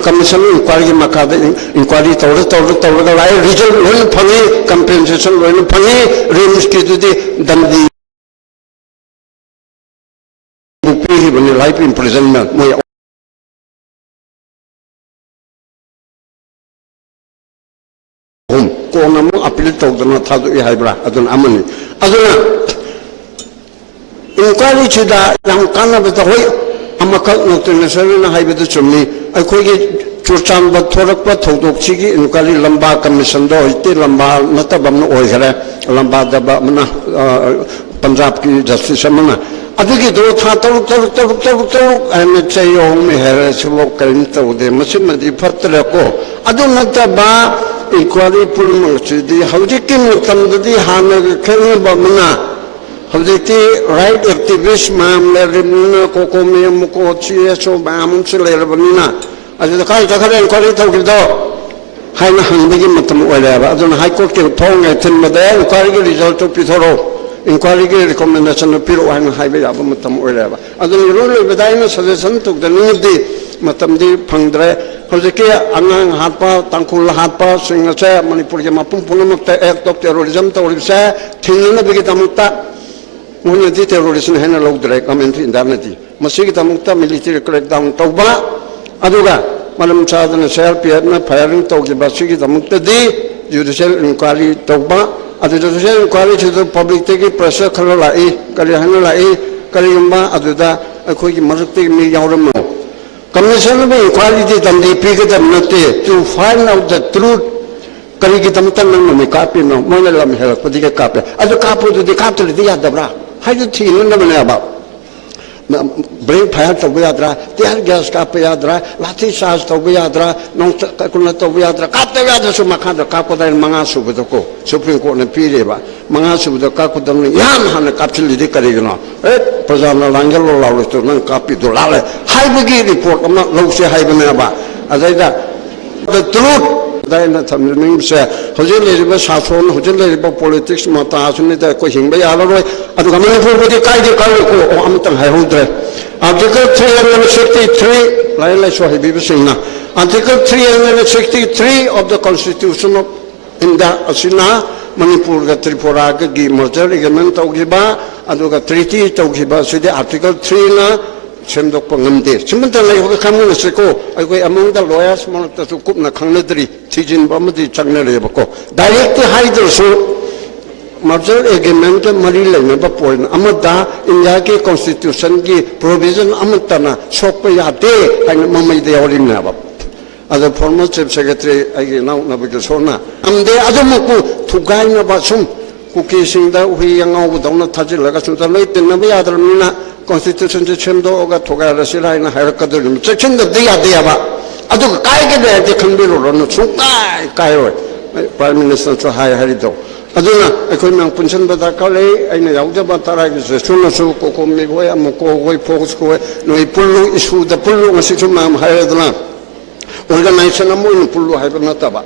कमीशन इंक्वायरी मकादा इंक्वायरी तौरे लाइ रिजल्ट लोन फंगी कंपेंसेशन लोन फंगी रिमिस्टर दुदी दंदी बुपी ही बने लाइफ इम्प्रिजनमेंट मोय कोना मो अपील तौदना थादु हाइब्रा अदुन अमनी अदुना इंक्वायरी छिदा याम कानबद होय अमखल नोटिनेशन हाइबद चुमनी अखोगी चुरचान बथोरक थौदोक्सिगी इंक्वायरी लंबा कमीशन दो इते लंबा नतबम ओइखरे लंबा दबा मना पंजाब की जस्टिस मना अदुगिदो था तरुक तरुक तरुक तरुक तरुक अने चयो में हेरे सुबो करिम तौदे मसिमदि फत्तरे को अदु नतबा इक्वाली पुलमंगचुदी हौजिकि मतमदि हाने खेने बमना हौजिकि राइट एक्टिविस्ट माम लेरिमना कोकोमे मुको चिएसो माम सिलेरबनिना अदु काय तखरे इक्वाली तौगिदो हाइना हंबगी मतम ओलेबा अदु हाई कोर्ट के थोंगे थिनमदे इक्वाली के रिजल्ट पिथोरो inquiry के recommendation पिरो हाइना हाइबे याबा मतम ओलेबा अदु रोल बेदाइना सजेशन तुगदनी दि मतम दि फंगद्रे हौजिकि अंगांग हातपा तांखुल हातपा सिंगसे मणिपुर के मपुम पुनमक्ता एक्ट ऑफ टेररिज्म तौरिबसे थिंगना बिगे तमुक्ता मोनदि टेररिज्म हेना लौद्रे कमेंट इंदानदि मसिगे तमुक्ता मिलिटरी क्रैकडाउन तौबा अदुगा मलम चादन सीआरपीएफ ना फायरिंग तौगिबा सिगे तमुक्तदि जुडिशियल इंक्वायरी तौबा जुडिशियल इंक्वायरी से पब्लिक तेगी प्रेशर खलो लाई करि हन लाई करिगुम्बा अदुदा अखोगी मरुक्ति मी यावरमो कमीशन में इंक्वायरी दि तंदी पीगदम नते to find out the truth करिगी तमतन नंग में कापी नो मोने लम हेलक पदिगे कापे अदु कापुदु दि कापतु दि यादबरा हाइदु थी नंदमने अबा ब्रेन फायर तब याद्रा त्यार गैस काप याद्रा लाठी चार्ज तब याद्रा नों कुना तब याद्रा कापते याद्रा सु मखा द काप कोदाइन मंगा सुबद को सुप्रीम कोर्ट ने पीरेबा मंगा सुबद काप कोदन याम हान कापचिल दि करिगनो ए प्रजाना लांगल लावल तो नंग कापी दो लाले हाइबगी रिपोर्ट अमा लौसे हाइबने अबा अजाइदा द ट्रूथ दाइना थमिनिंग से हजिल लेरिबा सासोन हजिल लेरिबा पॉलिटिक्स मता आसुनि द को हिंबा यालरोय अदु गमन फुरबदि काइदे कालो को अमतन हाइहोद्रे आर्टिकल 363 लाइला सो हाइबिबा सिंगना article 363 of the constitution of India असिना मणिपुर ग त्रिपुरा गी मर्जर एग्रीमेंट तौगिबा अदुगा ट्रीटी तौगिबा सिदे आर्टिकल 3 ना सेमदोक ngамदे सिमंत लाइहो खामन सेको अगोय अमंग द लॉयर्स मनत सु कुपना खंगनद्री थिजिन बमदि चंगनरेबको डायरेक्ट हाइदरसु मर्जर एग्रीमेंट मरी लेनब पॉइंट अमदा इंडिया के कॉन्स्टिट्यूशन की प्रोविजन अमतना सोप यादे हाइन ममैदे यावरिमनाब अद फॉर्मर चीफ सेक्रेटरी आगे नाउ नबगे सोना अमदे अदमकु थुगाइनबा सुम कुकी सिंदा हुई यांगाव दौना थाजिलगा सुता लेतनबा यादरमिना कॉन्स्टिट्यूशन से सेमदोगा थोगारसिराइना हायरकदरिम सेक्शन द दिया दियाबा अदु कायगे दे खनबिरोनो सुकाय कायरोय प्राइम मिनिस्टर सो हाय हरिदो अदुना अखोय नंग पुनसन बदा काले आइना यावजबा तारागे सेसुनसु कोकोमि होय अमको होय फोकस को नोय पुल्लु इशू द पुल्लु मसिसु माम हायदना organisation Amu पुल्लु हायबा नतबा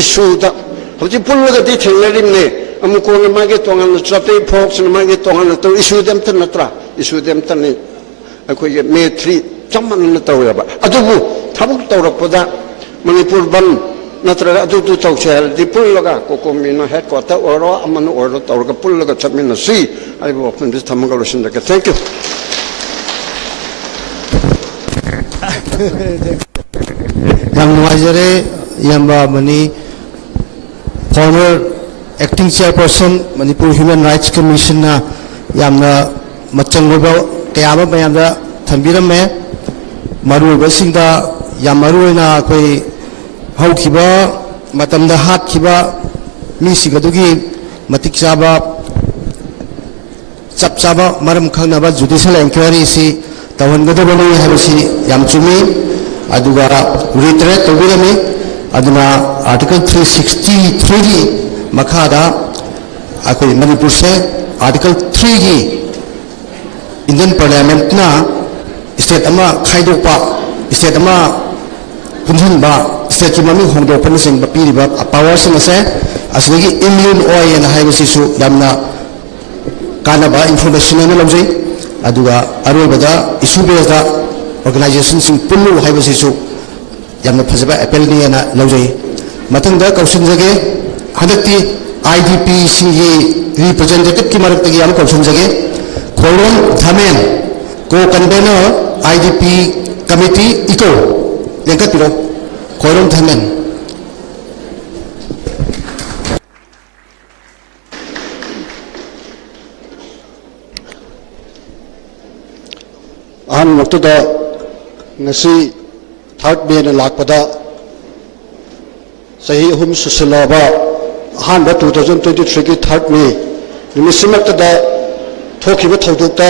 issue the हजि पुल्लु the दि थेंगरिमने अमुको मागे तोंगान चते फोक्स मागे तोंगान तो इशू देम त नत्रा इशू देम त नि अखोय मे 3 चमन न तौरबा अदुबु थाबुक तौरपदा मणिपुर बन नत्रगा अदुदु तौसेल दि पुल्लगा कोकोमिना हेडक्वार्टर ओरो अमन ओरो तौरगा पुल्लगा चमिन सी आइबो अपन दिस थमगा लोसिनदके थैंक यू याम नुवाइजरे यamba मनी former acting chairperson Manipur human rights commission ना यामना मचंगोबा कयाबा मयामदा थंबिरमे मरुबसिंदा याम मरुना कोई हौखिबा मतमदा हातखिबा मिसिगदुगी मतिक चाबा चप चाबा मरम खंगनाबा जुडिशियल इंक्वायरी सी तवनगदबनी हाबसी याम चुमी अदुगा रिट्रेट तोबिरमे अदुना आर्टिकल 363 की मखादा अखोई मणिपुर से आर्टिकल 3 की इंडियन पार्लियामेंट ना स्टेट अमा खाइदोपा स्टेट अमा पुनहनबा स्टेट की ममी होंदोपन सिंग पीरिबा पावर सिंग से असलिगी इम्यून ओय ना हाइबसिसु यामना कानाबा इंफॉर्मेशन ने लौजै अदुगा अरोबदा इशू बेसदा ऑर्गेनाइजेशन सिंग पुल्लु हाइबसिसु यामना फजबा एपेल ने ना लौजै मथंगदा कौशनजगे हदक्ति आईडीपी सिंगी रिप्रेजेंटेटिव की मरक तगी याम कौशनजगे खोलोन धमेन को कन्वेनर आईडीपी कमिटी इको लेंकत पिरो खोलोन धमेन आन मक्तुदा नसी थर्ड मे ने लाकपदा सही अहुम सुसलाबा अहम 2023 की थर्ड मे निमिसमक्तदा थोखिबा थौदोक्ता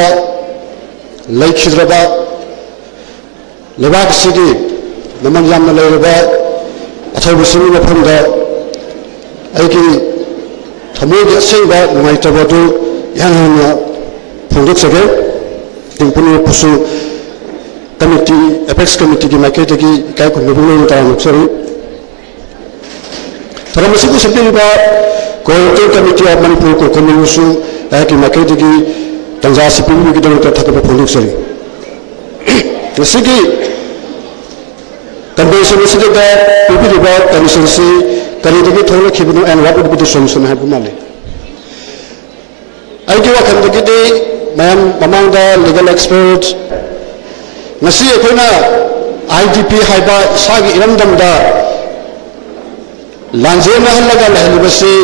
लेखिद्रबा लेबाक सिगी नमन यामना लेरबा अथौबसिंग मफमदा अैकी थमोगी असेंबा नुंगाइतबदु याना फोंदोकसगे तिंपुनि पुसु कमिटी एपेक्स कमिटी की माइकेटगी इकाई खुंबुंग तारामुक्सरी थरमसिगु सब्दिबा कोऑर्डिनेटिंग कमिटी ऑफ मणिपुर को कमिउसु की माइकेटगी तंजा सिपिंग की दमक थकब फोंदोकसरी नसिगी कन्वेंशन सिदा पिबिरिबा कमिशन से करीदगी थोलखिबनु and what would be the solution है बुमाले आइडिया वखंदगी मैम ममांगदा लीगल एक्सपर्ट्स नसी अखोना आईडीपी हाइबा इसागी इरमदमदा लांजेना हल्लगा लहलिबसी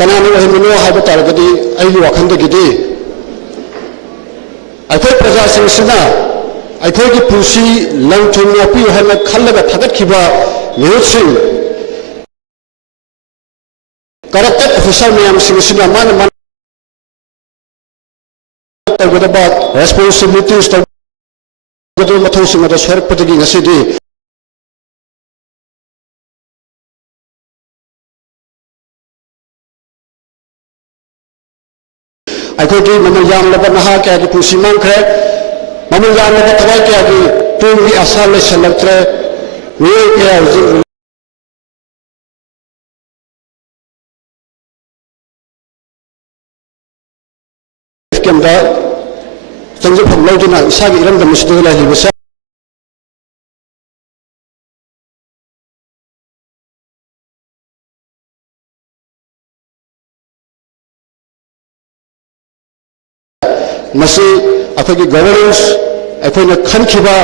कनानो रहमनो हाइबा तारगदी आइगी वखंदगी अखोय प्रजा सिंहसिना अखोगी पुसी लंथुन अपि हल्ला खल्लगा थगतखिबा न्यूज़ करप्टेड ऑफिसर मैम सिंहसिना मान responsibilities to the Matosing of the Swerk Patagon City. I could give Mamayam Labanaha, the Pusiman Crack, Mamayam Labataki, to the Asale Selectre, real तंजु फम लौदुना इसागी इरमदम मिसदुला लिबसा मसी अखोगी गवर्नेंस अखोना खनखिबा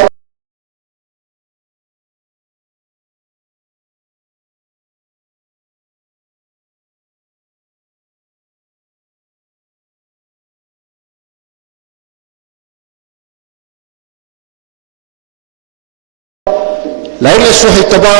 लाइले सुहितबा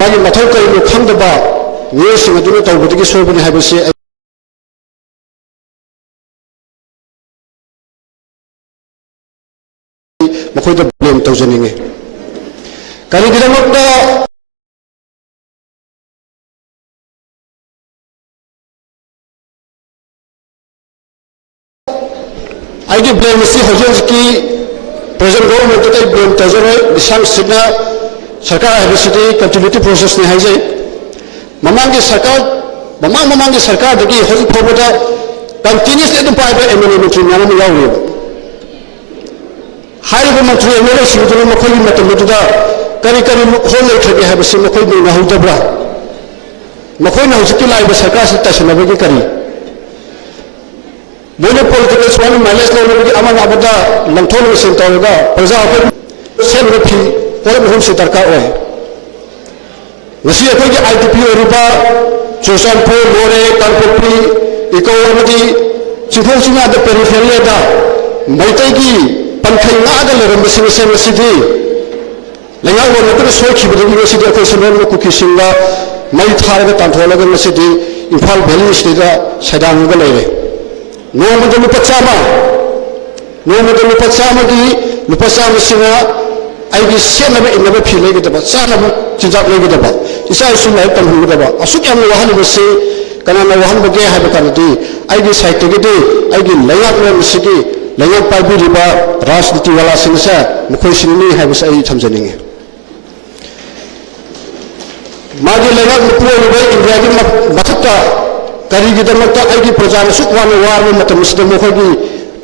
मागी मथौ करिनो खंदबा न्यूज़ अदुना तौबदगी सोबनि हाबसे मखोयदा ब्लेम तौजनिंगे करिगिदमक्ता आइए ब्लेम से हजर की प्रेजेंट गवर्नमेंट तो ब्लेम तजर दिशांग सिग्ना सरकार है बिस्ती कंटिन्यूटी प्रोसेस ने है जे ममांगे सरकार दगी हजर फोबदा कंटिन्यूसली तो पाइबा एमएनए मंत्री नाम में याव लेबा हाइबा मंत्री एमएनए सिगुदु मखोई मतमदुदा करी होल लेखगे है बस मखोई न हुदब्रा मखोई न हुजकी लाइबा सरकार से तसनबगे करी मोने पॉलिटिकल स्वामी माइलेज लेने अमन आबदा लंथोल सेंटरगा प्रजा सेन फी कोरम होम से दरकार है वसी अखोई आईटीपी ओरिबा चोसनपुर मोरे कानपुरी इकोनॉमी चिथोसिना द पेरिफेरियादा मैतई की पंखै नाग लेरम से मसिदी लंगा वोन सोखिबदगी मसिदी अखोई सनन कुकी सिंगा मई थारगा तांथोलगा मसिदी इम्फाल वैली स्टेदा सैदांगा लेरे नोमद लुपचामा की लुपचामा सिंगा आइगी सेनब इनब फी लेगदब चानब चिंजाक लेगदब इसा इसु लाइक तमहुगदब असुक याम वहनबसे कनाना वहनबगे हाब कानदी आइगी साइटगदि आइगी लैयाक मसिगी लैयाक पाइबिरिबा राजनीति वाला सिंगसा मखोय सिंगनि हाबस आई थमजनिंगे मागी लैयाक मुपुरिबा इंडिया की मथक्ता करीगिदमक्ता आइगी प्रजा सुख वान वार मतमसिद मखोगी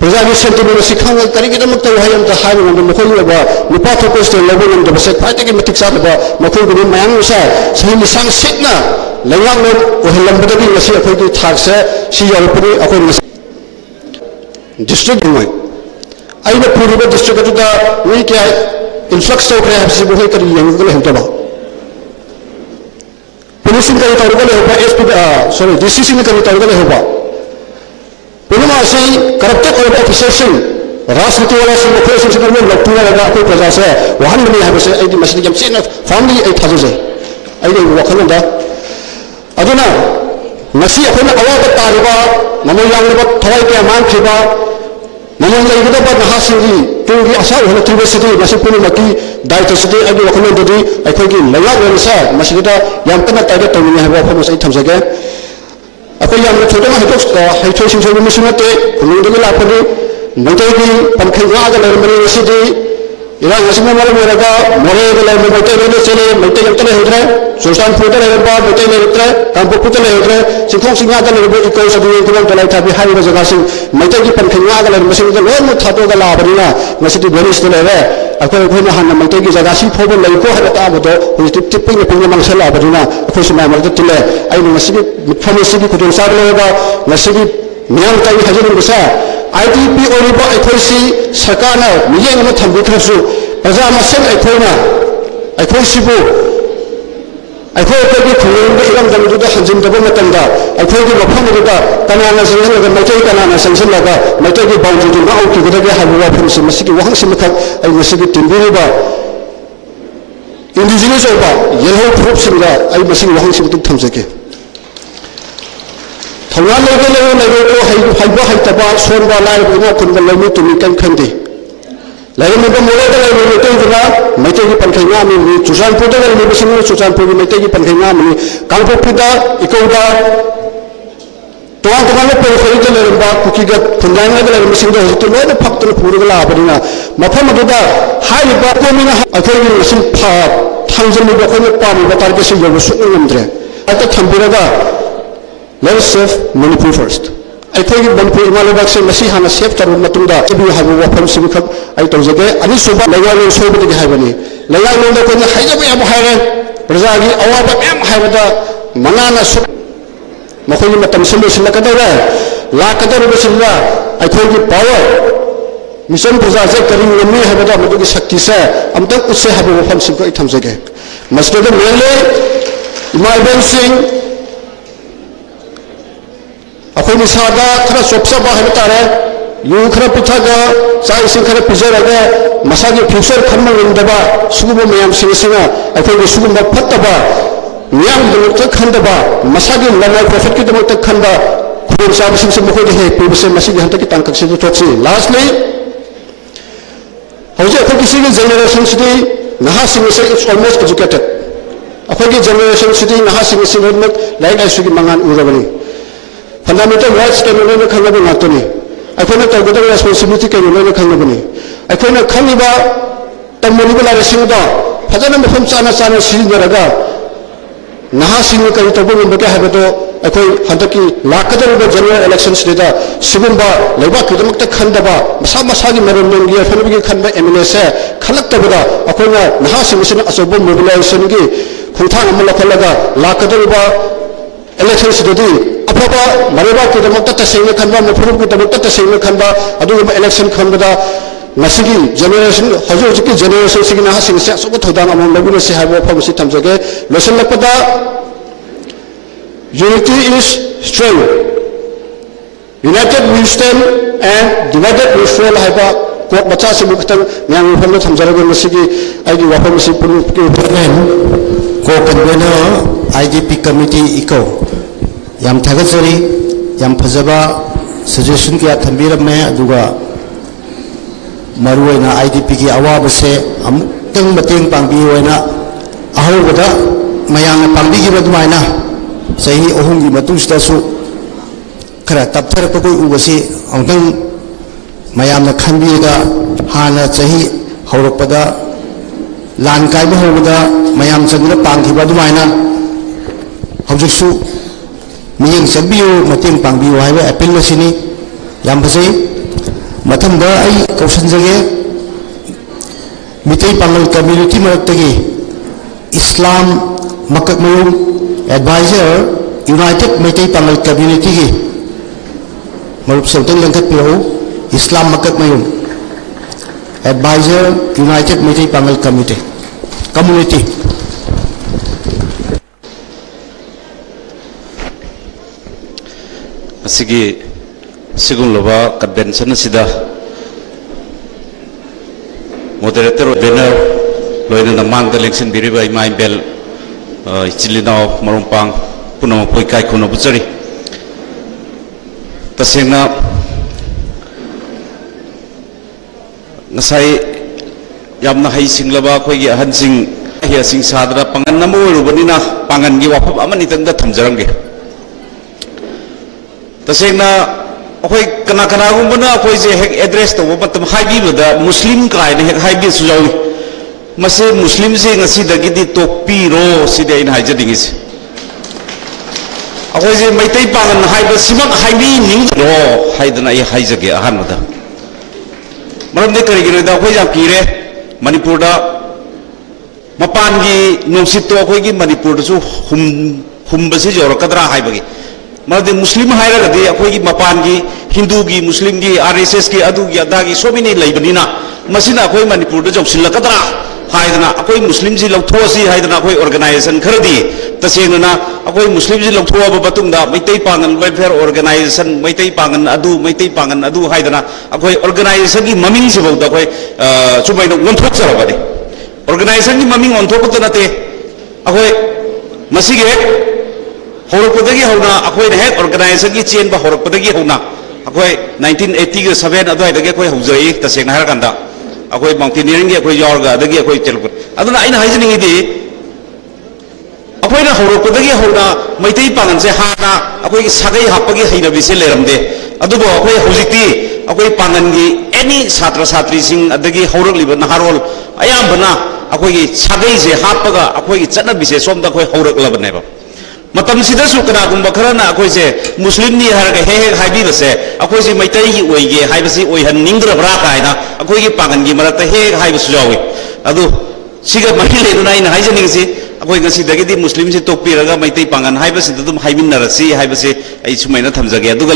प्रजा की सेंटिमेंट सिखांग करीगिदमक्ता वहायमता हाइबन मखोगी नुपा थोकस्ते लेबन दबसे फाइटगे मतिक सादबा मखोगी मयाम सा सही मिसांग सेटना लैयाक में ओहलंबदगी मसी अखोगी थाकसे सी यरपनि अखोई डिस्ट्रिक्ट में आइना पूर्व डिस्ट्रिक्ट अदुदा वी क्या इन्फ्लक्स तोखरे हबसि बखोई करी यंगल हेतबा पुलिसिंग करी तौरगले होबा एसपी सॉरी डीसीसी में करी तौरगले होबा पुलिमा से करप्टेड ऑफिसर सिंह राजनीति वाला अखोई प्रजा से वहानबनी है फैमिली थाजे वखल अदुना अवाब तारीब ममल याब थवाई क्या मांगीब ममल लेगदब नहासिंगी तुंगी आशा होलत्रीबसिदी पुनमकी दायित्वसिदी वखलोंददी अखोई लेंगालोनसे याम कन्ना टारगेट तौनी है वफम थमजगे अखोई याम छोटना हैथोई सिंसोई नते खुलुंदगी लापनी मैतैगी पंखैगाग लेरमनी इरांग मरम मोरेग मैतै चले मैतै लेहद्रे सुल्तानपुर मैतै लेरद्रे कांपोपुर लेहद्रे चिंथों सिंगाद इको सदुम तलाइथाबी है जगह मैतै की पंखैगाग लोन थाटोग लाबनीना वेलिस लेरे अखोई हाँ मैतै की जगह फोब लेको है ताबद टिप्पी पुंग मांगसलाबनीना अखोई सुमामद तिले मफम की खुदचाब लेगा मियाम तई हजनबसे IDP ओरिबा अखोई सरकार मियेंग थम्बिखरसु प्रजा मसें अखोइना अखोइसिबु अखोई खुलुंग इरमदमदुदा हंजिनदब मतंदा अखोई मफमदुदा कनाना संजलगा मैतै कनाना संजलगा मैतै की बाउंड्री नाउकिगदगे हाबु वफमसि मसिगी वहंसि मखक अइ मसिगी तिंबिरिबा इंडिजिनस ओबा येलो ग्रुपसिंगा अइ मसिगी वहंसि मतिक थमजगे थौना लेगो हैब हैतब सोनब लाइब खुनब लैमी तुमी कम खंदे लैरमीब मोरेद मैतैदना मैतै की पंखैगामी चुचानपुर लेरमीबसिंग चुचानपुर की मैतै की पंखैगामी कांपोपुर इकौद तोान तोान पेरिफेरीद लेरब कुकीग खुंजांग लेरमीसिंग हजित लोन फक्तन पूरग लाबनीना मफम कोमीना अखोई थांजलीब अखोई पामीब target यौब सुनद्रे थम्बीरगा Let's save Manipur first. I think Manipur Imalabak say Masi Hana save Taru Matunda to be have a weapon Simikab. I told the Ani Suba Layan Soba the Havani. Layan on the Kuna Hajabi Abhara, Brazagi, Awaba M Havada, Manana Sup Mahoni Matamsulu Silakadara, Lakadar Basila. I told you power. Mission Praza Karim Yami Havada Madu Sakti say, I'm not to say have a weapon Simka Itamzage. Master the Mele, Imal Singh. अखोई निसादा खरा सोपसब है तारे you खरा पिथागा चाय सिंह खरा पिजरगा मसागी future खन्म विंदबा सुगुब मयाम Singh अखोई सुगुब फत्तबा मियाम दमक खंदबा मसागी लना profit की दमक खंदा खुर साब सिंह से मखोई है पिबसे मसागी हंत की तांकक से तोछि लास्टली हौजे अखोई किसी की जनरेशन सिटी नहा सिंह से इट्स ऑलमोस्ट एजुकेटेड अखोई की जनरेशन सिटी नहा सिंह से लाइक आइसुगी मंगान उरबनी फंडामेंटल राइट्स के लोन खंगब नातनी अखोना तगद रेस्पॉन्सिबिलिटी के लोन खंगबनी अखोना खंगिबा तमनिबा लारेसिंगदा फजना मफम चाना चाना सिनरगा नहा सिंह कई तबो बके हबदो अखोई हदकी लाकदरबा जनरल इलेक्शंस देदा सिगुंबा लेबा किदमक खंदबा मसा मसा की मरम गे फनबी खनबा एमएलए से खलक्तबदा अखोना नहा सिंह से असोब मोबिलाइजेशन की खुंथांग अमल खलगा लाकदरबा इलेक्शंस देदी अफबा मरेबा की दमक तसेंग खनबा मफरुब की दमक तसेंग खनबा अदुगम इलेक्शन खनबदा नसिगी जनरेशन हजु की जनरेशन सिगी नहा सिंह से असुब थोदान अमन लगुन से हाबो फमसि थमजगे लोसन लपदा unity is strength united we stand and divided we fall हाबा कोट बच्चा से मुक्तन म्यांग फम थमजरगे नसिगी आइगी वाफम सि पुनु के को कन्वेनर आईडीपी कमिटी इको याम थागजरी याम फजबा सजेशन के थंबीरमे अदुगा मरुएना आईडीपी की अवाब से अमुक्तंग मतेंग पांगबी होइना अहोबदा मयांग पांगबी बदुमाइना सही अहुंगी मतुसदासु खरा तपथरक कोई उबसी अमुक्तंग मयामना खनबीगा हाना सही हौरपदा लान कायबा होबदा मयाम चंद्र पांगखिबा अदुमाइना हौजसु मियंग चबियो मतेंग पांगबियो हाइबा अपील सिनी याम फसै मथंदा आई कौशनजगे मितै पांगल कम्युनिटी मरक्तगी इस्लाम मककमयुम adviser united Meitei Pangal community की मरुप सेंटन लंखत पिरो इस्लाम मककमयुम adviser united Meitei Pangal community सिगुलबा convention moderator banner loina na mangda election biriba imai bel chilina marumpang puno poi kai kono buchari tasena ngasai yamna hai singlaba khoi gi ahan sing hi sing sadra pangan namu rubanina pangan gi wafam amani tangda thamjarange tasena akhoi kana kana gumbana akhoi je hek address to batam haibi bada muslim kai ne hek haibi sujawi mase muslim se ngasi dagidi tokpi ro side in haijadingis akhoi je maitai pangan haiba simak haibi ning ro haidana ai haijage ahan bada maram de kari gina da akhoi jam kire manipur da mapan gi nungsit to akhoi gi manipur da su hum base jor kadra haibagi मादे मुस्लिम हायरगदे अखोगी मपानगी हिंदू की मुस्लिम की RSS की अदू की अदा की सोबिनी लेबनिना मसिना अखोई Manipur the जौसिलकदरा हायदना अखोई मुस्लिम जी लौथोसी हायदना अखोई organisation खरदी तसेंगना अखोई मुस्लिम जी लौथोब बतुंगदा मैतै पांगन वेलफेयर ऑर्गेनाइजेशन मैतै पांगन अदू हायदना अखोई ऑर्गेनाइजेशन की ममिंग से बहुदा अखोई सुबाइनो वंथोचरबदे ऑर्गेनाइजेशन की ममिंग वंथोकत नते अखोई मसिगे हौरपदगी होना अखोई ने हेक ऑर्गेनाइजेशन की चेन बा हौरपदगी होना अखोई 1980 के 7 अदवाइदगे अखोई हौजई तसेंग हार कंदा अखोई माउंटेनियरिंग की अखोई यौरगा अदगी अखोई चलप अदुना आइना हाइजनिंग दी अखोई ने हौरपदगी होना मैतै पांगन से हाना अखोई सागै हापगी हैनबि से लेरमदे अदुबो अखोई हौजिकती अखोई पांगन की एनी छात्र छात्री सिंग अदगी हौरकलिब नहारोल अयामबना अखोई सागै से हापगा अखोई चनबि से सोमदा अखोई हौरकलबनेबा मतम सिदसु कनागुंबा खरना अखोइसे मुस्लिम नि हारगा हे हे हाइबिबसे अखोइसे मैतै gi ओइगे हाइबसि ओइहन निंग्रबरा कायना अखोइगे पागन gi मरता हे हाइबसु जावि अदु सिगा महि लेना इन हाइजनिंगसि अखोइ गसि दगिदि मुस्लिम से तोकपिरगा मैतै पागन हाइबसि दुम हाइमिनरसि हाइबसि ai सुमैना थमजगे अदुगा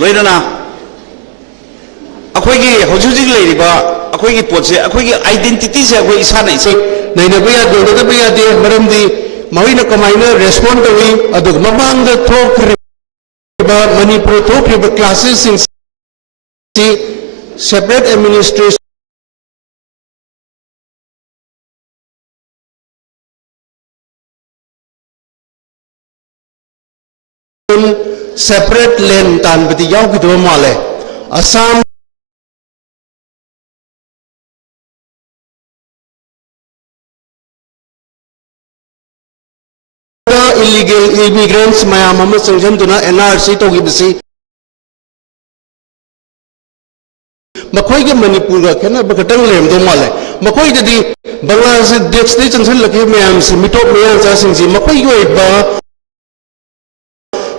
लोइना अखोइगे हौजुजि लेरिबा अखोइगे पोचे अखोइगे आइडेंटिटी से अखोइ इसाना इसे नैनबा यादे नदबा यादे मरमदी मविना कमाइना respond Tawi अदुग ममांग थोक्रिबा Manipur थोक्रिबा classes Singh C separate administration separate land तानबदी यावगिदो Male Assam illegal immigrants mayam ama sangjamduna NRC togibsi makhoi ge manipur ga khena bakatang lem do male makhoi dadi bangladesh dex de chansan laki mayam si mitop mayam sa singji makhoi ge ba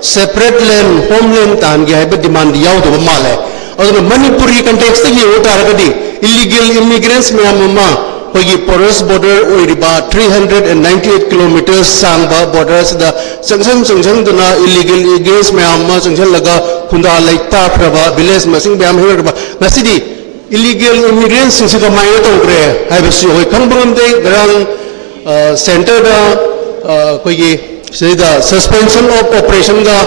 separate land homeland tan ge haiba demand yaw do male aduna manipuri context ge utaragadi illegal immigrants mayam ama होगी porous border ओइरिबा 398 kilometers सांगबा borders दा संगसंग दुना illegal immigrants में आमा संगसन लगा खुंदा लाइता Prabha village मसिंग ब्याम हेरबा नसिदी illegal immigrants सिंग का माइनो तो करे हाइबसि होय खंबरम दे ग्रांग सेंटर दा कोई सेदा suspension of operation दा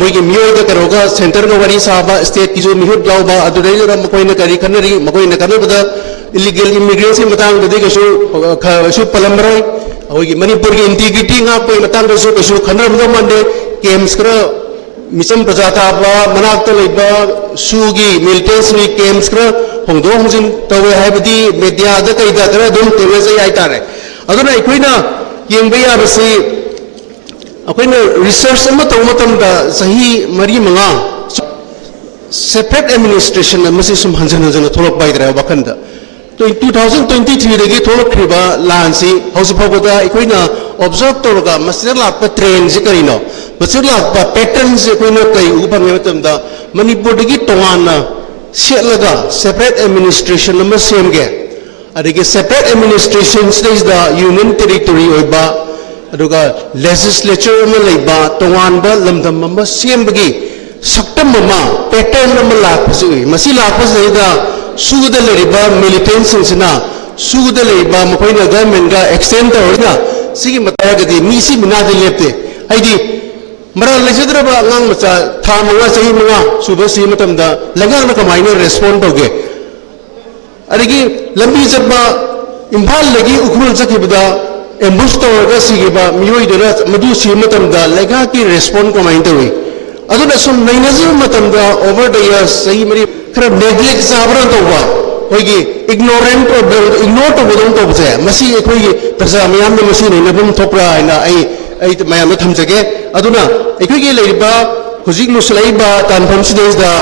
मोइगे मियोय दा करोगा सेंटर नो वरी साबा स्टेट की जो मिहुत जावबा अदुरै दा मकोइ न करी खनरी मकोइ न कनबदा illegal immigrants in matang da dege su palamrai ahogi manipur ki integrity nga poi matang da su khanar da mande camps kra misam prajata ba manak to leiba su gi militants ni camps kra hongdo hongjin tawe haibadi media da kai da kra dum teve sai ai tare aduna ikoina yengba ya basi akoina research ama to matam da sahi mari manga separate administration amasi sum hanjan tholok bai dra wakanda 2023 dagi tholo khiba lansi house phobada ikoina observe toroga masir lakpa trend se karino masir lakpa pattern se koina kai ubang yatamda manipur dagi tonana selaga separate administration nama semge adigi separate administration is the union territory oiba aduga legislature ma leiba tonganba lamdam ma sembagi saktam ma pattern nama lakpa masi lakpa seida suguda leriba militants sina suguda leriba makoina government ga extend tawna sigi mataya gadi misi mina de lepte haidi mara lejadra ba ngang macha tha manga sahi manga suba si matam da lagang na kamaina respond toge अदगी लंबी जब्बा इम्फाल लगी Ukhrul चखिबदा ambush तौरगा सिगिबा मियोइदना मदु सिमतमदा लेगा की respond कमाइन तवी अदुना सुम नैनजर मतमदा ओवर द इयर्स सही मरी खरा नेग्लेक्ट साबरन तौबा होगी इग्नोरेंट इग्नोर तौबदम तौबसे मसी एखोगी प्रजा मयाम ने मसी नैनबम थोपरा हैना आई मयाम थमजगे अदुना एखोगी लेबा हुजिक लुसलाइबा तानफम सिदेसदा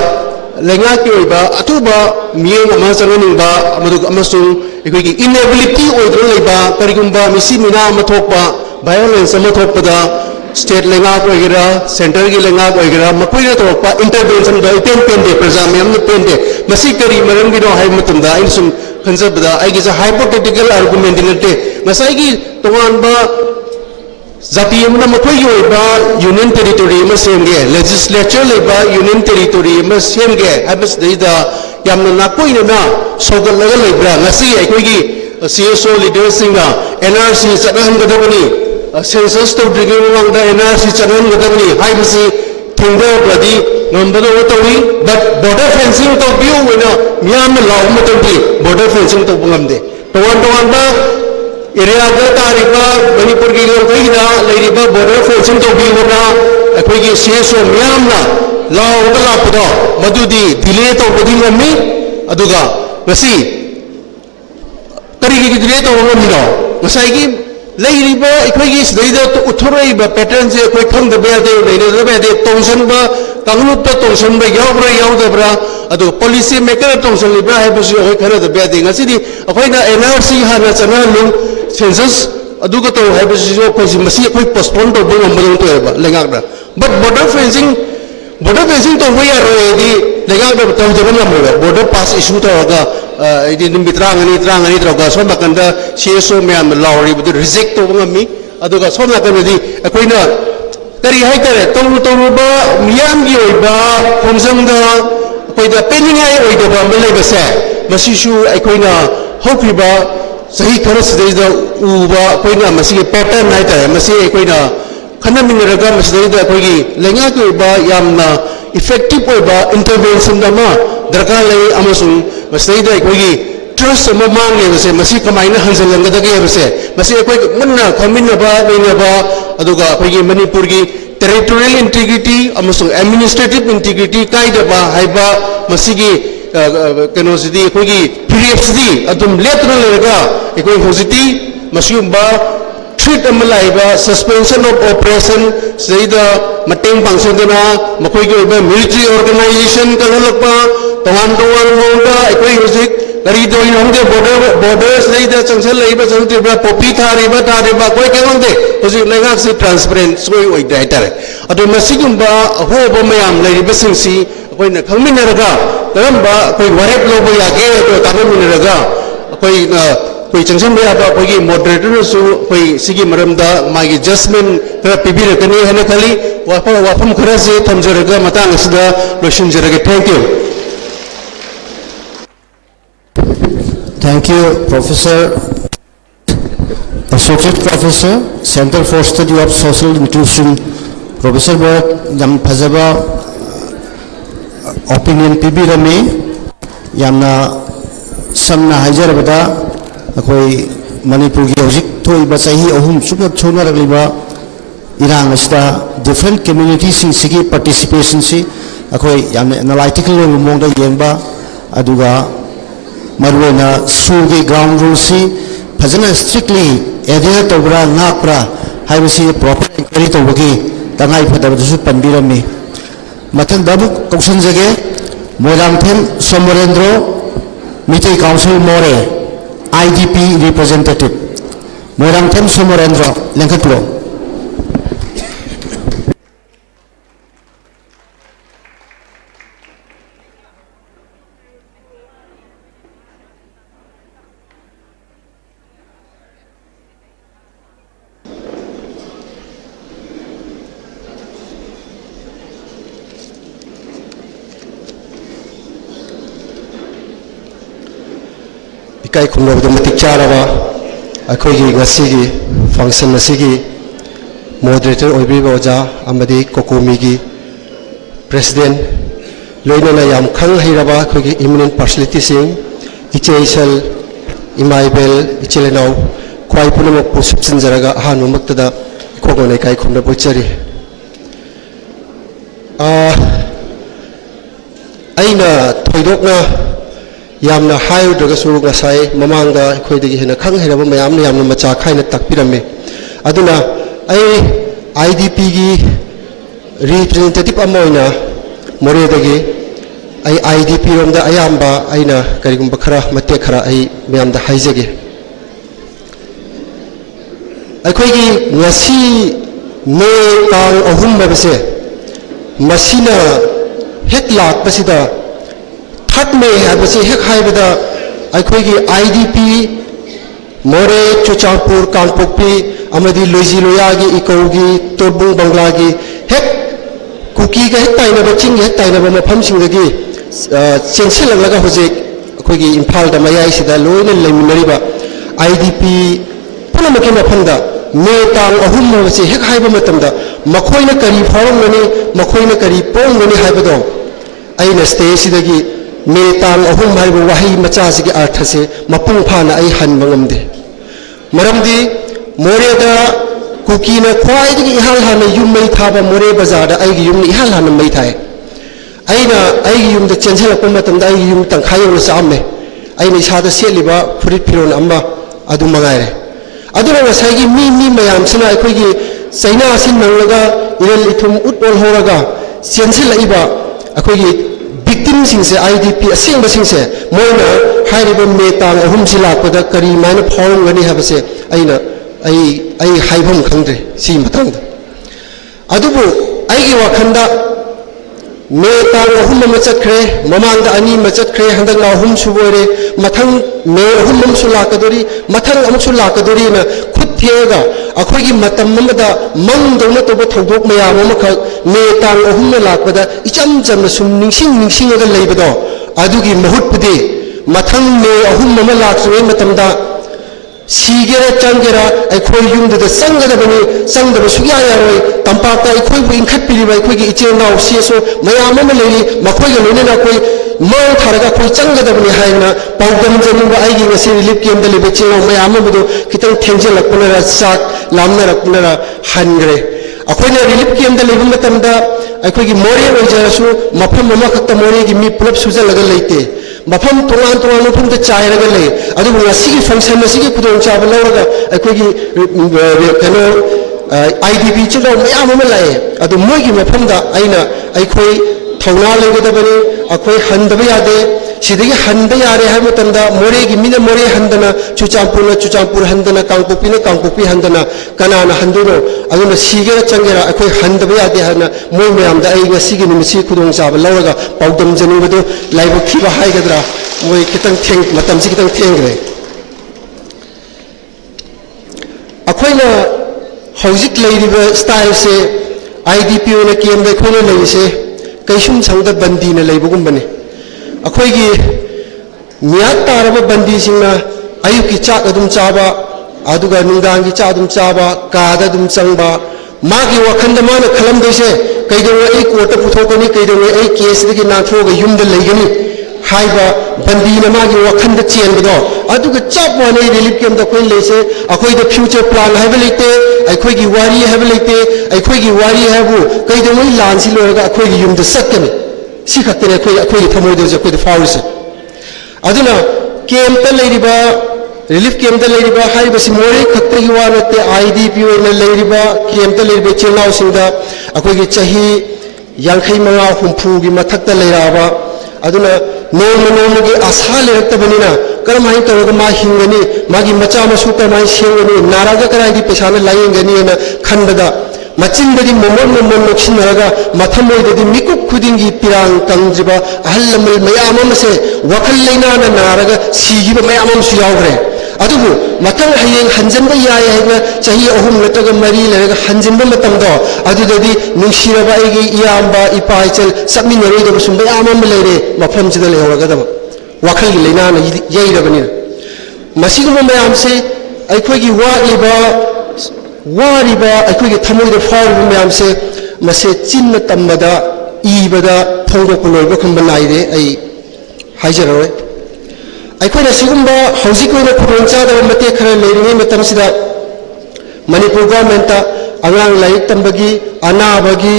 लेंगा की ओइबा अतुबा मियेंग अमा चंगनिंबा अमदुग अमसुंग एखोगी इनेबिलिटी ओइद्रो लेबा करिगुंबा मिसी मिना अमा थोपा वायलेंस अमा थोपदा स्टेट लेंगा ओइगेरा सेंटर की लेंगा ओइगेरा मकोइना तोपा इंटरवेंशन द इटेन पेंडे प्रजा मयाम ने पेंडे मसी करी मरंगिनो हाइ मतमदा इनसुम खंजबदा आइगे जा हाइपोथेटिकल आर्गुमेंट दिनते मसाइगी तोवानबा जाति अमना मकोई ओइबा यूनियन टेरिटोरी में सेमगे लेजिस्लेचर लेबा यूनियन टेरिटोरी में सेमगे हाबस देदा यामना नाकोइना ना सोगल लगा लेब्रा ngasi अखोगी CSO लीडर सिंगा NRC चनहन गदबनी सेंसस तो ड्रिगिंग वांगदा NRC चनहन गदबनी हाइबसी थिंगदो ब्रदी नंबदो तोवी बट बॉर्डर फेंसिंग तो बियो वेना मियाम लाव मतंती बॉर्डर फेंसिंग तो बंगमदे तोवान बा एरिया तारीबा मणिपुर की लौकईदा लेरिबा बॉर्डर फेंसिंग तो बियोना अखोगी CSO मियामना लावगा लापदो मदुदी डिले तो बदी ngami aduga ngasi करी की डिले तो ngamiनो ngसाइगी लेरिबा अखोगी सदैदा तो उथोरइबा पैटर्न से अखोई खंगदबे दे लेनदबे दे तोंसनबा कांगलुप तो तोंसनबा यावब्रा यावदबरा अदु पॉलिसी मेकर तोंसनलिबा हाइबसु अखोई खरदबे दे ngasiदी अखोइना NRC हाना चनालु सेंसस अदुगा तो हाइबसु अखोई मसी अखोई पोस्टपोन तो बंगमदो तो एबा लेंगागदा बट बॉर्डर फेंसिंग तो हुई रोएदी लेंगागदा तो जबन लमगा बॉर्डर पास इशू तो होगा इदी निमित्रांगनी तरोगा सोम नकंदा CSO म्याम लावरी बदु रिजेक्ट तो बंगमी अदुगा सोम नकंदी अखोइना करी हाय करे तोरुबा मियाम की ओइबा खोमजंगदा अखोइदा पेनिंग हाय ओइदबा मलेबसे मसीसु अखोइना होखिबा सही खरस देदा उबा अखोइना मसी पैटर्न हाय तारे मसी अखोइना खनमिनरगा मसदेदा अखोगी लेंगा की ओइबा यामना इफेक्टिव ओइबा इंटरवेंशन दमा दरकार ले अमसुंग मसदेदा अखोगी ट्रस्ट अमा मांगे बसे मसी कमाइना हंजलंगदगे बसे मसी अखोई मुन्ना खमिनबा लेनबा अदुगा अखोगी मणिपुर की टेरिटोरियल इंटीग्रिटी अमसुंग एडमिनिस्ट्रेटिव इंटीग्रिटी काइदबा हाइबा मसीगी कनोसिदी अखोगी पीरियड्सदी अदुम लेतना लेरगा अखोई होजिती मसियुंबा treat अमलाइबा सस्पेंशन ऑफ ऑपरेशन सहीदा मटेंग पांगसदना मकोई के ओबे मिलिट्री ऑर्गेनाइजेशन कललपा तवान होंदा अखोई होजिक करी दो होंदे बॉर्डर सहीदा चंसल लेबा चंतिबा पॉपी थारिबा कोई के होंदे होजिक लेगा से ट्रांसपेरेंट सोई ओइ डाइटर अदो मसिगुंबा होबो मयाम लेरिबा सिंसी अखोइना खंगमिनरगा करंबा कोई वरेप लोबो यागे तो ताबमिनरगा कोई चंसन में आप कोई मॉडरेटर सु कोई सिगी मरमदा मागी जजमेंट कर पिबिरकनी है खाली वाफम खरा से थमजरगा मतांग असदा लोशिनजरगे thank you professor associate professor centre for study of social inclusion professor बो जम फजबा ओपिनियन पिबिरमी यामना समना हाइजरबदा अखोई मणिपुर की हजिक थोइबा चाही अहुम सुबक छोनरलिबा इरांग असदा डिफरेंट कम्युनिटी सिंग पार्टिसिपेशन सी अखोई याम एनालिटिकल मोंग दा येंबा अदुगा मरुना सुगी ग्राउंड रूल सी फजना स्ट्रिक्टली एडेयर तोबरा नाकरा हाइबसी प्रॉपर इंक्वायरी तोबगी तंगाई फदबदसु पनबिरमी मथन दाबु क्वेश्चन जगे मोरामथेन सोमरेंद्र मिटे काउंसिल मोरे IDP representative Moirangthem Somorendra Lenkatlo इकाई खुमलोब मतिक चारबा अखोगी ngasi फंक्शन असगी मॉडरेटर ओइबिबा ओजा अमदी कोकोमी की प्रेसिडेंट लोइनना याम खंग हैरबा अखोगी इमिनेंट पर्सनालिटी सिंग इचे इसल इमाइबेल इचेलेनाव ख्वाई पुनमकपु सुपसिनजरगा अहानबमक्तदा इखोगोने काई खुमना बोचरी अइना थोइदोकना यामना हायुद्रगसु गसाई ममांगदा इखोइदगी हेना खंग हेरब मयामना यामना मचा खाइना ताकपिरमे अदुना IDP की रिप्रेजेंटेटिव अमोइना मोरेदगी IDP रोमदा अयाम्बा आइना करिगुम्बा खरा मते खरा मयामदा हाइजगे अखोइगी ngasi मे तांग अहुम बसे मसीना हेक लाख बसिदा थर्ड मे हाबसे हेक हाइबदा अखोइगी IDP मोरे चुचापुर कांगपोकपी अमदी लोजी लोयागी इकोगी तोरबुंग बंगलागी हेक कुकी का हेक ताइना बचिंग हेक ताइना मफम सिंगदगी चेंसिलंगलगा होजे अखोइगी इम्फाल दा मयाई सिदा लोइना लेमिनरिबा IDP पुनमके मफमदा मे तांग अहुम बसे हेक हाइबा मतमदा मखोइना करी फावंगनी मखोइना करी पोंगनी हाइबदो अइना स्टे सिदगी मे तांग अहुम हाइबा वाही मचासिगी अर्थ से मपुंग फाना हनबा ngamde मरमदी मोरेदा कुकीना ख्वाइदगी इहाल हाना युम मई थाबा मोरे बाजार आइगी युम इहाल हाना मई थाए अइना आइगी युम द चेंजलकपा मतमदा आइगी युम तंखायोना चामे अइना इसादा सेलिबा फुरित फिरोन अम्मा अदु मंगाइरे अदुना ngsaigi mi mayam sina akhoi chaina asin nanglaga irel ithum utol horaga chensilaiba akhoi victim singse IDP asingba singse moina hairiba metang ahum silakpada kari maina phawngani habase aina ai haibam khangdre si matangda adubu aigi wakhanda metang ahum machakre mamangda ani machakre handang ahum subore mathang me ahum sulakadori mathang amuk sulakadori na khut thega akhoi matam mamada mangdona toba thodok mayam amakha metang ahum lakpada icham cham sum ningsing ga leibado adugi mahutpudi mathang me ahum mama laksuwe matamda सीगेरा चंगेरा अखोई युमददा संगदबनी संगदब सुग्या यारोय तंपाता अखोई बु इंखत पिलिबा अखोई की इचे नाव सीसो मयाम अमा लेली मखोई ग लोनेना कोई मौ थारगा कोई चंगदबनी हायना पाउगम जनिबा आइगी ngasi रिलीफ केम दले बेचे नाव मयाम अमदो खितंग थेंजेलकपनरा साक लामनरकपनरा हनग्रे अखोइना रिलीफ केम दले मतमदा अखोई की मोरे ओइजरसु मफम ममा खत मोरे की मी पुलप सुजलगा लेते मफम तोंगान तोंगान मफम द चायरगा ले अदु ngasi फंक्शन मसी खुदों चाब लौरगा अखोई कनो IDP चिलो मयाम अमा लाए अदु मोगी मफम दा आइना अखोई थौना लेगदबनी अखोई हंदबा यादे सिदगी हंद यारे है मतंदा मोरे की मीना मोरे हंदना चुचांपुर हंदना कांगपोपी हंदना कनाना हंदुनो अदुना सीगेरा चंगेरा अखोई हंदबा यादे हना मोय मयाम दा आई ngasi gi nimisi khudong चाब लौरगा पाउदम जनिबदो लाइबो खिबा हाइगदरा मोय खितंग थेंग मतम सि खितंग थेंगरे अखोइना हौजिक लेरिबा स्टाइल से IDP ओना केम दे खोना लेइसे कैसुम संगदा बंदी न लेबगुंबने अखोइगी मियाद तारबा बंदी सिंगना अयुकी चाक अदुम चाबा अदुगा नुंदांगी चा अदुम चाबा कादा अदुम चंगबा मागी वखंद मान खलम देसे कैदों ए कोर्ट पुथोकनी कैदों ए केस दगी नाथोगा युमद लेगनी हाइबा बंदी न मागी वखंद चेनबदो अदुगा चाप वाने रिलीफ केम द कोइन लेसे अखोइ द फ्यूचर प्लान हाइबा लेते अखोइगी वारी हाइबा लेते अखोइगी वारी हाइबु कैदों ए लानसि लोरगा अखोइगी युमद सकनी सी खतने अखोइ थमोइदो अखोइ फाउरिसे अदुना केम त लेरिबा रिलीफ केम त लेरिबा हाइबसि मोरे खतगी वानते IDP ओइना लेरिबा केम त लेरिबा चेनाव सिंदा अखोइगी चाही 85 हुंफु गी मथक्ता लेराबा अदुना नोमगी आशा लेरक्तबनिना करमाइ तौरगा मा हिंगनी मागी मचा मसु करमाइ सेंगनी नारागा कराइदि पैसाना लायेंगनी ना खनबदा मचिंददी मोमन नोक्सिनरगा मथमोइददी मिकुप खुदिंगी पिरांग कंज्रिबा अहल्लमल मयामम से वखल लेना नारगा सीगिबा मयामम सु यावग्रे अदुबु मतंग हयेंग हंजनबा याय हाइना चाही अहुम नतगा मरी लेरगा हंजनबा मतंगदो अदुददी नुंसिरबा आइगी इयामबा इपाइचल सबमिनरोइदबा सुम मयामम लेरे मफम सिदा लेहरगदबा वखल लेना यैरबनि मसिगुम मयाम से अखोइगी वालिबा वारिबा अखोइगी थमोइदा फाउरिबा मयाम से मसे चिन्न तम्बदा ईबदा फोंगोक लोइबा खंबा नाइरे आई हाइजररोय ꯑꯩꯈꯣꯏꯅ ꯁꯤꯒꯨꯝꯕ ꯍꯧꯖꯤꯛ ꯑꯣꯏꯅ ꯈꯨꯗꯣꯡꯆꯥꯗꯕ ꯃꯇꯦꯛ ꯈꯔ ꯂꯩꯔꯤꯉꯩ ꯃꯇꯝꯁꯤꯗ ꯃꯅꯤꯄꯨꯔ ꯒꯣꯚꯔꯟꯃꯦꯟꯇ ꯑꯉꯥꯡ ꯂꯥꯏꯔꯤꯛ ꯇꯝꯕꯒꯤ ꯑꯅꯥꯕꯒꯤ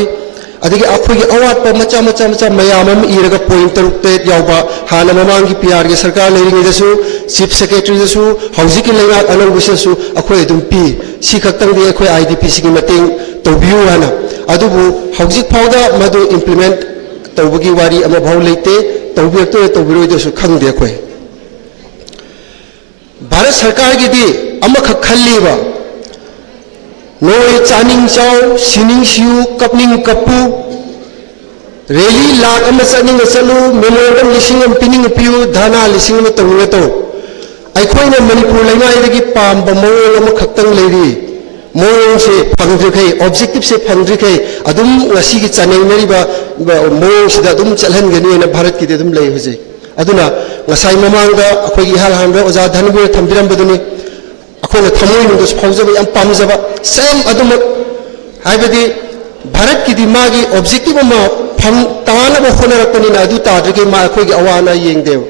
ꯑꯗꯒꯤ ꯑꯩꯈꯣꯏꯒꯤ ꯑꯋꯥꯠꯄ ꯃꯆꯥ ꯃꯌꯥꯝ ꯑꯃ ꯏꯔꯒ ꯄꯣꯏꯟꯠ 6 ꯌꯥꯎꯕ ꯍꯥꯟꯅ ꯃꯃꯥꯡꯒꯤ ꯄꯤఆꯔꯒꯤ ꯁꯔꯀꯥꯔ ꯂꯩꯔꯤꯉꯩꯗꯁꯨ ꯆꯤꯐ ꯁꯦꯀ꯭ꯔꯦꯇꯔꯤꯗꯁꯨ ꯍꯧꯖꯤꯛꯀꯤ ꯂꯩꯉꯥꯛ ꯑꯅꯧꯕꯁꯤꯗꯁꯨ ꯑꯩꯈꯣꯏ ꯑꯗꯨꯝ ꯄꯤ ꯁꯤ ꯈꯛꯇꯪꯗꯤ ꯑꯩꯈꯣꯏ IDPꯁꯤꯒꯤ ꯃꯇꯦꯡ ꯇꯧꯕꯤꯌꯨ ꯍꯥꯏꯅ ꯑꯗꯨꯕꯨ ꯍꯧꯖꯤꯛ ꯐꯥꯎꯗ ꯃꯗꯨ ꯏꯝꯄ꯭ꯂꯤꯃꯦꯟꯠ ꯇꯧꯕꯒꯤ ꯋꯥꯔꯤ ꯑꯃꯐꯥꯎ ꯂꯩꯇꯦ ꯇꯧꯕꯤꯔꯛꯇꯣꯏ ꯇꯧꯕꯤꯔꯣꯏꯗꯁꯨ ꯈꯪꯗꯦ ꯑꯩꯈꯣꯏ भारत सरकार की दी अमखक खल्लीबा नोय चानिंग चाव सिनिंग सियु कपनिंग कपू रैली लाख अम चनिंग चलु मेमोरेंडम लिसिंग अम पिनिंग पियु धना लिसिंग अम तंग तो अखोइना मणिपुर लेनाइदगी पाम बमोंग अम खक्तंग लेरी मोंग से फंग्द्रिखै ऑब्जेक्टिव से फंग्द्रिखै अदुम ngasi gi चानिंग नरिबा मोंग सिदा अदुम चलहनगनी न भारत की अदुम लei हजे अदुना ngасai mamangda akhoi hal hamra oja dhanbir thambiram baduni akhona thamoi nu dos phaujaba yam pamjaba same adum haibadi bharat ki dimagi objective ma pham tana ba khona rakani na adu tadrike ma akhoi gi awana yengdew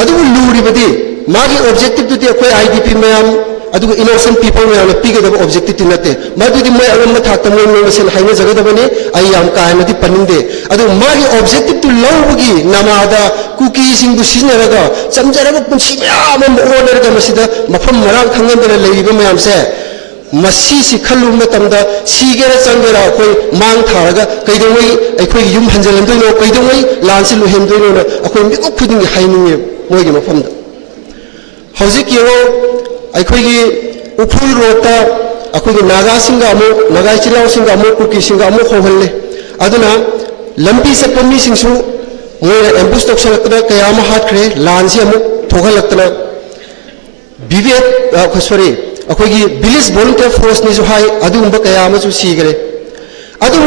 adu luri badi magi objective tu ti akhoi IDP mayam adu innocent people mayam pige da objective tinate madu di mai agam ma thak tamoi nu sen haina jaga da bani ai yam ka na di paninde adu magi objective tu lawgi namada kuki singbu sinaraga chamjaraga punsi mayam am order ga masida mafam marang khangan da leiba mayam se masi si khallu matamda sigera changera koi mang tharaga kaidongoi aikhoi yum hanjalandoino kaidongoi lansi lu hendoino na akoi mikok khuding haininge moigi mafamda hojik yo अखोगी उफुल रोता अखोगी नागा सिंगा अमु नागा चिलाव सिंगा अमु cookie सिंगा अमु खोहल्ले अदुना लंबी सपमी सिंसु मोय एम्बुस तोक्सलकना कयाम हाटख्रे लानसी अमु थोहलकना विवेक sorry अखोगी village volunteer force नि जो हाय अदुंब कयाम सु सीगरे अदु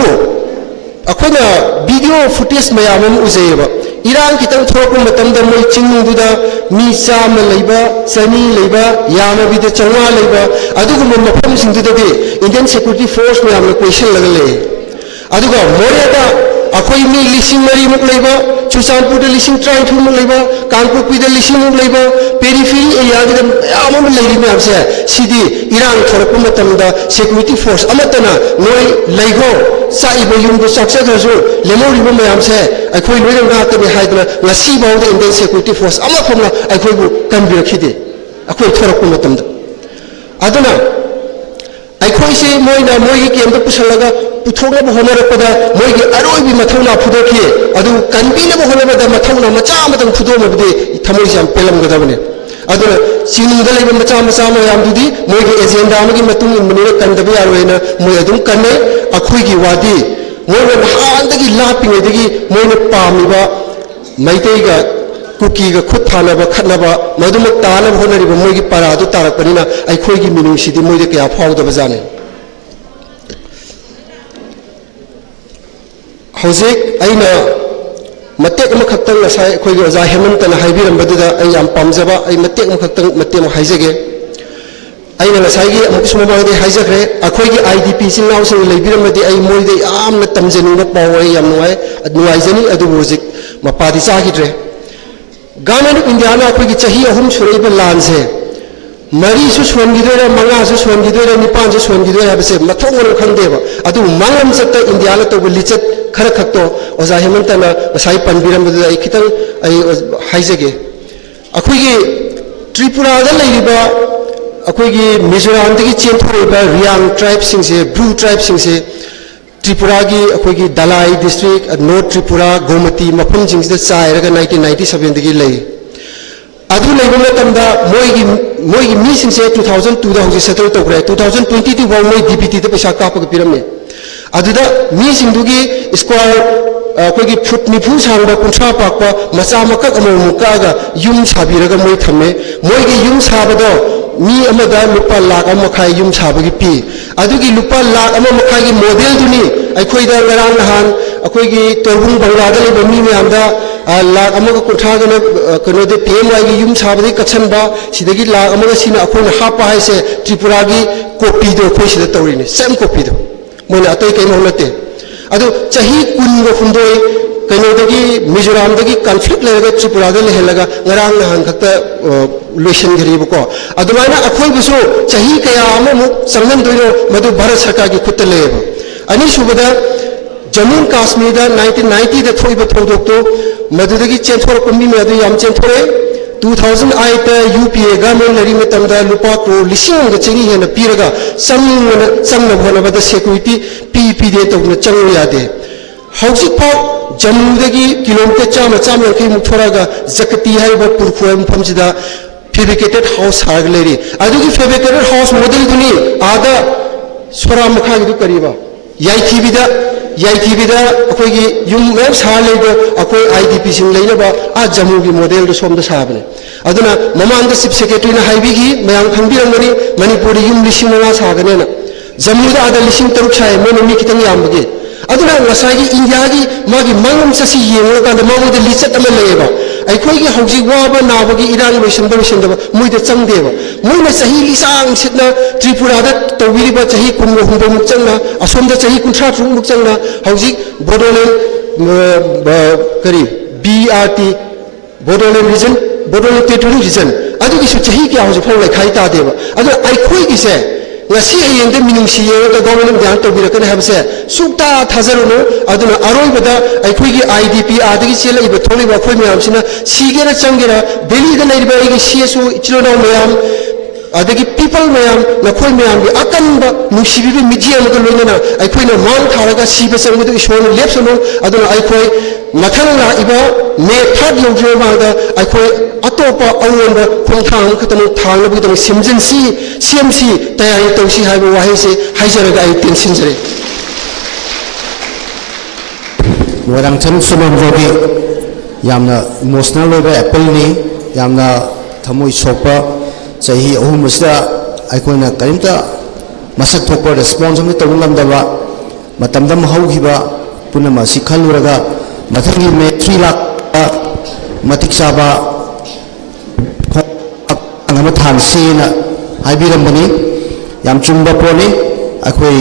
अखोना वीडियो फुटेज मयाम अमु उजेबा इरान कितंग थोरक मतमदा मोय चिंगदुदा मी चाम लेबा चनी लेबा यामबिद चंगा लेबा अदुगुम मफम सिंगदुदे इंडियन सिक्योरिटी फोर्स मयाम क्वेश्चन लगले अदुगा मोरेदा अखोई मी लिसिंग मरी मुक लेबा चुचानपुर लिसिंग 30 मुक लेबा कानपुर लिसिंग मुक लेबा पेरिफेरी एरिया गिदम याम लेरी मयाम से सिदी इरान थोरक मतमदा सिक्योरिटी फोर्स अमतना नोय लेगो साइबो युमदो सक्सेसरसु लेमोरिबो मयाम से अखोई लोइरम गातने हाइदना ngasi bawda Indian security force ama khomna akhoi bu kanbirakhide akhoi thorok matamda aduna akhoi se moina moigi kemda pusalaga puthogna bu honarakpada moigi aroi bi mathawna phudokhi adu kanbina bu honabada mathawna macha amadang phudomabde thamoi jam pelam gadabne aduna sinungda leba macha macha mayam dudi moigi agenda amagi matung inmani kandabe yaroina moi adum kanne akhoi gi wadi moina handagi lapingedagi moina pamiba मैतेगा कुकीगा खुद थानबा खनबा मधुमक तानब होनरिबा मोइगी पारादु तारकपनिना अखोइगी मिनुसिदि मोइदे कया फावदबा जाने हौजिक अइना मतेक अमखक्तंग नसाय अखोइगी ओजा हेमंतना हाइबिरमबदुदा अइ याम पामजबा अइ मतेक अमखक्तंग मतेम हाइजगे अइना नसाइगी अमुक सुमबागदे हाइजखरे अखोइगी IDP सिंनाव सिंग लेबिरमदि अइ मोइदे यामना तमजनिबा पावै याम नुवाइजनी अदु हौजिक मपादी चागिद्रे गवर्नमेंट ऑफ इंडिया ना अखोइगी चाही अहुम सुरैबा लान से मरी सु सोनगिदोरा मंगा सु सोनगिदोरा निपान सु सोनगिदोरा हाबसे मथोंगन खंदेबा अदु मंगम सत्ता इंडिया ला तोब लिचत खर खक्तो ओजा हेमंतना मसाई पनबिरम बदु आई खितंग आई हाइजगे अखोइगी त्रिपुरा दा लैरिबा अखोइगी मिजोराम दगी चेंथोरैबा रियांग ट्राइब सिंग से ब्लू ट्राइब सिंग से त्रिपुरा की अखोइगी दलाई डिस्ट्रिक्ट नॉर्थ त्रिपुरा गोमती मफम जिंगसिदा चाइरगा 1997 दगी लई अदु लेबा मतमदा मोइगी मी सिंसे 2002 दा होजि सेटल तोग्रे 2022 वाउ मोइ DPT दा पैसा कापग पिरमने अदुदा मी सिंदुगी स्क्वायर अखोइगी फुट निफु सांगबा कुंथ्रा पाकपा मचा मकक अममुकागा युम साबिरगा मोइ थमे मोइगी युम साबदो मी अमदा लुपा लाख अम मखाई युम साबगी पी अदुगी लुपा लाख अम मखाई मॉडल दुनी अखोइदा ngaraang nahan अखोइगी तोरबुंग बंगलादा लेबा मी मयामदा लाख अमगा कुंथागना कनोदे PMI गी युम साबदि कछनबा सिदगी लाख अमगा सिना अखोइना हापा हाइसे त्रिपुरागी कॉपी दो अखोइ सिदा तौरिने सेम कॉपी दो मोइना अतै कै महलते अदु चाही कुन गो फुंदोय कहीं मिजोराम कन्फ्लिक्ट लेगा Tripura लेहलगा ngarang nahan khakta lotion garibo ko adumaina akhoi busu chahi kaya amu sangam doino madu bharat sarkar ki khutta leba ani subada jammu and kashmir da 1990 da thoiba thodok to madudagi chenthor kummi me adu yam chenthore 2008 da UPA government lari metam da lupa ko lising ga chingi hena piraga samna bhona bada security PPD to na changu yade hausi pa Jammu kilometre चाम यांखी मुथोरागा जकती है पुरखुआ मफमसिदा fabricated house हाग लेरी अदुगी fabricated house model दुनी आदा सोरा मखागी करीबा याइथीबिदा अखोगी yum ma'am सा लेदो अखोई IDP सिंग लेनबा आ जम्मू की model दो सोम the Sabne अदुना ममांग the chief secretary ना हाइबीगी मयांग खंबिरंगनी मणिपुर युम लिसिंग ना सागनेना जम्मू दा आदा लिसिंग तरुक छाय मोनो मी कितंग यामबगे अदुना ngасai India gi magi mangam sasi yenga da mamu de lichat ama leba aikoi gi hauji waba naba gi irang mission da mui de changdeba mui na sahi lisang sitna Tripura da tawiri ba chahi kumro humba muk changna asom da chahi kunthra thung muk changna hauji Bodoland kari BRT Bodoland region Bodoland territory region adu gi su chahi kya hauji phau lai khai ta deba adu aikoi gi se ngasi ayeng de minungsi ye da government ध्यान तो बिरकन है बसे सुक्ता थाजरनो अदुना अरोइबदा अखोइगी IDP आदगी चेल इब थोलिबा खोइ मयामसिना सीगेरा चंगेरा दिल्ली दा लेरिबा इगी CSO इचलोनो मयाम अदगी people मयाम नखोइ मयाम बि अकनबा नुसिबि museum ग लोइना अखोइना मान थारगा सीबे संगदु इशोन लेप्सनो अदुना अखोइ मथंग ला इबा मे थर्ड योजो मादा अखोइ अतोपा अवोंबा खोंथांग खतनो थांगबि दम सिमजनसी CMC तयारी तौसी हाइबो वाहे से हाइजरगा आई टेंशन जरे मोरंगचन सुमन जोगी यामना इमोशनल होबा एप्पल नि यामना थमोइ सोपा चाही अहुमसदा आइकोना करिमता मसक थोपा रेस्पॉन्स हम तौन लमदबा मतमदम हौखिबा पुनमा सिखलुरगा मथंगी में 3 लाख मतिक साबा अंगम थानसीना हाइबिरमबनी याम चुंबा पोनी अखोई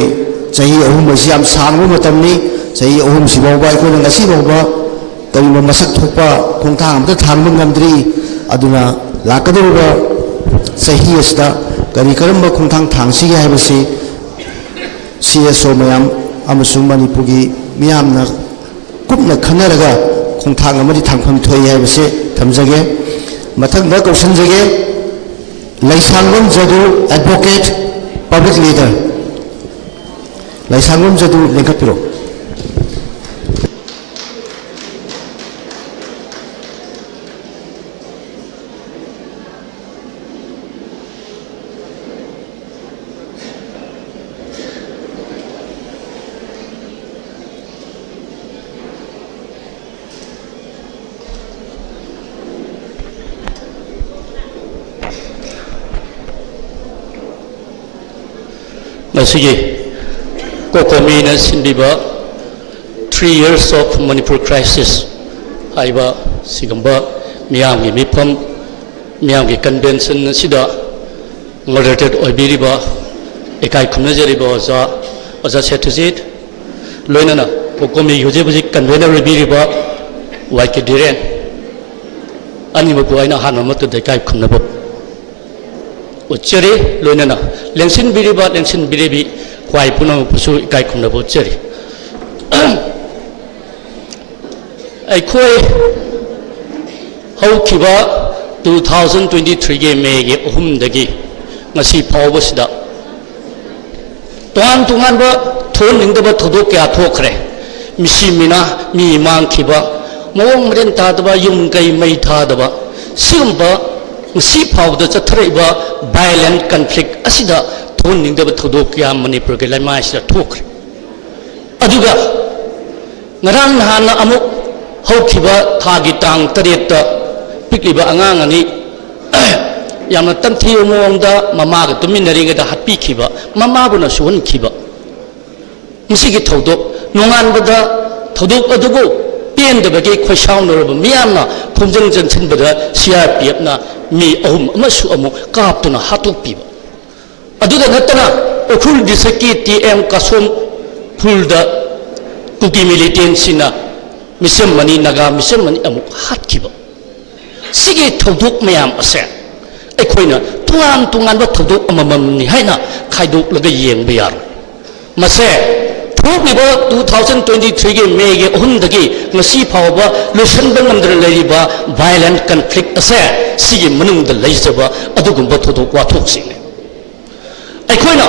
चाही अहुमसि याम सांगबा मतमनी चाही अहुम सिबावबा आइकोना ngasi बावबा करिम मसक थोपा खोंथांग अमता थांगबा ngamdri aduna lakadurba चाही असदा करी करम खोंथांग थांगसी हाइबसी CSO मयाम अमसुंग मणिपुरगी मियामना कुपना खनरगा खोंथांग अमदि थांगफम थोइ हाइबसे थमजगे मथंग कौशनजगे लैसांगम जदु एडवोकेट पब्लिक लीडर लैसांगम जदु लेंखपिरो Masigi Kokomina Sindiba 3 years of Manipur crisis Aiba Sigamba Miyangi Mipam Miyangi convention Sida moderated Oibiriba Ekai Kumnajariba Oza Setuzit Loinana Kokomi Yujibuzik convener Ribiriba Waikadiren Animabu Aina Hanamatu Dekai Kumnabo Ucheri Lunana Lensin Biriba Lensin Biribi Kwai Puno Pusu Kai Kumnabo Cheri I koi How Kiba 2023 game May Humdagi Nasi Pawasda Tuan Tunganba Ton in the Todokia Tokre Mishimina Mi Man Kiba Mong Rentadaba Yungai May Tadaba Simba si powder chathreiba violent conflict asida thoning the thodokia Manipur ke lai mai sida thok aduga ngarang hana amuk hokhiba thagi tang tareta pikliba angang ani yamna tamthi umongda mama ga tuminari ga happy khiba mama buna suon khiba misigi thodok nongan bada thodok adugo pen de bagi khoisang no miyamna khomjang janchen bada CRPF na mi ahum amasu amu kaptuna hatok piba aduda natana okhul disaki TM kasom fulda kuki militant sina मिसम मनी नगा मिसम मनी अमुक हातखिब सिगे थौदोक मयाम असे अखोइना तुंगान तुंगान बा थौदोक अमममनि हाइना खाइदोक लगा येंग बियार मसे थोकलिबा 2023 गे मे गे अहुमदगी ngasi फावबा लोसन बंगमदर लेरिबा वायलेंट कॉन्फ्लिक्ट असे सिगे मनुंग द लेजबा अदुगुंबा थौदोक वाथोक सिने अखोइना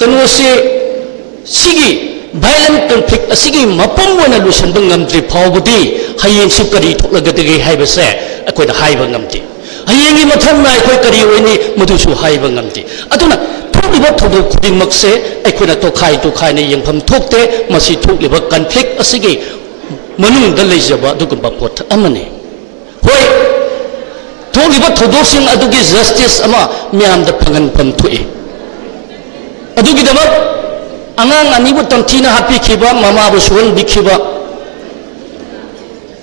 तनुसे सिगी violent conflict asigi mapam wana lusan bangamdri phawbudi hayeng su kari thoklagadege haibase akoida haiba ngamti hayengi mathang na akoi kari oini madusu haiba ngamti aduna thokliba thodo khuding makse akoina to khai ne yengpham thokte masi thokliba conflict asigi manung da leijaba dugumba pot amane hoi thokliba thodo sing adugi justice ama myam da phangan pham thoi adugi damak angang anibu tamthina happy khiba mama bu suan bikhiba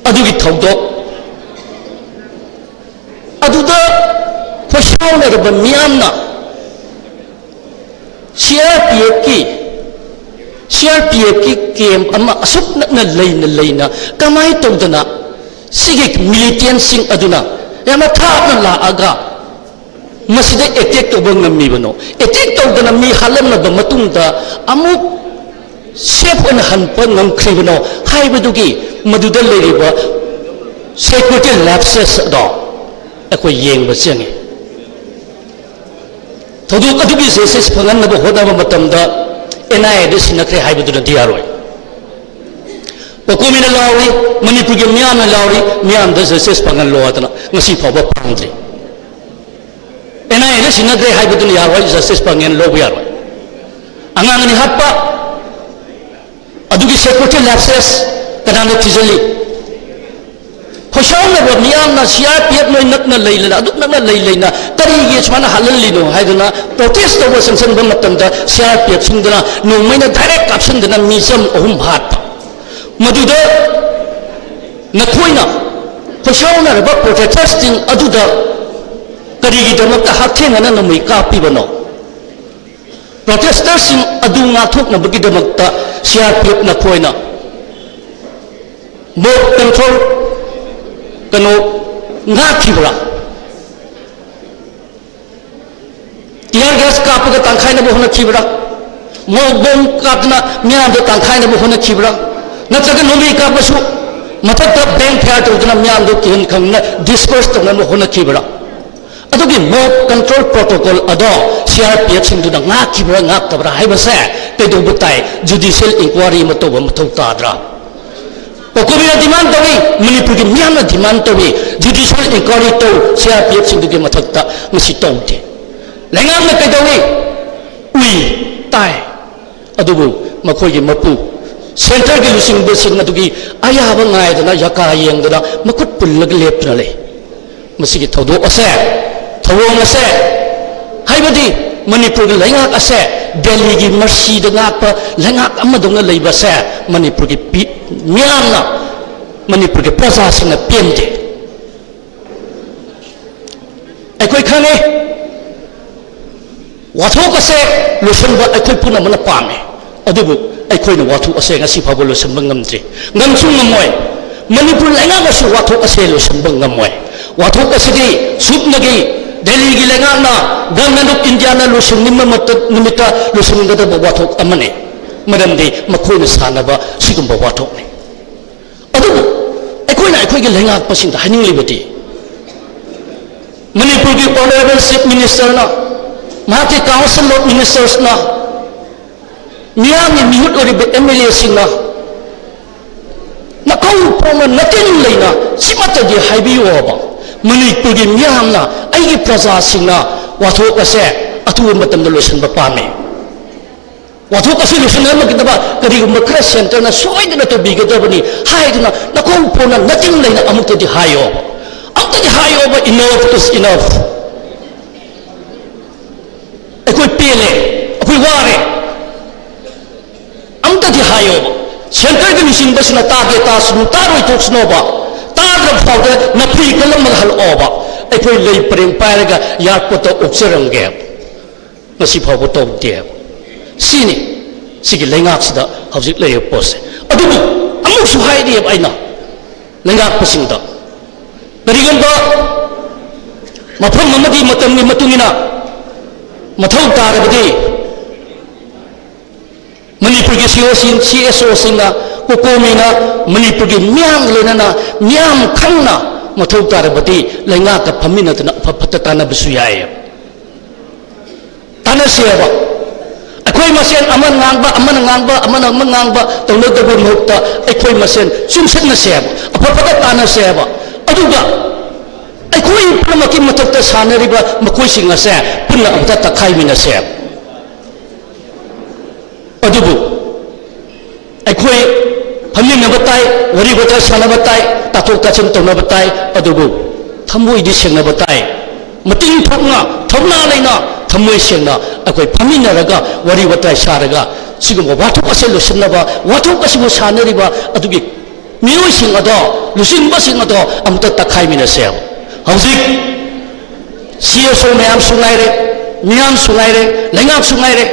adugi thawdo aduda khoshawna raba miyamna CRPF ki kem ama asuk na leina kamai tawdana sigik militant sing aduna yama thapna la aga masida attack to bang mi bano attack to dana mi halam na matungda amuk sep on han pan ngam khibano haibadugi maduda leriba security lapses do ako yeng ba changi thodu adugi ses phangan na hoda ba matamda NIA de sinakre haibadu na diaroi pokumina lawi manipur ge miyam na lawi miyam da ses phangan lo atana ngasi phawa pangdri NIA sinagre haibadun yarwai justice pangen lobu yarwai angang ni happa adugi security lapses kadang tizali khosham na bo miyam na CRPF noi nakna leila aduk nakna leila tari ge chwana halal lino haiduna protest to sansan bam matamda CRPF singdana no maina direct caption dana misam ohum hat maduda nakhoina khosham na ba protesters ting aduda karigidamata hathengana namai kapibano protesters in adu nga thokna bagidamata CRPF na khoina mob control kano nga khibra tear gas kapaga tangkhaina bo hona khibra mob bomb kapna mya do tangkhaina bo hona khibra nachaga nomi kapasu mathakta bank fair tawdna mya do kin khangna disperse tawna bo hona khibra adugi mob control protocol ado CRPF sing duna nga kibra nga tabra haibase kedo butai judicial inquiry mato ba mathau tadra pokomina demand tawi manipur ki miyam na demand tawi judicial inquiry to CRPF sing duge mathakta masi tawte lengam na kedawi ui tai adugu makhoi gi mapu center gi lusing besing adugi aya ba ngai dana yaka yeng dana makut pullag lepna le masi gi thodo ase thawong ase haibadi manipur gi lengak ase delhi gi mercy da ngak lengak amadong leiba se manipur gi miyamna manipur gi praja singna pemde akoi khane wathok ase losan ba akoi puna mana pame adubu akoi na wathok ase ngasi phabo losan bangamdri ngamsung ngamoy manipur lengak ase wathok ase losan bangamoy wathok ase gi supnagi Delhi gi lengana government of India na lusung nimma nimita lusung da wathok amane madamde makhoi sanaba sigumba wathok ne adu akoi gi lenga pasing da haning libati manipur gi honorable chief minister na mahati council of ministers na miyam ni mihut ori MLA sing na nakau poma natin leina simata gi haibi oba manipur gi miyam na aigi praja singna wathok ase atu matam da losan ba pame wathok ase losan ma kidaba kari makra center na soidna to bigadabani haidna nakau pona natin leina amukta di hayo ba enough is enough akoi pele akoi ware amta di hayo center gi mission basna tage ta sunu taroi tok snoba tarab fawde na pri kalam hal oba akoi lei prem paraga yakpoto observange nasi phawo tom de sini sigi lengak sida hawjik lei pose adubu ꯑꯃꯨꯛꯁꯨ ꯍꯥꯏꯔꯤꯑꯕ ꯑꯩꯅ ꯂꯩꯉꯥꯛꯄꯁꯤꯡꯗ ꯀꯔꯤꯒꯨꯝꯕ ꯃꯐꯝ ꯑꯃꯗꯤ ꯃꯇꯝꯒꯤ ꯃꯇꯨꯡ ꯏꯟꯅ ꯃꯊꯧ ꯇꯥꯔꯕꯗꯤ ꯃꯅꯤꯄꯨꯔꯒꯤ CSOꯁꯤꯡꯅ ꯀꯣꯀꯣꯃꯤꯅ ꯃꯅꯤꯄꯨꯔꯒꯤ ꯃꯤꯌꯥꯝꯒ ꯂꯣꯏꯅꯅ ꯃꯤꯌꯥꯝ ꯈꯪꯅ ꯃꯊꯧ ꯇꯥꯔꯕꯗꯤ ꯂꯩꯉꯥꯛꯀ ꯐꯝꯃꯤꯟꯅꯗꯅ ꯑꯐ ꯐꯠꯇ ꯇꯥꯟꯅꯕꯁꯨ ꯌꯥꯏ ꯇꯥꯟꯅꯁꯦꯕ ꯑꯩꯈꯣꯏ ꯃꯁꯦꯟ ꯑꯃꯅ ꯉꯥꯡꯕ ꯑꯃꯅ ꯑꯃ ꯉꯥꯡꯕ ꯇꯧꯅꯗꯕ ꯃꯍꯨꯠꯇ ꯑꯩꯈꯣꯏ ꯃꯁꯦꯟ ꯆꯨꯝꯁꯤꯟꯅꯁꯦꯕ ꯑꯐ ꯐꯠꯇ ꯇꯥꯟꯅꯁꯦꯕ ꯑꯗꯨꯒ ꯑꯩꯈꯣꯏ ꯄꯨꯝꯅꯃꯛꯀꯤ ꯃꯊꯛꯇ ꯁꯥꯟꯅꯔꯤꯕ ꯃꯈꯣꯏꯁꯤꯡ ꯑꯁꯦ ꯄꯨꯟꯅ ꯑꯝꯇ ꯇꯛꯈꯥꯏꯃꯤꯟꯅꯁꯦꯕ ꯑꯗꯨꯕꯨ ꯑꯩꯈꯣꯏ ꯐꯝꯃꯤꯟꯅꯕ ꯇꯥꯏ ꯋꯥꯔꯤ ꯋꯥꯇꯥꯏ ꯁꯥꯟꯅꯕ ꯇꯥꯏ ꯇꯥꯊꯣꯛ ꯇꯥꯁꯤꯟ ꯇꯧꯅꯕ ꯇꯥꯏ ꯑꯗꯨꯕꯨ ꯊꯃꯣꯏꯗꯤ ꯁꯦꯡꯅꯕ ꯇꯥꯏ ꯃꯇꯤꯡ ꯊꯣꯛꯅ ꯊꯧꯅꯥ ꯂꯩꯅ ꯊꯃꯣꯏ ꯁꯦꯡꯅ ꯑꯩꯈꯣꯏ ꯐꯝꯃꯤꯟꯅꯔꯒ ꯋꯥꯔꯤ ꯋꯥꯇꯥꯏ ꯁꯥꯔꯒ ꯁꯤꯒꯨꯝꯕ ꯋꯥꯊꯣꯛ ꯑꯁꯤ ꯂꯣꯏꯁꯤꯟꯅꯕ ꯋꯥꯊꯣꯛ ꯑꯁꯤꯕꯨ ꯁꯥꯟꯅꯔꯤꯕ ꯑꯗꯨꯒꯤ ꯃꯤꯑꯣꯏꯁꯤꯡ ꯑꯗꯣ ꯂꯨꯆꯤꯡꯕꯁꯤꯡ ꯑꯗꯣ ꯑꯃꯨꯛꯇ ꯇꯛꯈꯥꯏꯃꯤꯟꯅꯁꯦꯕ ꯍꯧꯖꯤꯛ CSO ꯃꯌꯥꯝꯁꯨ ꯉꯥꯏꯔꯦ ꯃꯤꯌꯥꯝꯁꯨ ꯉꯥꯏꯔꯦ ꯂꯩꯉꯥꯛꯁꯨ ꯉꯥꯏꯔꯦ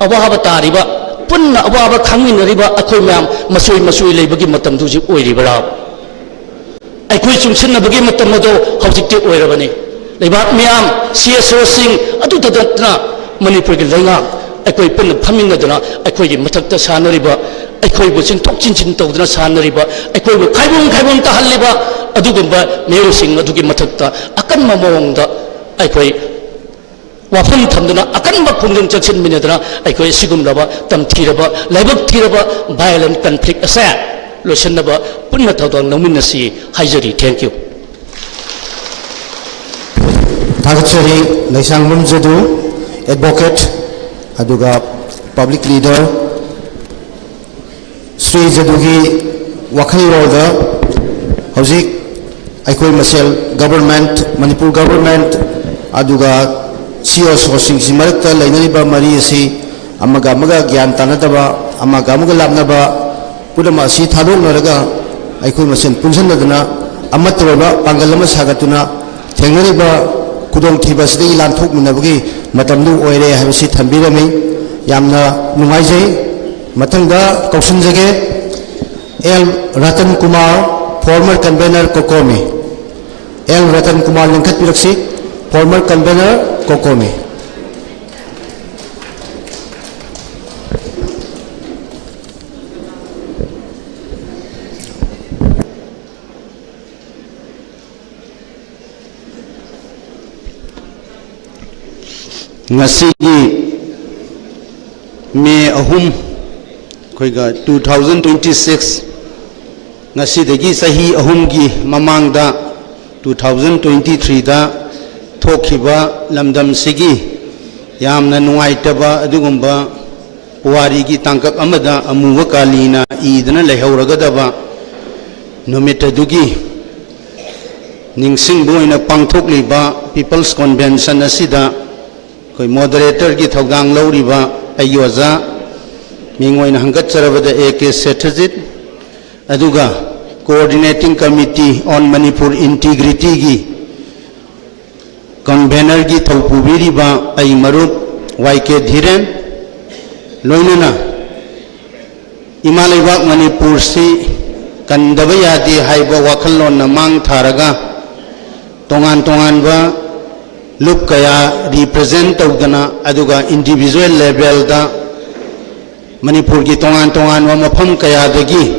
ꯑꯋꯥꯕ ꯇꯥꯔꯤꯕ ꯄꯨꯟꯅ ꯑꯋꯥꯕ ꯈꯪꯃꯤꯟꯅꯔꯤꯕ ꯑꯩꯈꯣꯏ ꯃꯌꯥꯝ ꯃꯆꯣꯏ ꯂꯩꯕꯒꯤ ꯃꯇꯝꯗꯨ ꯍꯧꯖꯤꯛ ꯑꯣꯏꯔꯤꯕꯔꯥ ꯑꯩꯈꯣꯏ ꯆꯨꯡꯁꯤꯟꯅꯕꯒꯤ ꯃꯇꯝ ꯑꯗꯣ ꯍꯧꯖꯤꯛꯇꯤ ꯑꯣꯏꯔꯕꯅꯤ ꯂꯩꯕꯥꯛ ꯃꯤꯌꯥꯝ CSOꯁꯤꯡ ꯑꯗꯨꯇ ꯅꯠꯇꯅ ꯃꯅꯤꯄꯨꯔꯒꯤ ꯂꯩꯉꯥꯛ ꯑꯩꯈꯣꯏ ꯄꯨꯟꯅ ꯐꯝꯃꯤꯟꯅꯗꯨꯅ ꯑꯩꯈꯣꯏꯒꯤ ꯃꯊꯛꯇ ꯁꯥꯟꯅꯔꯤꯕ ꯑꯩꯈꯣꯏꯕꯨ ꯆꯤꯡꯊꯣꯛ ꯆꯤꯟꯁꯤꯟ ꯇꯧꯗꯨꯅ ꯁꯥꯟꯅꯔꯤꯕ ꯑꯩꯈꯣꯏꯕꯨ ꯈꯥꯏꯕꯣꯝ ꯇꯥꯍꯜꯂꯤꯕ ꯑꯗꯨꯒꯨꯝꯕ ꯃꯤꯑꯣꯏꯁꯤꯡ ꯑꯗꯨꯒꯤ ꯃꯊꯛꯇ ꯑꯀꯟꯕ ꯃꯑꯣꯡꯗ ꯑꯩꯈꯣꯏ ꯋꯥꯐꯝ ꯊꯝꯗꯨꯅ ꯑꯀꯟꯕ ꯈꯣꯡꯖꯪ ꯆꯪꯁꯤꯟꯃꯤꯟꯅꯗꯨꯅ ꯑꯩꯈꯣꯏ ꯑꯁꯤꯒꯨꯝꯂꯕ ꯇꯝꯊꯤꯔꯕ ꯂꯥꯏꯕꯛ ꯊꯤꯔꯕ ꯚꯥꯏꯑꯣꯂꯦꯟ ꯀꯟꯐ꯭ꯂꯤꯛ ꯑꯁꯦ ꯂꯣꯏꯁꯤꯟꯅꯕ ꯄꯨꯟꯅ ꯊꯧꯗꯥꯡ ꯂꯧꯃꯤꯟꯅꯁꯤ ꯍꯥꯏꯖꯔꯤ ꯊꯦꯡꯛ ꯌꯨ ꯊꯥꯒꯠꯆꯔꯤ ꯂꯩꯁꯥꯡꯕꯝ ꯖꯗꯨ ꯑꯦꯗꯚꯣꯀꯦꯠ ꯑꯗꯨꯒ ꯄꯕ꯭ꯂꯤꯛ ꯂꯤꯗꯔ ꯁ꯭ꯔꯤ ꯖꯗꯨꯒꯤ ꯋꯥꯈꯜꯂꯣꯟꯗ ꯍꯧꯖꯤꯛ ꯑꯩꯈꯣꯏ ꯃꯁꯦꯜ ꯒꯕꯔꯟꯃꯦꯟꯠ ꯃꯅꯤꯄꯨꯔ ꯒꯕꯔꯟꯃꯦꯟꯠ ꯑꯗꯨꯒ CSOꯁꯤꯡꯒꯤ ꯃꯔꯛꯇ ꯂꯩꯅꯔꯤꯕ ꯃꯔꯤ ꯑꯁꯤ ꯑꯃꯒ ꯒ꯭ꯌꯥꯟ ꯇꯥꯅꯗꯕ ꯑꯃꯒ ꯂꯥꯞꯅꯕ ꯄꯨꯝꯅꯃꯛ ꯑꯁꯤ ꯊꯥꯗꯣꯛꯅꯔꯒ ꯑꯩꯈꯣꯏ ꯃꯁꯦꯜ ꯄꯨꯟꯁꯤꯟꯅꯗꯨꯅ ꯑꯃꯠꯇ ꯑꯣꯏꯕ ꯄꯥꯡꯒꯜ ꯑꯃ ꯁꯥꯒꯠꯇꯨꯅ ꯊꯦꯡꯅꯔꯤꯕ ꯈꯨꯗꯣꯡꯊꯤꯕ ꯑꯁꯤꯗꯒꯤ ꯂꯥꯟꯊꯣꯛꯃꯤꯟꯅꯕꯒꯤ ꯃꯇꯝꯗꯨ ꯑꯣꯏꯔꯦ ꯍꯥꯏꯕꯁꯤ ꯊꯝꯕꯤꯔꯝꯃꯤ ꯌꯥꯝꯅ ꯅꯨꯡꯉꯥꯏꯖꯩ ꯃꯊꯪꯗ ꯀꯧꯁꯤꯟꯖꯒꯦ L. Ratan Kumar former convener COCOMI L. Ratan Kumar लिंखत्बिरक्सी former convener COCOMI ngasi May ahum koiga 2026 ngasi degi sahi ahum gi mamang da 2023 da thokhiba lamdam sigi yamna nuaitaba adugumba puwari gi tangkak amada amuwa kalina idana lehauragadaba numit adugi ningsing boina pangthokliba People's Convention asida koi moderator gi thogang lawriba ayoza mingoina hangatcharabada AK Satyajit aduga coordinating committee on Manipur integrity gi convener gi thopubiriba ai marup YK Dhiren loinana imalaiwak Manipur si kandaba yadi haiba wakhallon na mang tharaga tongan ba look kaya represent tawdana aduga individual level da Manipur gi tongan wa mafam kaya dagi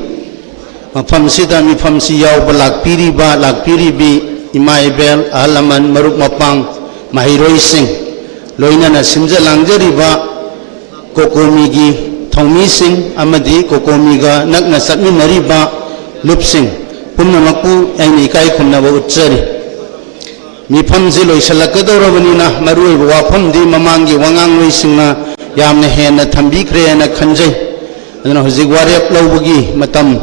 mafam sida mifam si yaw lakpiribi imaibel ahalaman marup mapang mahiroi sing loinana simja langjariba COCOMI gi thongmi sing amadi COCOMI ga nakna satminariba lup sing pumnamakku aini kai khumna ba utchari mifam ji loisalakadorabani marui wafam di mamangi wangang loisingna yamna hena thambikre na khanjai aduna hojik warep lawbugi matam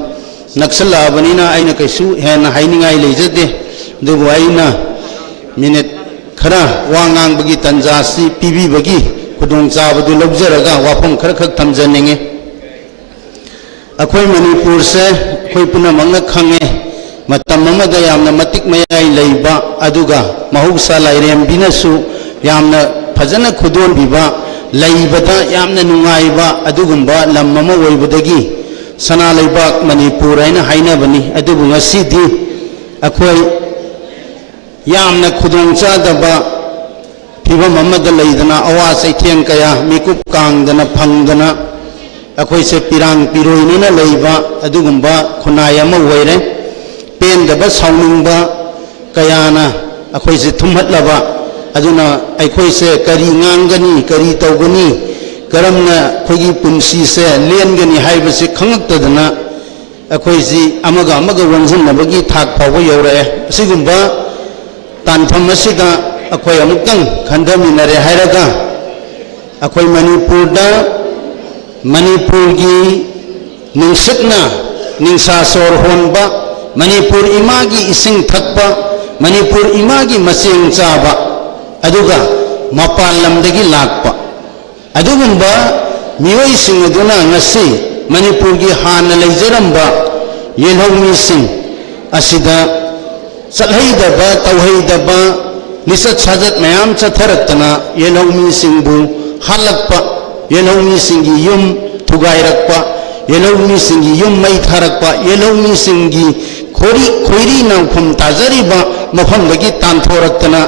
naksala banina aina kaisu hena hainingai leijade dubu aina minute khara wangang bagi tanjasi pibi bagi kudong chabadu lobjaraga wafam khara khak thamjaninge akhoi Manipur se khoi puna mangna khange matam amada yamna matik mayai leiba aduga mahugsa lairem binasu yamna phajana khudon biba laibada yamna nungaiba adugumba lam ama oibadagi सना लेबाक मणिपुर है हाइनबनी अदुबु ngasiदी अखोई यामना खुदोंग चादबा फिवम अमदा लेदना अवा सैथें कया मिकुप कांगदना फंगदना अखोई से पिरांग पिरोइना लेबा अदुगुंबा खुनाय अमा ओइरे पेंदबा साउनिंगबा कयाना अखोई से थुमहतलबा अदुना अखोई से करी nganggani करी तौगनी करमना अखोई पुंसी से लेनगनी हाइबसे खंगक्तदना अखोई जी अमगा अमगा वंजनबगी थाक फावो यौरए असिगुंबा तानफम असिदा अखोई अमुक्तंग खंदमिनरे हाइरगा अखोई मणिपुर की नुंसिकना निंसा सोर होनबा मणिपुर इमा की इसिंग थकबा मणिपुर इमा की मसेंग चाबा अदुगा मपान लमदगी लाकपा अदुगुंबा मियोइसिंग अदुना ngasi मणिपुर की हान लेजरंबा येलौमीसिंग असिदा चलहैदबा तौहैदबा लिसत साजत मयाम चथरतना येलौमीसिंगबु हालकपा येलौमीसिंगी युम थुगाइरकपा येलौमीसिंगी युम मई थारकपा येलौमीसिंगी खोरी नांफम ताजरिबा मफमदगी तांथोरक्तना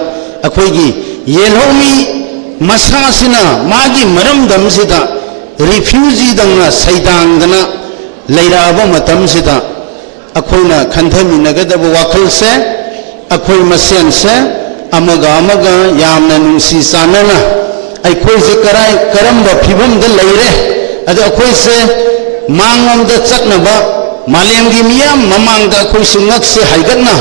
अखोइगी येलौमी मसासिना मागी मरमदमसिदा रिफ्यूजी दंगना सैदांगदना लैराबा मतमसिदा अखोइना खंधमिनगदब वाखल से अखोइ मसेन से अमगा अमगा यामना नुंसी सानना अखोइ से कराय करम फिवम द लैरे अदो अखोइ से मांगम द चकनबा मालेम की मियाम ममांग द अखोइ सुंगक से हाइगतना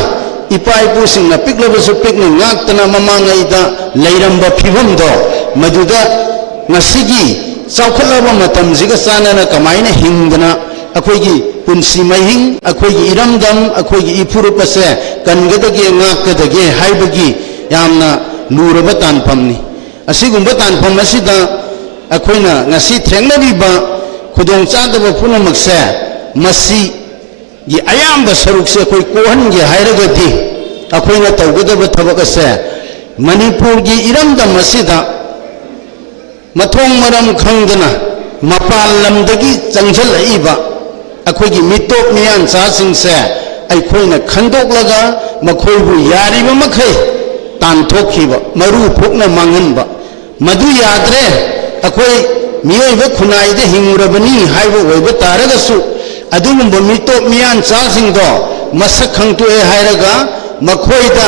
इपा इपु सिंगना पिकलबसु पिकने ngakतना ममांगैदा लैरंबा फिवम दो मदुदा ngasiगी चौखलबा मतमजिगा सानना कमाइना हिंगना अखोइगी पुंसी महिंग अखोइगी इरमदम अखोइगी इफुरुपसे कनगदगे ngakदगे हाइबगी यामना लुरबा तानफमनी असिगुंबा तानफम असिदा अखोइना ngasi थेंगनरिबा खुदोंग चादबा पुनमक्से मसी गी अयामबा सरुकसे अखोइ कोहनगे हाइरगदी अखोइना तौगदबा थबकसे मणिपुर की इरमदम असिदा मथोंग मरम खंगदना मपाल लमदगी चंगजलइबा अखोइगी मिटोप मियान चासिंगसे अखोइना खंदोकलगा मखोइबु यारिबा मखै तानथोखिबा मरु फुकना मांगनबा मदु याद्रे अखोइ मियोइबा खुनाइदे हिंगुरबनी हाइबो ओइबा तारगसु अदुगुंबा मिटोप मियान चासिंगदो मसक खंगतोए हाइरगा मखोइदा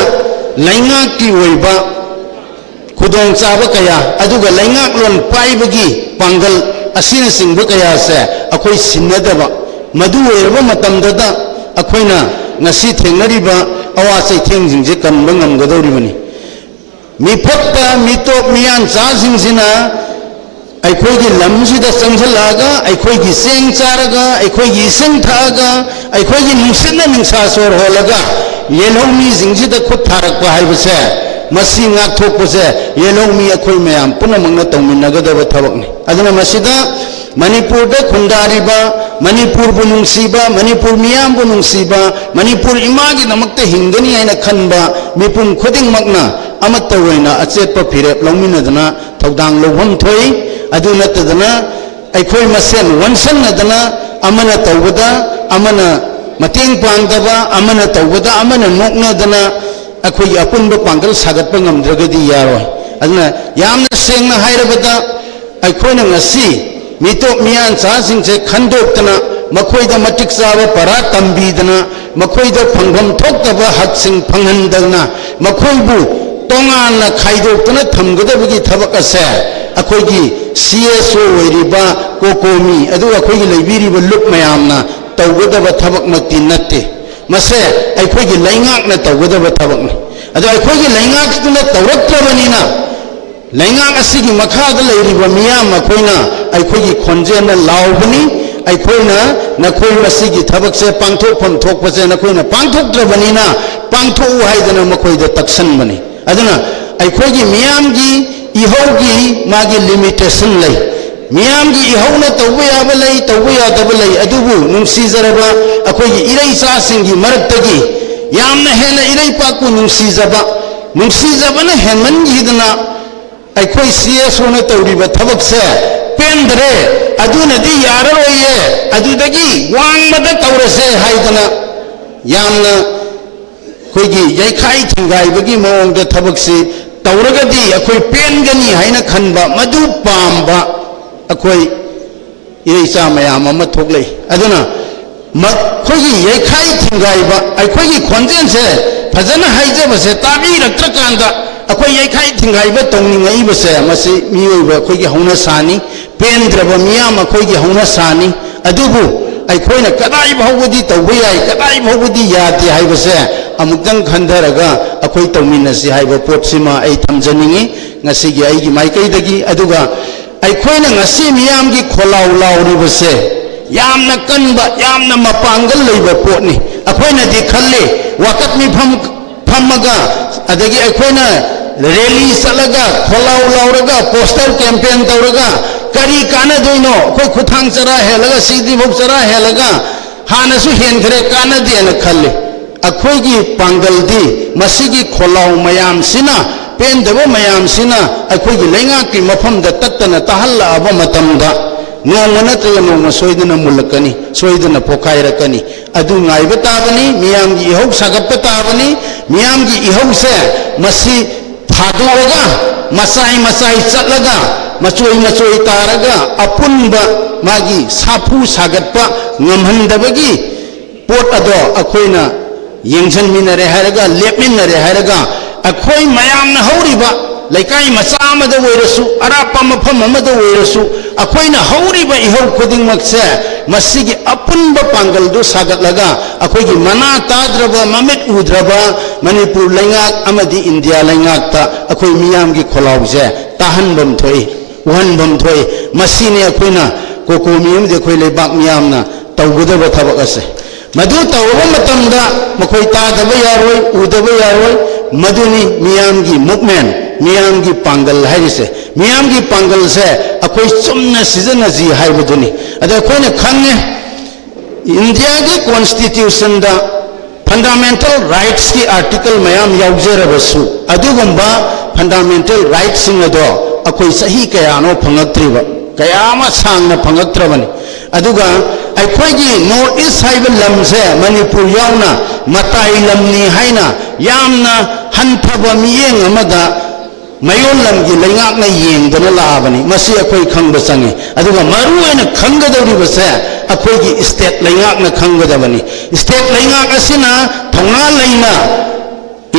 लैंगाकी ओइबा खुदोंग चाबा कया अदुगा लैंगाक लोन पाइबगी पांगल असिन सिंह कया से अखोइ सिन्नदबा मदु ओइरबा मतमददा अखोइना ngasi थेंगनरिबा अवासै थेंजिंजे कनबा ngamgadoribani मिफक्ता मिटोप मियान चासिंगसिना अखोइगी लमसिदा चंगजलागा अखोइगी सेंग चारगा अखोइगी इसिंग थागा अखोइगी नुंसिना निंसा सोर होलगा येलौमी जिंगजिदा खुद थारकपा हाइबसे मसी ngakthokpase येलौमी अखोइ मयाम पुनमंगना तौमिनगदबा थबकनि अदुना मसिदा Manipur the खुंदारिबा Manipur बुनुंसीबा Manipur मियाम बुनुंसीबा Manipur Imangi नमक्ते हिंगनी आइना खनबा मिपुम खुदिंग मगना अमत्त ओइना अचेतपा फिरेप लौमिनदना थौदांग लौभम थोइ अदु नतदना अखोइ मसेन वनसंगदना अमना तौबदा अमना मतेंग पांगदबा अमना तौबदा अमना नोकनदना अखोइ अपुनबा Pongal सागतपा ngamdragadi yaroy aduna yamna sengna hairabada अखोइना ngasi मिटोप मियान चासिंगसे खंदोक्तना मखोइदा मटिक चाबा परा तंबीदना मखोइदा फंगम थोक्तबा हकसिंग फंगहनदना मखोइबु तोंगाना खाइदोक्तना थमगदबगी थबक असे अखोइगी CSO ओइरिबा कोकोमी अदु अखोइगी लेबिरिबा लुक मयामना तौगदबा थबक मक्ति नत्ते मसे अखोइगी लैंगाकना तौगदबा थबकनी अदु अखोइगी लैंगाकना तौरक्त्रबनिना लैंगाक असिगी मखादा लेरिबा मियाम अखोइना अखोइगी खोंजेना लाउबनी अखोइना नखोइ मसिगी थबकसे पांथोकफम थोकपसे नखोइना पांथोक्त्रबनिना पांथोउ हाइदना मखोइदा तक्सनबनी अदुना अखोइगी मियामगी इहौगी मागी लिमिटेशन लई मियामगी इहौना तौबा याबा लई तौबा यादबा लई अदुबु नुंसीजरबा अखोइगी इरैचासिंगी मरक्तगी यामना हेना इरैपाकु नुंसीजबना हेनमनगीदना अखोइ CSO न तौरिबा थबक से पेंदरे अदुनदी याररोये अदुदगी वांगमद तौरसे हाइदना यामना कोई यैखाई थिंगाइबगी मओंग थबकसी तौरगदी अखोई पेनगनी हाइना खनबा मधु पामबा अखोई इरेचा मयाम अमा थोकलै अदुना मखोगी यैखाई थिंगाइबा अखोगी खोंजेन से फजना हाइजबसे ताबीरत्रकांदा अखोई यैखाई थिंगाइबा तौनिंगैबसे मसी मियोइबा अखोगी हौना सानी पेंद्रबा मियाम अखोगी हौना सानी अदुबु अखोइना कदाई भावबदी तौबा याई कदाई भावबदी यादे हाइबसे अमुक्तंग खंधरगा अखोई तौमिनसी हाइबा पोटसिमा आई थमजनिंगी ngasiगी aigi maikaidagi aduga अखोइना ngasi मियामगी खोलाउ लाउरिबसे यामना कनबा यामना मपांगल लेबा पोटनी अखोइना दि खल्ले वकत मी फमगा अदगी अखोइना रैली चलगा खोलाउ लाउरगा पोस्टर कैंपेन तौरगा करी काना दोइनो कोई खुथांग चरा हेलगा सीधी भोग चरा हेलगा हानसु हेनखरे काना देना खल्ले अखोइगी पांगलदी मसिगी खोलाउ मयाम सिना पेंदबो मयाम सिना अखोइगी लेंगा की मफम द तत्तना तहल्ला अब मतमदा नोंगना तय नोंग सोइदना मुलकनी सोइदना पोखाइरकनी अदु ngaइबा ताबनी मियामगी इहौ सागप्पा ताबनी मियामगी इहौ से मसी फादोगा मसाई मसाई चलगा मचोई मचोई तारगा अपुनबा मागी साफु सागप्पा ngमहंदबगी पोट अदो अखोइना येंजनमिनरे हारगा लेपमिनरे हारगा अखोई मयामना हौरिबा लेकाई मचा अमदा ओइरसु अरापा मफम अमदा ओइरसु अखोइना हौरिबा इहौ खुदिंगमक्से मसिगी अपुनबा पांगलदु सागतलगा अखोइगी मना ताद्रबा ममित उद्रबा मणिपुर लैंगाक अमदी इंडिया लैंगाकता अखोई मियामगी खोलाउजे ताहनबम थोई उहनबम थोई मसिने अखोइना कोकोमियम दे अखोइ लेबाक मियामना तौगदबा थबक असे मधु तौबा मतमदा मखोइ तादबा यारोय उदबा यारोय मधुनी मियामगी मूवमेंट मियामगी पांगल हाइसे मियामगी पांगल से अखोइ चुमना सिजनजी हाइबदुनी अदा अखोइना खंगे इंडिया की कॉन्स्टिट्यूशन दा फंडामेंटल राइट्स की आर्टिकल मयाम याउजरबसु अदुगुंबा फंडामेंटल राइट्स सिंग अदो अखोइ सही कयानो फंगत्रिबा कयामा सांगना फंगत्रबनी अदुगा अखोइगी नॉर्थ ईस्ट हाइब लमसे मणिपुर यावना मताई लमनी हाइना यामना हंथबा मियेंग अमदा मयोल लमगी लैंगाकना येंगदना लाबनी मसी अखोइ खंगबा चंगे अदुगा मरुएना खंगदौरिबसे अखोइगी स्टेट लैंगाकना खंगदबनी स्टेट लैंगाक असिना थौना लैना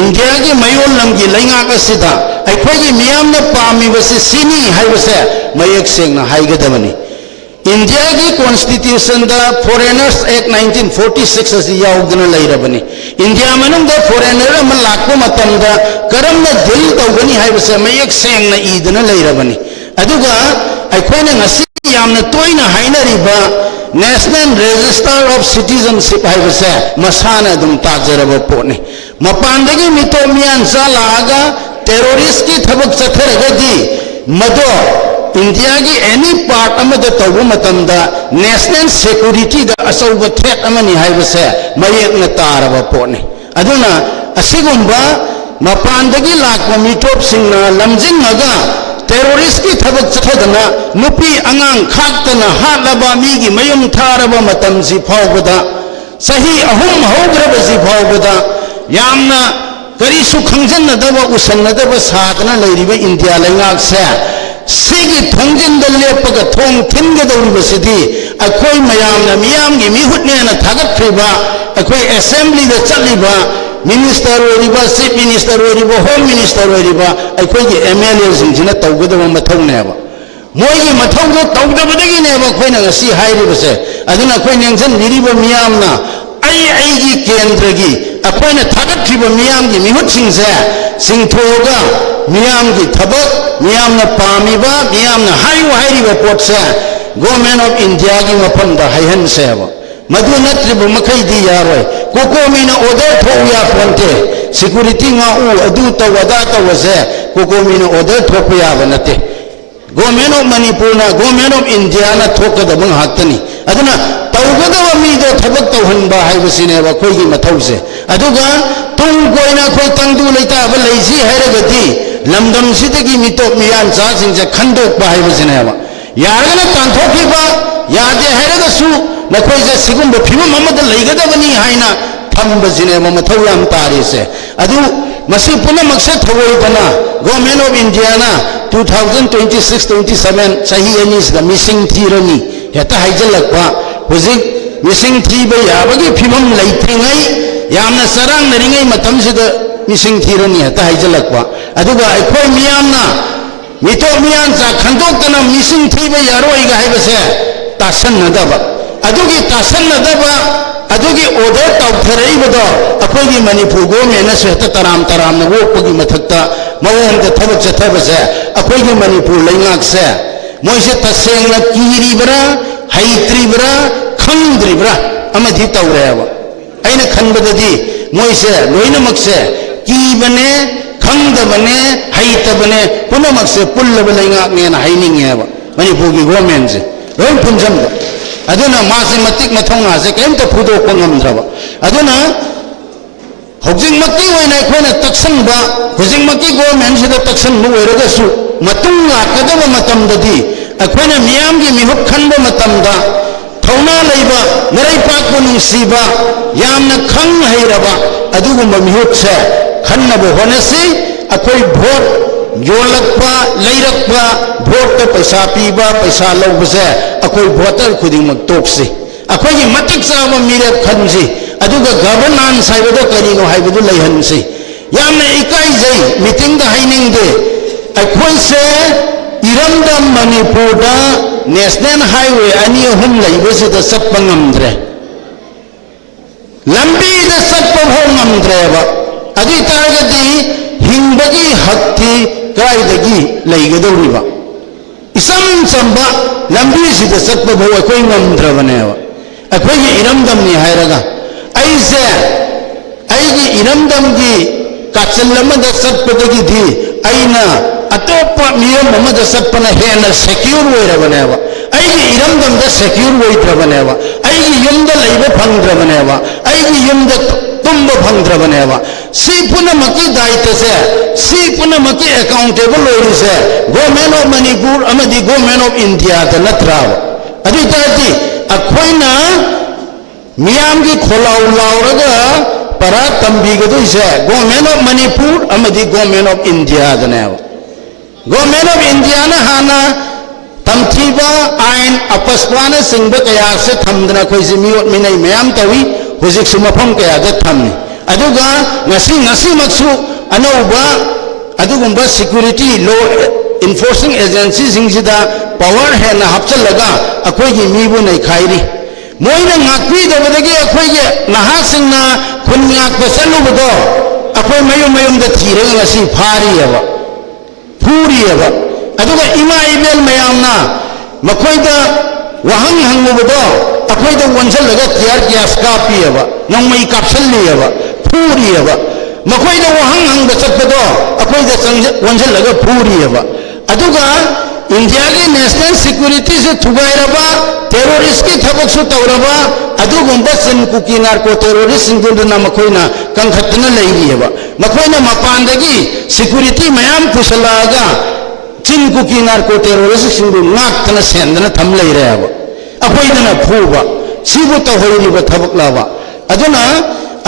इंडिया की मयोल लमगी लैंगाक असिदा अखोइगी मियामना पामिबसे सिनी हाइबसे मयेक सेंगना हाइगदबनी इंडिया की कॉन्स्टिट्यूशन दा फॉरेनर्स एक्ट 1946 असी याउदना लैरबनी इंडिया मनुंग दा फॉरेनर अमा लाक्पा मतमदा करमना दिल तौगनी हाइबसे मयेक सेंगना ईदना लैरबनी अदुगा अखोइना ngasi यामना तोइना हाइनरिबा नेशनल रजिस्टर ऑफ सिटीजनशिप हाइबसे मसाना दुम ताजरबा पोने मपानदगी मितोमियान चालागा टेररिस्ट की थबक चथरगदी मदो इंडिया की एनी पार्ट अमद तौबा मतमदा नेशनल सिक्योरिटी दा असौबा थ्रेट अमनी हाइबसे मयेकना तारबा पोने अदुना असिगुंबा मपानदगी लाक्पा मिटोपसिंगना लमजिंगगा टेररिस्ट की थबक चथदना नुपी अंगांग खाक्तना हालबा मीगी मयुम थारबा मतमसी फावबदा सही अहुम हौग्रबसी फावबदा यामना करीसु खंजनदबा उसन्नदबा सादना लैरिबा इंडिया लैंगाकसे सिगी थोंजिंद लेपगा थोंग थिनगदौरिबसिदी अखोइ मयामना मियामगी मिहुटनेना थागत्रिबा अखोइ असेंबली दा चलिबा मिनिस्टर ओरिबा चीफ मिनिस्टर ओरिबा होम मिनिस्टर ओरिबा अखोइगी एमएलए सिंजिना तौगदबा मथौनेबा मोइगी मथौदो तौदबदगिनेबा अखोइना ngasi हाइरिबसे अदुना अखोइ नेंजन बिरिबा मियामना आईगी केंद्रगी अखोइना थागत्रिबा मियामगी मिहुटसिंगसे सिंथोगा मियामगी थबक मियामना पामिबा मियामना हाइव हाइरिबा पोटसे गवर्नमेंट ऑफ इंडिया की मफमदा हाइहनसेबा मधु नत्रिबा मखैदी यारोय कोकोमीना ऑर्डर थोया फोनते सिक्योरिटी ngaउ अदु तवदा तवसे कोकोमीना ऑर्डर थोप याबा नते गवर्नमेंट ऑफ मणिपुर ना गवर्नमेंट ऑफ इंडिया ना थोकदबा हाक्तनी अदुना तौगदबा मीदो थबक तौहनबा हाइबसिनेबा खोइगी मथौसे अदुगा तुम कोइना खोइ तंगदु लेताबा लैसी हाइरगदी लमदम सिदगी मिटोप मियान चासिंगसे खंदोकबा हाइबसिनेबा यारगना तांथोखिबा यादे हैरगसु नखोइसे सिगुंब फिबम अमद लैगदबनी हाइना थंबजिने ममथौ याम तारिसे अदु मसी पुनमक्से थवोइदना गवर्नमेंट ऑफ इंडिया ना 2026-27 सही एनिस द मिसिंग थीरनी हेता हाइजलकवा हुजिक मिसिंग थीबे याबगी फिबम लैथ्रिङै यामना सरंग नरिङै मतमसिद मिसिंग थीरनी हेता हाइजलकवा अदुगा अखोय मियामना मितो मियान चा खंदोक्तना मिसिंग थीबे यारोइगा हाइबसे तासन्नदबा अदुगी तासन्नदबा अदुगी ऑर्डर तौथरइबदो अखोयगी मणिपुर गवर्नमेंट ना सेता तराम तराम न वोपगी मथक्ता मवोंग थबक चथबसे अखोयगी मणिपुर लैंगाक से मोइसे तसेंगना कीरिबरा हैत्रिबरा खंद्रिबरा अमधि तौरेबा अइना खनबददी मोइसे लोइनमक्से कीबने खंदबने हैतबने पुनमक्से पुल्लब लैंगाक नेना हाइनिंगेबा मणिपुर की गवर्नमेंट से लोइन पुंजमबा अदुना मासे मतिक मथौना से केमता फुदोक ngамद्रबा अदुना हौजिंगमकी ओइना अखोइना तक्सनबा हौजिंगमकी गवर्नमेंट से तक्सनबा ओइरगसु मतुंग लाकदबा मतमददी अखोइना मियामगी मिहुक खनबा मतमदा थौना लैबा नरैपाकबु नुंसीबा यामना खंग हैरबा अदुगुंबा मिहुक से खन्नबो होनसी अखोइ भोट योलक्पा लैरक्पा भोट तो पैसा पीबा पैसा लौबसे अखोइ वोटर खुदिंगमक तोक्सी अखोइगी मतिक चाबा मिरेप खनसी अदुगा गवर्नेंस हाइबदो करिनो हाइबदो लैहनसी यामना इकाइजै मीटिंग दा हाइनिंगदे अखोइसे इरमदम मणिपुरदा नेशनल हाईवे अनि अहुम लैबसिदा चप्पा ngamद्रे लंबीदा चप्पा भौ ngamद्रेबा अदि तारगदी हिंबगी हक्ति कायदगी लैगदौरिबा इसम चंबा लंबी सिदा चप्पा भौ अखोइ ngamद्रबनेबा अखोइगी इरमदमनि हायरगा ऐसे ऐगी इरमदमगी काचलमदा चप्पदगी दी ऐना अतोपा मियम ममदा चप्पना हेना सिक्योर ओइरबनेबा ऐगी इरमदमदा सिक्योर ओइद्रबनेबा ऐगी युमदा लैबा फंद्रबनेबा ऐगी युमदा तुम्बा फंद्रबनेबा सी पुनमकी दायित्व से सी पुनमकी अकाउंटेबल ओइरिसे गवर्नमेंट ऑफ मणिपुर अमदी गवर्नमेंट ऑफ इंडिया द नत्राबा अदु ताति अखोइना मियामगी खोलाउ लाउरगा परा तंबीगदुइसे गवर्नमेंट ऑफ मणिपुर अमदी गवर्नमेंट ऑफ इंडिया दनेबा गवर्नमेंट ऑफ इंडिया ना हाना तमथीबा आइन अपस्वाना सिंह कया से थमदना खोइसे मियोट मिनै मयाम तवी हुजिक सुमफम कया द थमनी अदुगा ngasi maksu anauba adugumbा सिक्योरिटी लो इन्फोर्सिंग एजेंसी सिंगसिदा पावर हेना हपचलगा अखोइगी मीबु नै खाइरी मोइना ngakpidabadagi अखोइगे नहासिंगना खुन्याक बसलुबदो अखोइ मयुम द थीरे ngasi फारियबा फूरियबा अदुगा इमा इबेल मयामना मखोइदा वहंग हंगुबदो अखोइदा वंजलगा तियार ग्यास कापियबा नंगमई कापसलियबा फूरियबा मखोइदा वहंग हंग चतबदो अखोइदा वंजलगा फूरियबा अदुगा इंडिया की नेशनल सिक्योरिटी से थुगाइरबा टेररिस्ट की थबकसु तौरबा अदुगुंबा सिनकुकी नार्को टेररिस्ट सिंगुंदना मखोइना कंखतना लैरियबा मखोइना मपानदगी सिक्योरिटी मयाम पुसलागा चिनकुकी नार्को टेररिस्ट सिंगु नाक्तना सेंदना थम लैरेबा अखोइदना फूबा सिबु तहोइरिबा थबकलाबा अदुना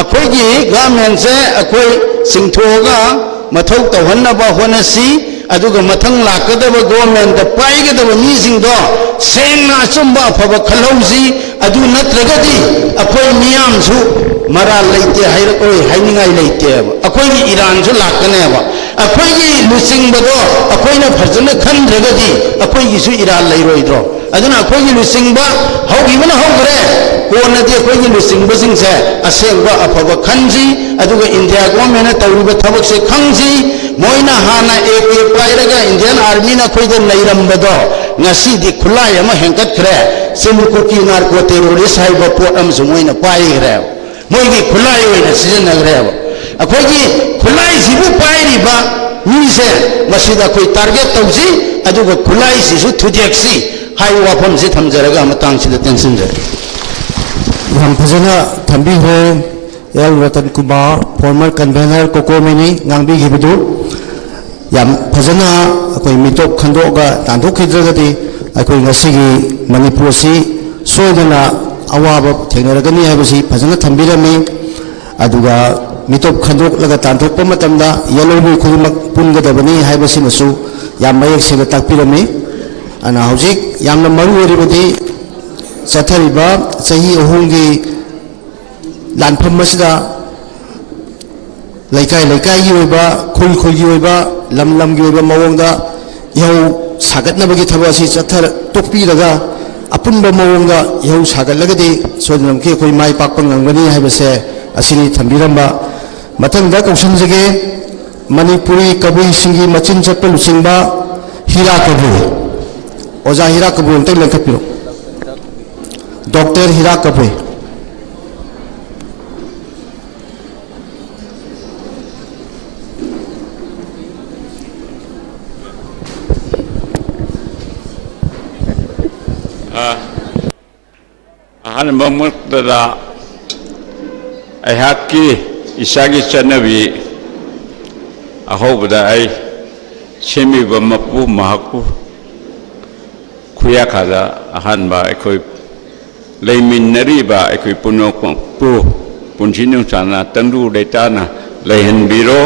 अखोइगी गवर्नमेंट से अखोइ सिंथोगा मथौ तौहन्नबा होनसी अदुगा मथंग लाकदब गवर्नमेंट पाइगदब मीसिंगदो सेंगना अचुंबा अफबा खलौजी अदु नत्रगदी अखोइ मियामसु मरा लैते हाइरकोइ हाइनिंगाइ लैतेबा अखोइगी ईरानसु लाकनेबा अखोइगी लुसिंगबदो अखोइना फजन खंद्रगदी अखोइगिसु ईरान लैरोइद्रो अदुना अखोइगी लुसिंगबा हौगिबना हौगरे कोनदि अखोइगी लुसिंगबसिंगसे असेंगबा अफबा खंजी अदुगा इंडिया गवर्नमेंट तौरिबा थबकसे खंजी मोइना हाना एक पाइरगा इंडियन आर्मी ना खोइद लैरंबदो ngasi खुलाई अमा हेंकतख्रे सिमकुकी नार्को टेररिस्ट हाइबा पोट अमसु मोइना पाइग्रे मोइगी खुलाई ओइना सिजनग्रे अखोइगी खुलाई सिबु पाइरिबा मीसे मसिदा खोइ टारगेट तौजी अदुगा खुलाई सिसु थुजेक्सी हाइ वाफम से थमजरगा मतंग सिदा टेंशन जरे हम फजना थंबी हो L Ratan Kumar former convener कोकोमेनी ngambi gibidu yam फजना अखोइ मिटोक खंदोगा तांदोखिद्रगदी ꯑꯩꯈꯣꯏ ꯉꯁꯤꯒꯤ ꯃꯅꯤꯄꯨꯔꯁꯤ ꯁꯣꯏꯗꯅ ꯑꯋꯥꯕ ꯊꯦꯡꯅꯔꯒꯅꯤ ꯍꯥꯏꯕꯁꯤ ꯐꯖꯅ ꯊꯝꯕꯤꯔꯝꯃꯤ ꯑꯗꯨꯒ ꯃꯤꯇꯣꯞ ꯈꯟꯗꯣꯛꯂꯒ ꯇꯥꯟꯊꯣꯛꯄ ꯃꯇꯝꯗ ꯌꯦꯜꯂꯣꯕꯤ ꯈꯨꯗꯤꯡꯃꯛ ꯄꯨꯟꯒꯗꯕꯅꯤ ꯍꯥꯏꯕꯁꯤꯃꯁꯨ ꯌꯥꯝ ꯃꯌꯦꯛ ꯁꯦꯡꯅ ꯇꯥꯛꯄꯤꯔꯝꯃꯤ ꯑꯗꯨꯅ ꯍꯧꯖꯤꯛ ꯌꯥꯝꯅ ꯃꯔꯨ ꯑꯣꯏꯔꯤꯕꯗꯤ ꯆꯠꯊꯔꯤꯕ ꯆꯍꯤ ꯑꯍꯨꯝꯒꯤ ꯂꯥꯟꯐꯝ ꯑꯁꯤꯗ ꯂꯩꯀꯥꯏ ꯂꯩꯀꯥꯏꯒꯤ ꯑꯣꯏꯕ ꯈꯨꯜ ꯈꯨꯜꯒꯤ ꯑꯣꯏꯕ ꯂꯝ ꯂꯝꯒꯤ ꯑꯣꯏꯕ ꯃꯑꯣꯡꯗ ꯏꯍꯧ ꯁꯥꯒꯠꯅꯕꯒꯤ ꯊꯕꯛ ꯑꯁꯤ ꯇꯣꯛꯄꯤꯔꯒ ꯑꯄꯨꯟꯕ ꯃꯑꯣꯡꯗ ꯏꯍꯧ ꯁꯥꯒꯠꯂꯒꯗꯤ ꯁꯣꯏꯗꯅꯃꯛꯀꯤ ꯑꯩꯈꯣꯏ ꯃꯥꯏ ꯄꯥꯛꯄ ꯉꯝꯒꯅꯤ ꯍꯥꯏꯕꯁꯦ ꯑꯁꯤꯅꯤ ꯊꯝꯕꯤꯔꯝꯕ ꯃꯊꯪꯗ ꯀꯧꯁꯤꯟꯖꯒꯦ ꯃꯅꯤꯄꯨꯔꯤ ꯀꯕꯨꯏꯁꯤꯡꯒꯤ ꯃꯆꯤꯟ ꯆꯠꯄ ꯂꯨꯆꯤꯡꯕ ꯍꯤꯔꯥ ꯀꯕꯨꯏ ꯑꯣꯖꯥ ꯍꯤꯔꯥ ꯀꯕꯨꯏ ꯑꯝꯇꯪ ꯂꯦꯡꯈꯠꯄꯤꯔꯣ ꯗꯣꯛꯇꯔ ꯍꯤꯔꯥ ꯀꯕꯨꯏ ꯑꯍꯥꯟꯕ ꯃꯛꯇꯗ ꯑꯩꯍꯥꯛꯀꯤ ꯏꯁꯥꯒꯤ ꯆꯠꯅꯕꯤ ꯑꯍꯧꯕꯗ ꯑꯩ ꯁꯦꯝꯃꯤꯕ ꯃꯄꯨ ꯃꯍꯥꯛꯄꯨ ꯈꯨꯌꯥꯈꯥꯗ ꯑꯍꯥꯟꯕ ꯑꯩꯈꯣꯏ ꯂꯩꯃꯤꯟꯅꯔꯤꯕ ꯑꯩꯈꯣꯏ ꯄꯨꯝꯅꯃꯛꯄꯨ ꯄꯨꯟꯁꯤ ꯅꯨꯡꯁꯥꯅ ꯇꯪꯗꯨ ꯂꯩꯇꯥꯅ ꯂꯩꯍꯟꯕꯤꯔꯣ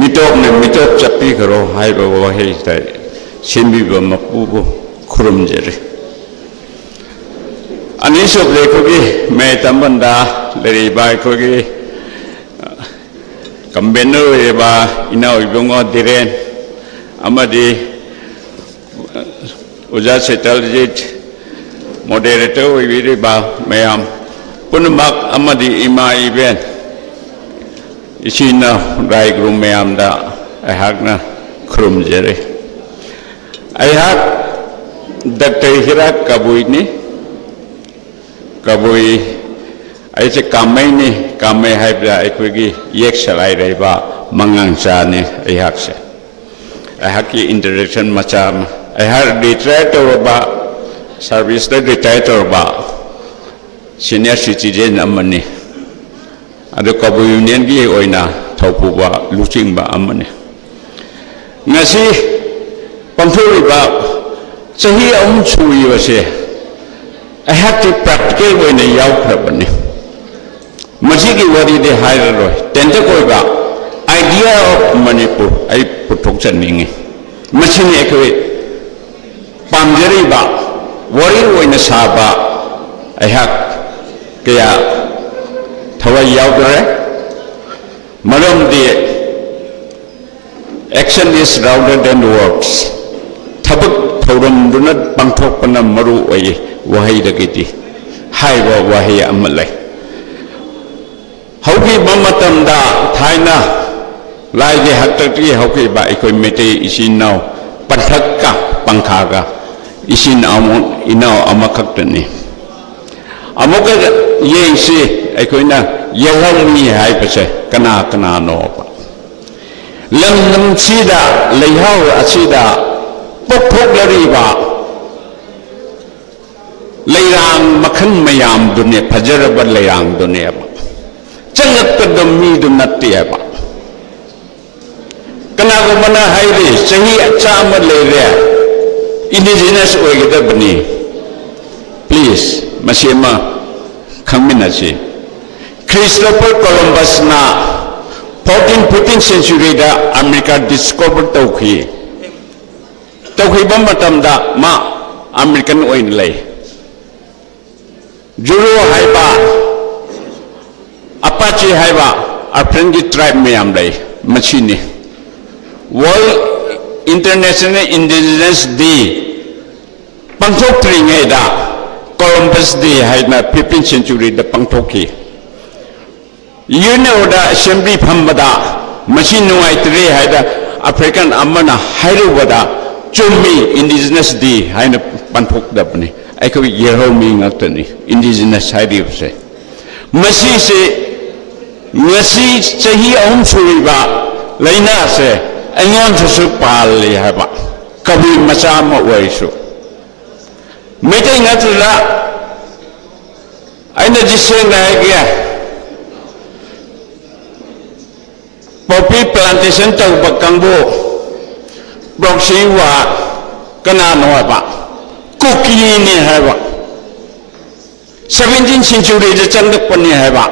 ꯃꯤꯇꯣꯞꯅ ꯃꯤꯇꯣꯞ ꯆꯠꯄꯤꯈꯔꯣ ꯍꯥꯏꯕ ꯋꯥꯍꯩꯗ ꯁꯦꯝꯕꯤꯕ ꯃꯄꯨꯕꯨ ꯈꯨꯔꯨꯝꯖꯔꯤ ꯑꯅꯤꯁꯨꯕꯗ ꯑꯩꯈꯣꯏꯒꯤ ꯃꯌꯥꯏ ꯇꯝꯕꯟꯗ ꯂꯩꯔꯤꯕ ꯑꯩꯈꯣꯏꯒꯤ ꯀꯝꯕꯦꯅꯔ ꯑꯣꯏꯔꯤꯕ ꯏꯅꯥꯎ ꯏꯕꯨꯡꯉꯣ ꯙꯤꯔꯦꯟ ꯑꯃꯗꯤ ꯑꯣꯖꯥ ꯁꯦꯇꯜꯖꯤꯠ ꯃꯣꯗꯦꯔꯦꯇꯔ ꯑꯣꯏꯕꯤꯔꯤꯕ ꯃꯌꯥꯝ ꯄꯨꯝꯅꯃꯛ ꯑꯃꯗꯤ ꯏꯃꯥ ꯏꯕꯦꯟ ꯏꯆꯤꯟ ꯏꯅꯥꯎ ꯃꯌꯥꯝꯗ ꯑꯩꯍꯥꯛꯅ ꯈꯨꯔꯨꯝꯖꯔꯤ ꯑꯩꯍꯥꯛ ꯗꯥꯛꯇꯔ ꯍꯤꯔꯥ ꯀꯕꯨꯏꯅꯤ ꯀꯕꯨꯏ ꯑꯩꯁꯦ ꯀꯥꯃꯩꯅꯤ ꯀꯥꯃꯩ ꯍꯥꯏꯕꯗ ꯑꯩꯈꯣꯏꯒꯤ ꯌꯦꯛ ꯁꯂꯥꯏꯔꯩꯕ ꯃꯉꯥꯡꯆꯥꯅꯤ ꯑꯩꯍꯥꯛꯁꯦ ꯑꯩꯍꯥꯛꯀꯤ ꯏꯟꯇꯔꯦꯛꯁꯟ ꯃꯆꯥ ꯑꯃ ꯑꯩꯍꯥꯛ ꯔꯤꯇꯥꯌꯔ ꯇꯧꯔꯕ ꯁꯥꯔꯚꯤꯁꯇ ꯔꯤꯇꯥꯌꯔ ꯇꯧꯔꯕ ꯁꯤꯅꯤꯌꯔ ꯁꯤꯇꯤꯖꯦꯟ ꯑꯃꯅꯤ ꯑꯗꯨ ꯀꯕꯨꯏ ꯌꯨꯅꯤꯌꯟꯒꯤ ꯑꯣꯏꯅ ꯊꯧꯄꯨꯕ ꯂꯨꯆꯤꯡꯕ ꯑꯃꯅꯤ ꯉꯁꯤ ꯄꯥꯡꯊꯣꯛꯂꯤꯕ ꯆꯍꯤ 3 ꯁꯨꯔꯤꯕꯁꯦ ꯑꯩꯍꯥꯛꯀꯤ ꯄ꯭ꯔꯥꯛꯇꯤꯀꯦꯜ ꯑꯣꯏꯅ ꯌꯥꯎꯈ꯭ꯔꯕꯅꯤ ꯃꯁꯤꯒꯤ ꯋꯥꯔꯤꯗꯤ ꯍꯥꯏꯔꯔꯣꯏ ꯇꯦꯟꯇꯛ ꯑꯣꯏꯕ ꯑꯥꯏꯗꯤꯌꯥ ꯑꯣꯐ ꯃꯅꯤꯄꯨꯔ ꯑꯩ ꯄꯨꯊꯣꯛꯆꯅꯤꯡꯉꯤ ꯃꯁꯤꯅꯤ ꯑꯩꯈꯣꯏ ꯄꯥꯝꯖꯔꯤꯕ ꯋꯥꯔꯤ ꯑꯣꯏꯅ ꯁꯥꯕ ꯑꯩꯍꯥꯛ ꯀꯌꯥ ꯊꯋꯥꯏ ꯌꯥꯎꯗ꯭ꯔꯦ ꯃꯔꯝꯗꯤ action is louder than words ꯊꯕꯛ ꯊꯧꯔꯝꯗꯨꯅ ꯄꯥꯡꯊꯣꯛꯄꯅ ꯃꯔꯨ ꯑꯣꯏ ꯋꯥꯍꯩꯗꯒꯤꯗꯤ ꯍꯥꯏꯕ ꯋꯥꯍꯩ ꯑꯃ ꯂꯩ ꯍꯧꯈꯤꯕ ꯃꯇꯝꯗ ꯊꯥꯏꯅ ꯂꯥꯏꯒꯤ ꯍꯥꯛꯇꯛꯇꯒꯤ ꯍꯧꯈꯤꯕ ꯑꯩꯈꯣꯏ ꯃꯩꯇꯩ ꯏꯆꯤꯟ ꯏꯅꯥꯎ ꯄꯟꯊꯛꯀ ꯄꯪꯈꯥꯒ ꯏꯆꯤꯟ ꯏꯅꯥꯎ ꯑꯃꯈꯛꯇꯅꯤ ꯑꯃꯨꯛꯀ ꯌꯦꯡꯁꯤ ꯑꯩꯈꯣꯏꯅ ꯌꯦꯜꯍꯧꯃꯤ ꯍꯥꯏꯕꯁꯦ ꯀꯅꯥ ꯀꯅꯥꯅꯣꯕ ꯂꯝꯗꯝꯁꯤꯗ ꯂꯩꯍꯥꯎ ꯑꯁꯤꯗ ꯄꯣꯛꯊꯣꯛꯂꯔꯤꯕ ꯂꯩꯔꯥꯡ ꯃꯈꯜ ꯃꯌꯥꯝꯗꯨꯅꯦ ꯐꯖꯔꯕ ꯂꯩꯔꯥꯡꯗꯨꯅꯦꯕ ꯆꯪꯉꯛꯄꯗ ꯃꯤꯗꯨ ꯅꯠꯇꯦꯕ ꯀꯅꯥꯒꯨꯝꯕꯅ ꯍꯥꯏꯔꯤ ꯆꯍꯤ 100 ꯂꯩꯔꯦ ꯏꯟꯗꯤꯖꯤꯅꯁ ꯑꯣꯏꯒꯗꯕꯅꯤ ꯄ꯭ꯂꯤꯖ ꯃꯁꯤ ꯑꯃ ꯈꯪꯃꯤꯟꯅꯁꯤ ꯈ꯭ꯔꯤꯁꯇꯣꯐꯔ ꯀꯣꯂꯝꯕꯁꯅ 14th centuryꯗ ꯑꯃꯦꯔꯤꯀꯥ ꯗꯤꯁꯀꯣꯚꯔ ꯇꯧꯈꯤꯕ ꯃꯇꯝꯗ ꯃꯥ ꯑꯃꯦꯔꯤꯀꯟ ꯑꯣꯏꯅ ꯂꯩ ꯖꯨꯔꯣ ꯍꯥꯏꯕ ꯑꯄꯥꯆꯤ ꯍꯥꯏꯕ ꯑꯐ꯭ꯔꯤꯀꯟꯒꯤ ꯇ꯭ꯔꯥꯏꯕ ꯃꯌꯥꯝ ꯂꯩ ꯃꯁꯤꯅꯤ ꯋꯥꯔꯜ ꯏꯟꯇꯔꯅꯦꯁꯅꯦꯜ ꯏꯟꯗꯤꯖꯤꯅꯁ ꯗꯦ ꯄꯥꯡꯊꯣꯛꯇ꯭ꯔꯤꯉꯩꯗ ꯀꯣꯂꯝꯕꯁ ꯗꯦ ꯍꯥꯏꯅ 15th centuryꯗ ꯄꯥꯡꯊꯣꯛꯈꯤ ꯌꯨꯅꯦꯟꯗ ꯑꯦꯁꯦꯝꯕ꯭ꯂꯤ ꯐꯝꯕꯗ ꯃꯁꯤ ꯅꯨꯡꯉꯥꯏꯇ꯭ꯔꯦ ꯍꯥꯏꯅ ꯑꯐ꯭ꯔꯤꯀꯟ ꯑꯃꯅ ꯍꯥꯏꯔꯨꯕꯗ ꯆꯨꯝꯃꯤ ꯏꯟꯗꯤꯖꯤꯅꯁ ꯗꯦ ꯍꯥꯏꯅ ꯄꯥꯡꯊꯣꯛꯗꯕꯅꯤ ꯑꯩꯈꯣꯏ ꯌꯦꯜꯍꯧꯃꯤ ꯉꯥꯛꯇꯅꯤ ꯏꯟꯗꯤꯖꯤꯅꯁ ꯍꯥꯏꯔꯤꯕꯁꯦ ꯃꯁꯤꯁꯦ ꯉꯁꯤ ꯆꯍꯤ 3 ꯁꯨꯔꯤꯕ ꯂꯩꯅꯥꯁꯦ ꯑꯩꯉꯣꯟꯗꯁꯨ ꯄꯥꯜꯂꯤ ꯍꯥꯏꯕ ꯀꯕꯨꯏ ꯃꯆꯥ ꯑꯃ ꯑꯣꯏꯔꯁꯨ ꯃꯩꯇꯩ ꯉꯥꯛꯇꯗ ꯑꯩꯅꯗꯤ ꯁꯦꯡꯅ ꯍꯥꯏꯒꯦ ꯄꯣꯄꯤ ꯄ꯭ꯂꯥꯟꯇꯦꯁꯟ ꯇꯧꯕ ꯀꯥꯡꯕꯨ ꯄ꯭ꯔꯣꯛꯁꯤ ꯋꯥ ꯀꯅꯥꯅꯣ ꯍꯥꯏꯕ कुकी ने है बा 17th century जे चंदकपने है बा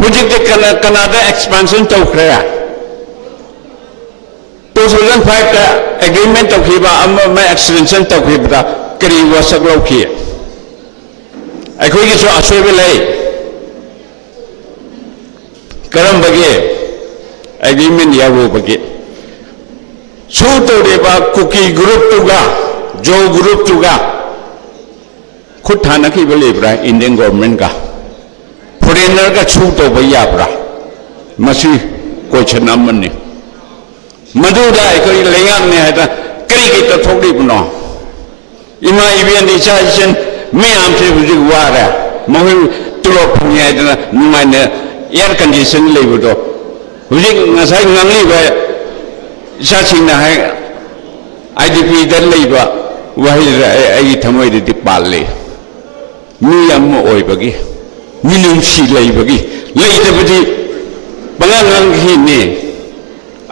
हुजिक दे कनाडा एक्सपेंशन तौखरे 2005 का एग्रीमेंट तौखिबा मैं एक्सटेंशन तौखिबा करी वसक लौखि अखोई सो असोइबे लई करम बगे एग्रीमेंट यावो बगे सो तौरेबा कुकी ग्रुप तुगा जो ग्रुप तुगा खुद थाना की बलेब्रा इंडियन गवर्नमेंट का फॉरेनर का छू तो भैया ब्रा मसी क्वेश्चन अमने मधुदा कोई लेंगाक ने है करी की तो थोड़ी बनो इमा इबियन इचाइशन मैं आमसे हुजी हुआ रहा मोहि तुलो पुनिया इतना नुमाइने एयर कंडीशन ले बुतो हुजी नसाई नंगली बे इचाचिना है IDP दल ले बा वही आई थमोई दी पाल ले मियम ओई बगी मिनुंसी ले बगी ले इधर बदी बंगांग ही ने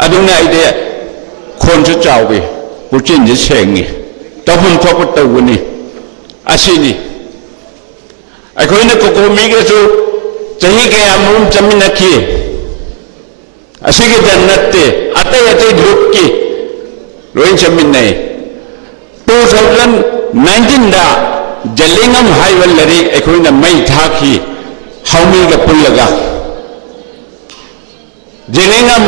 अदुना इधे खोन से चावगे पुचिन जे सेंगे तबुन थोप तवनी असीनी अखोइने कोको मीगे सो चही के अमुम चमिन किए असीगे जन्नते अतै अतै लुक की रोइन चमिन नहीं 2019 दा जलिंगम हाइवल लरी अखोइने मई थाखी हाउमी का पुल्लगा जलिंगम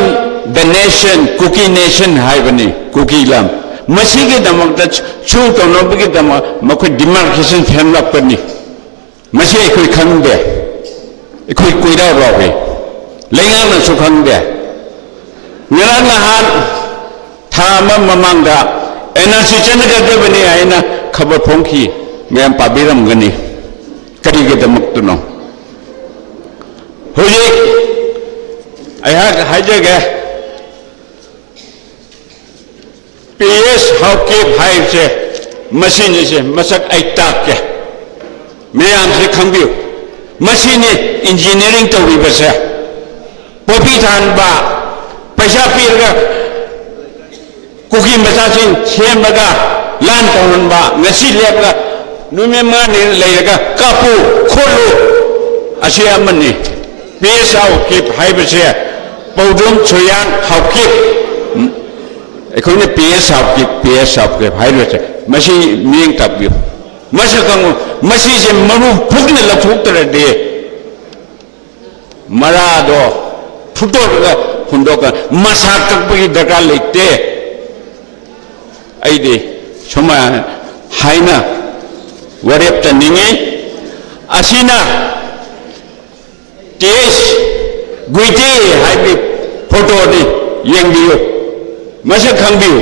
द नेशन कुकी नेशन हाइवनी कुकी लम मसी के दमक छू तौनब के दमक मखोई डिमार्केशन फेमलपनी मसी अखोई खंगदे अखोई कुइरा रोवे लेंगाना सु खंगदे ngara nahan thama mamangda energy chanaga debani aina khabar phongki मैम पाबिरम गनी करी के दमक तुनो होजे आया हाइजे गए पीएस हाउके भाई से मशीन से मसक ऐताक के मैं आमसे खंबियो मशीन इंजीनियरिंग तो भी बसे पोपी थान बा पैसा पीरगा कुकी मसासिन छेम लगा लान तौन बा नसी लेबगा नुमे माने लेगा कापू खोलो असे अमने पेसाव के हाइबसे पौदम छोयान हाउके एखोने पेसाव के हाइबसे मसी मिंग तबियो मसकंगो मसी से मरु फुगने लथुक्तरदे मरादो फुटोगा हुंडोका मसा तकपगी दरकार लेते आइदे समा हाइना वरेप तनिंगे असीना तेज गुइते हाइबी फोटो दे येंगियो मसे खंबियो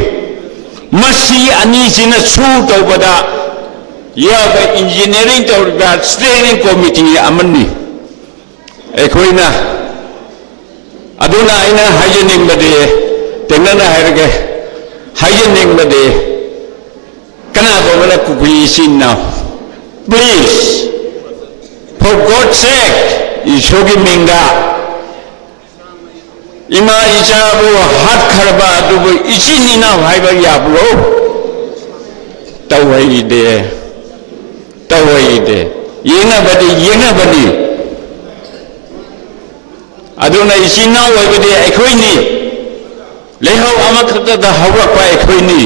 मसी अनि सिना सु तौबदा याबा इंजीनियरिंग तौबदा स्टेयरिंग कमिटी अमनी एखोइना अदुना आइना हाइजेनिंग बदे तेंगना हाइरगे हाइजेनिंग बदे कना बोला कुकुई सिना please for God's sake ishogi minga ima ichabu hat kharba dubu isinina bhaiba yablo tawai de yenga badi aduna isina waibade aikhoini lehau amakhata da hawakpa aikhoini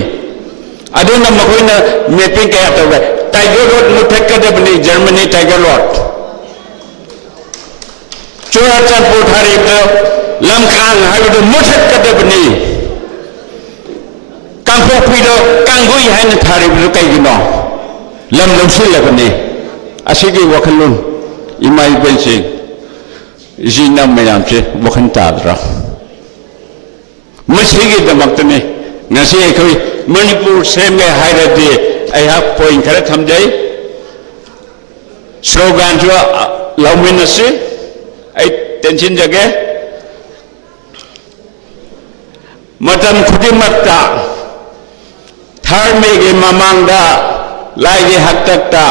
aduna makhoina mapping kaya tawa tiger road मुठक्कदबनी Germany tiger road Churachandpur थारीब लमखांग हाइबदो मुठक्कदबनी कांपोपीदो कांगुई हाइन थारीबदो कइगिनो लम लौसिलबनी असिगी वखलुन इमाई बेलसे इजिना मयामसे वखन ताद्रा मसिगी दमक्तने ngasi ekhoi manipur semge hairade I have point kare thamjai slogan jo lawminase ai tension jage matam khudimakta tharme ge mamangda lai ge haktakta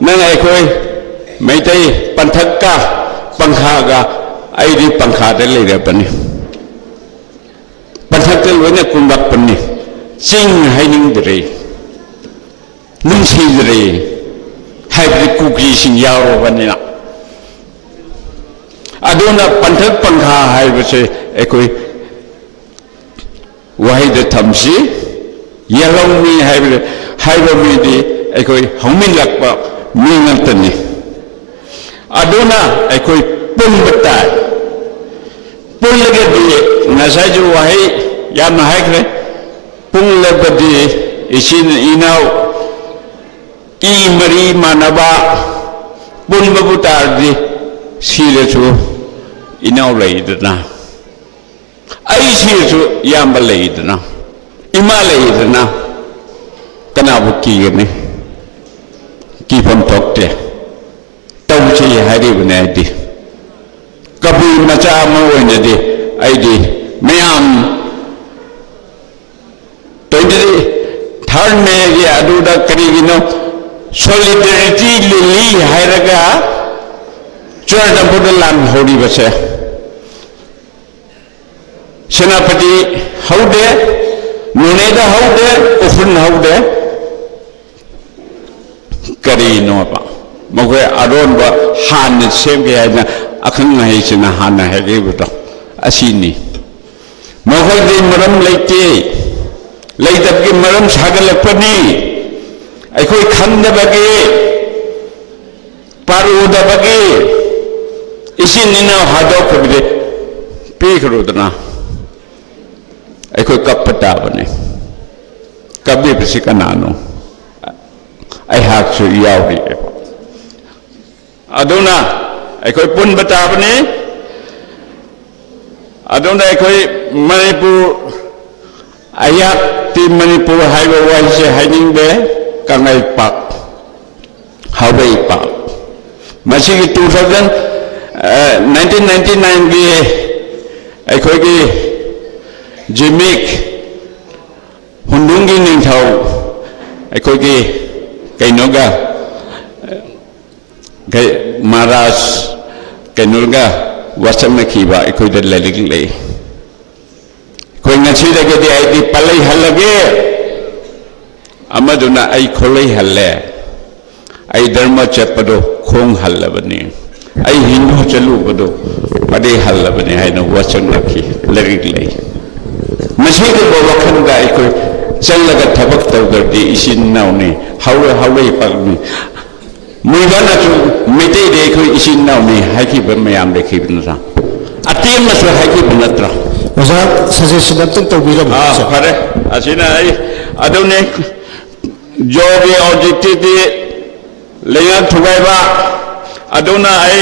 nang ekhoi meitai panthakka pankha ga ai ri pankha de leire pani panthakte loine kumbak pani चिंग हाइनिंगद्रे नुंसीद्रे hybrid Kuki सिंग यावरबनिना अदुना पंथक पंखा हाइबसे एकोई वाहिद थमसी यलौमी हाइबमीदी एकोई हमिन लक्पा मींगतनी अदुना एकोई पुंबता पुंलगदी नसाजु वाहि याम हाइक्रे पुंलबदी इसिन इनाव ई मरी मानबा पुंबबुतारदी सीरसु इनाव लैदना आई सीरसु याम लैदना इमा लैदना कनाबु कीगने कीफम तोक्ते तौचे हारिबने आइदि कबू मचा मोइनदि आइदि मयाम तोइदि थर्ड में ये अदुदा करिगिनो सोलिडरिटी लिली हाइरगा चोरनपुर लान होरी बसे सेनापति हौदे नुनेदा हौदे उफुन हौदे करीनोबा मगोय अरोनबा हान सेमगे हाइना अखंग हाइसिना हान हाइगेबुतो असिनी मगोयदि मरम लेते लेदबगे मरम सागलपनी अखोय खंदबगे पारुदबगे इसिनिना हादोखबदे पीखरुदना अखोय कपटाबने कबे बसि कनानो अहाकसु यावरि अदुना अखोय पुन बताबने अदुना अखोय मणिपुर अयाक ती मणिपुर हाइबे वाइसे हाइनिंगबे कंगाई पाक हावे पाक मसिगी 1999 की अखोय की जिमिक हुंदुंगी निंथाव अखोय की कैनोगा महाराज कैनोगा वचन खीबा अखोय द ललिक ले कोई ngasiदगदि आइदि पलै हलगे अमदुना आई खोलै हल्ले आई धर्म चपदो खोंग हल्लबनी आई हिंदू चलुबदो पदे हल्लबनी हाइना वचन रखी लरिक ले मसीदो वखनगा अखोय चलगा थबक तौदरदि इसिन नावने हावे पागनि मुइबानाचु मेटे दे अखोय इसिन नावने हाइखिबा मयाम लेखिबनरा अतेमसु हाइखिबा नत्रा ओजा सजेशन अमतंग तौबिरम फरे असिना आई अदुने जोबे ऑब्जेक्टिव लेया थुगाइबा अदुना आई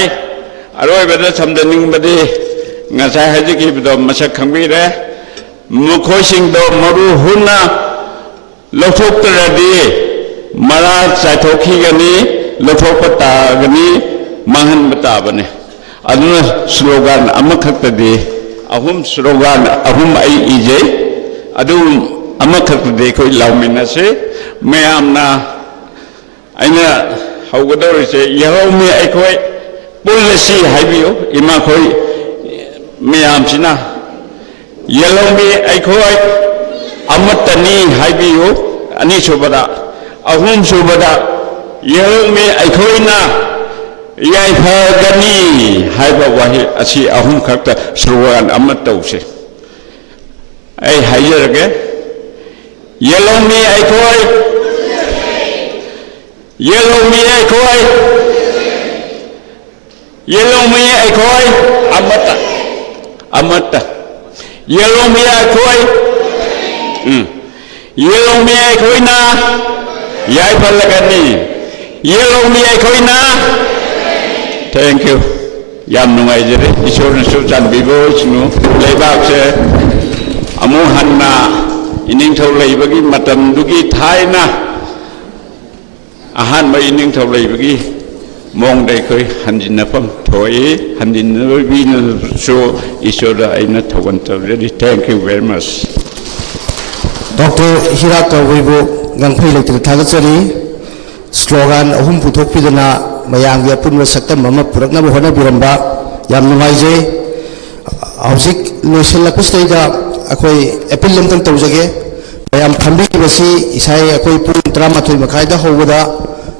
अरोइबदा समदनिंगबदि ngasa hajiki bido masak khangbire मुखोसिंगदो मरु हुना लौथोक्तरदि मरा चाथोखिगनी लौथोकतागनी मांहनबताबने अदुना स्लोगन अमखक्तदि अहुम स्लोगन अहुम आई इजे अदु अमखक्तदि कोई लाउमिनसे मयामना आइना हौगदोरिसे यहोमी आइखोय पुलसी हाइबियो इमा खोय मयामसिना यलोमी अखोय अमतनी हाइबियो अनि सुबदा अहुम सुबदा यलोमी अखोयना याइफगनी हाइबा वाहि असि अहुम खक्त slogan अमतौसे I हाइजरगे यलोमी अखोय यलोमी अखोय यलोमी अखोय अमता अमता Yellow koi, yellow koi na, yai palagani, yellow koi na. Thank you. Yam nungai jere, isor sucan bibo isnu, lebak se, amu hanna, ining thau lei bagi matam dugi thai na, ahan ma ining thau lei bagi. Mong dai koi hanjin na pam thoi hanjin na bi na so isora aina thogan tawri. Thank you very much. Dr. Hiraka Weibo ngangphai lektir thagachari slogan ahum puthok pidana mayam ya punwa saktam mama purakna hona biramba yam numaije hauzik loisel lakustai da akoi appeal lamtang tawjage ꯃꯌꯥꯝ ꯐꯝꯕꯤꯕꯁꯤ ꯏꯁꯥꯏ ꯑꯩꯈꯣꯏ ꯄꯨꯡ 13 ꯃꯈꯥꯏꯗ ꯍꯧꯕꯗ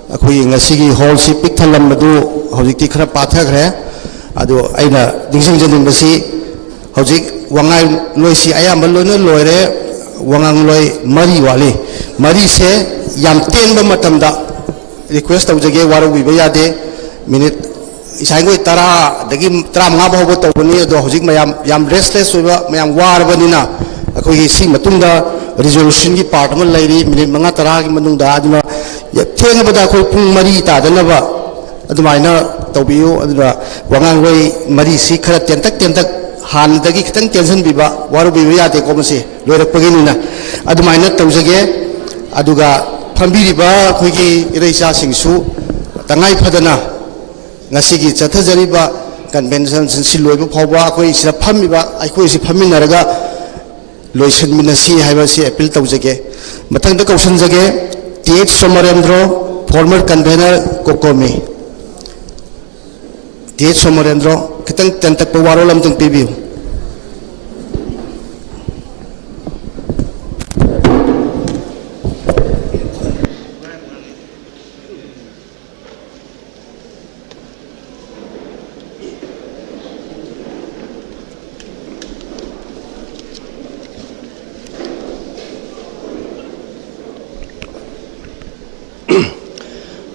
ꯑꯩꯈꯣꯏꯒꯤ ꯉꯁꯤꯒꯤ ꯍꯣꯜꯁꯤ ꯄꯤꯛ ꯊꯜꯂꯝꯕꯗꯨ ꯍꯧꯖꯤꯛꯇꯤ ꯈꯔ ꯄꯥꯊꯈ꯭ꯔꯦ ꯑꯗꯨ ꯑꯩꯅ ꯅꯤꯡꯁꯤꯡꯖꯅꯤꯡꯕꯁꯤ ꯍꯧꯖꯤꯛ ꯋꯥꯉꯥꯡꯂꯣꯏꯁꯤ ꯑꯌꯥꯝꯕ ꯂꯣꯏꯅ ꯂꯣꯏꯔꯦ ꯋꯥꯉꯥꯡꯂꯣꯏ 4 ꯋꯥꯠꯂꯤ 4ꯁꯦ ꯌꯥꯝ ꯇꯦꯟꯕ ꯃꯇꯝꯗ ꯔꯤꯀ꯭ꯋꯦꯁ ꯇꯧꯖꯒꯦ ꯋꯥꯔꯧꯕꯤꯕ ꯌꯥꯗꯦ ꯃꯤꯅꯤꯠ ꯏꯁꯥꯏꯒꯣꯏ 10ꯗꯒꯤ 15 ꯐꯥꯎꯕ ꯇꯧꯕꯅꯤ ꯑꯗꯣ ꯍꯧꯖꯤꯛ ꯃꯌꯥꯝ ꯌꯥꯝ ꯔꯦꯁꯂꯦꯁ ꯑꯣꯏꯕ ꯃꯌꯥꯝ ꯋꯥꯔꯕꯅꯤꯅ ꯑꯩꯈꯣꯏꯒꯤ ꯁꯤ ꯃꯇꯨꯡꯗ ꯔꯤꯖꯣꯂꯨꯁꯟꯒꯤ ꯄꯥꯔꯠ ꯑꯃ ꯂꯩꯔꯤ ꯃꯤꯅꯤꯠ 5-10ꯒꯤ ꯃꯅꯨꯡꯗ ꯑꯗꯨꯅ ꯊꯦꯡꯉꯕꯗ ꯑꯩꯈꯣꯏ ꯄꯨꯡ 4 ꯇꯥꯗꯅꯕ ꯑꯗꯨꯃꯥꯏꯅ ꯇꯧꯕꯤꯌꯨ ꯑꯗꯨꯅ ꯋꯥꯉꯥꯡꯂꯣꯏ 4ꯁꯤ ꯈꯔ ꯇꯦꯟꯇꯛ ꯍꯥꯟꯅꯗꯒꯤ ꯈꯤꯇꯪ ꯇꯦꯟꯁꯟꯕꯤꯕ ꯋꯥꯔꯧꯕꯤꯕ ꯌꯥꯗꯦꯀꯣ ꯃꯁꯤ ꯂꯣꯏꯔꯛꯄꯒꯤꯅꯤꯅ ꯑꯗꯨꯃꯥꯏꯅ ꯇꯧꯖꯒꯦ ꯑꯗꯨꯒ ꯐꯝꯕꯤꯔꯤꯕ ꯑꯩꯈꯣꯏꯒꯤ ꯏꯔꯩꯆꯥꯁꯤꯡꯁꯨ ꯇꯉꯥꯏ ꯐꯗꯅ ngasi chathajariba convention si loiba phawba akoi sira phammiba akoi si phamminaraga loisan minasi haiba si appeal tawjage mathangda kausan jage TH Somarendro former convener Kokomi TH Somarendro kitang tentak pawaro lam tung pibiu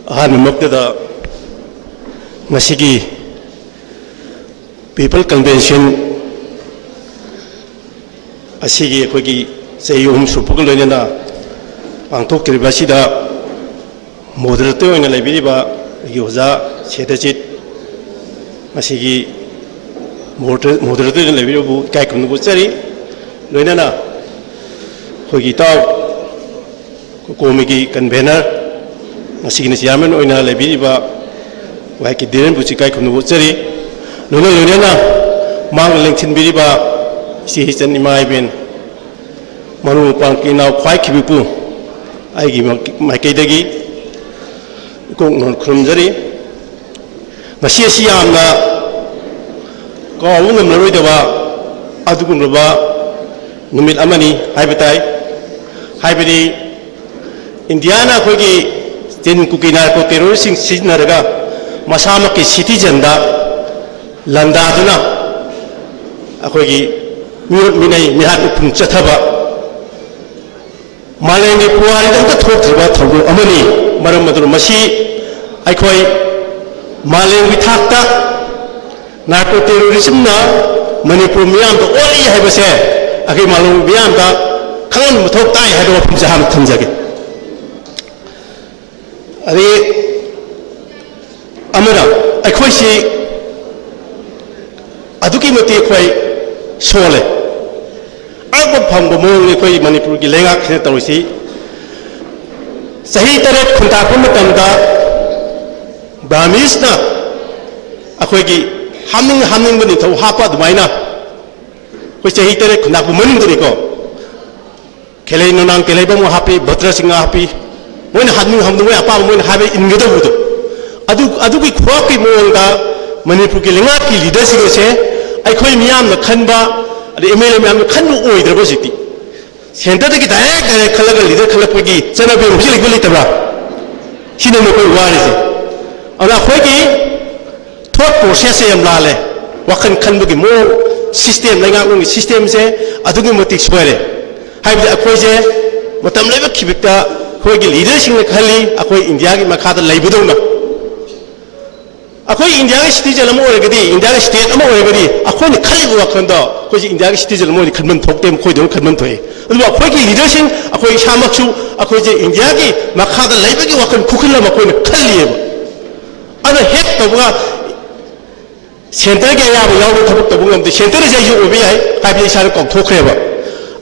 Hanumukta Nasigi People Convention Asigi Kogi Sayum Supukulina Antok Kiribasida Moderator in Liberiba Yosa Setachit Asigi Moderator in Liberibu Kaikun Butsari Luinana Hogitao Komiki Convener Masih siaman oina lebih ba, wahai kidiran bucikai kuno bucari, luna na, mang lengcin biri ba, si hisan imai ben, manu pangkinau kuai kibipu, aigi makai dagi, kong non krumjari, masih siam na, kau ungam lalui dawa, adukum laba, numit amani, hai beti, Indiana kogi Ten kukina ko terrorising sinaraga masama ke citizen da landa duna akogi minai mihat upung chathaba malengi puari da thokriba thogu amani maram madur masi aikoi malengi thakta narco terrorism na manipur miyam da ori haibase agi malung miyam da khangan muthok tai haido pumjaham thamjage Ari amara akhoi si aduki mati akhoi sole agba phangbo mong akhoi Manipur gi lenga khne tawisi sahi taret khunta ko matamda Burmese na akhoi gi hamning bani thau hapa dumaina koi sahi taret khunta ko maning dri ko kelai nonang kelai ba mo happy batra singa happy When having Hamdu apa when have in the wood. Aduki Kroki Monga, Manipukilinaki leadership say, I call me am the Kanba, the MLM Kanu Oi the Rosity. Scientific direct and a color leader Kalapagi, Senator Gilitaba. She don't know what is it. On a Quaki, Talk process and Lale, Wakan Kanbuki more system, like our system say, Aduki Swear. Have the Aquaze, but I'm never keep it. Kogi leadership ne khali akoi India ki makhada laibudonga akoi India ki citizen amo oregadi India ki state amo oregadi akoi ne khali wa khanda koji India ki citizen mo ni khanman thokte mo khoi khanman thoe adu akoi ki leadership akoi shamakchu akoi je India ki makhada laibagi wa khan khukhla ma koi ne khali ada het to ba center ke ya ba yaw thabuk to bungam de center je yu obi ai ka bi sar ko thokre ba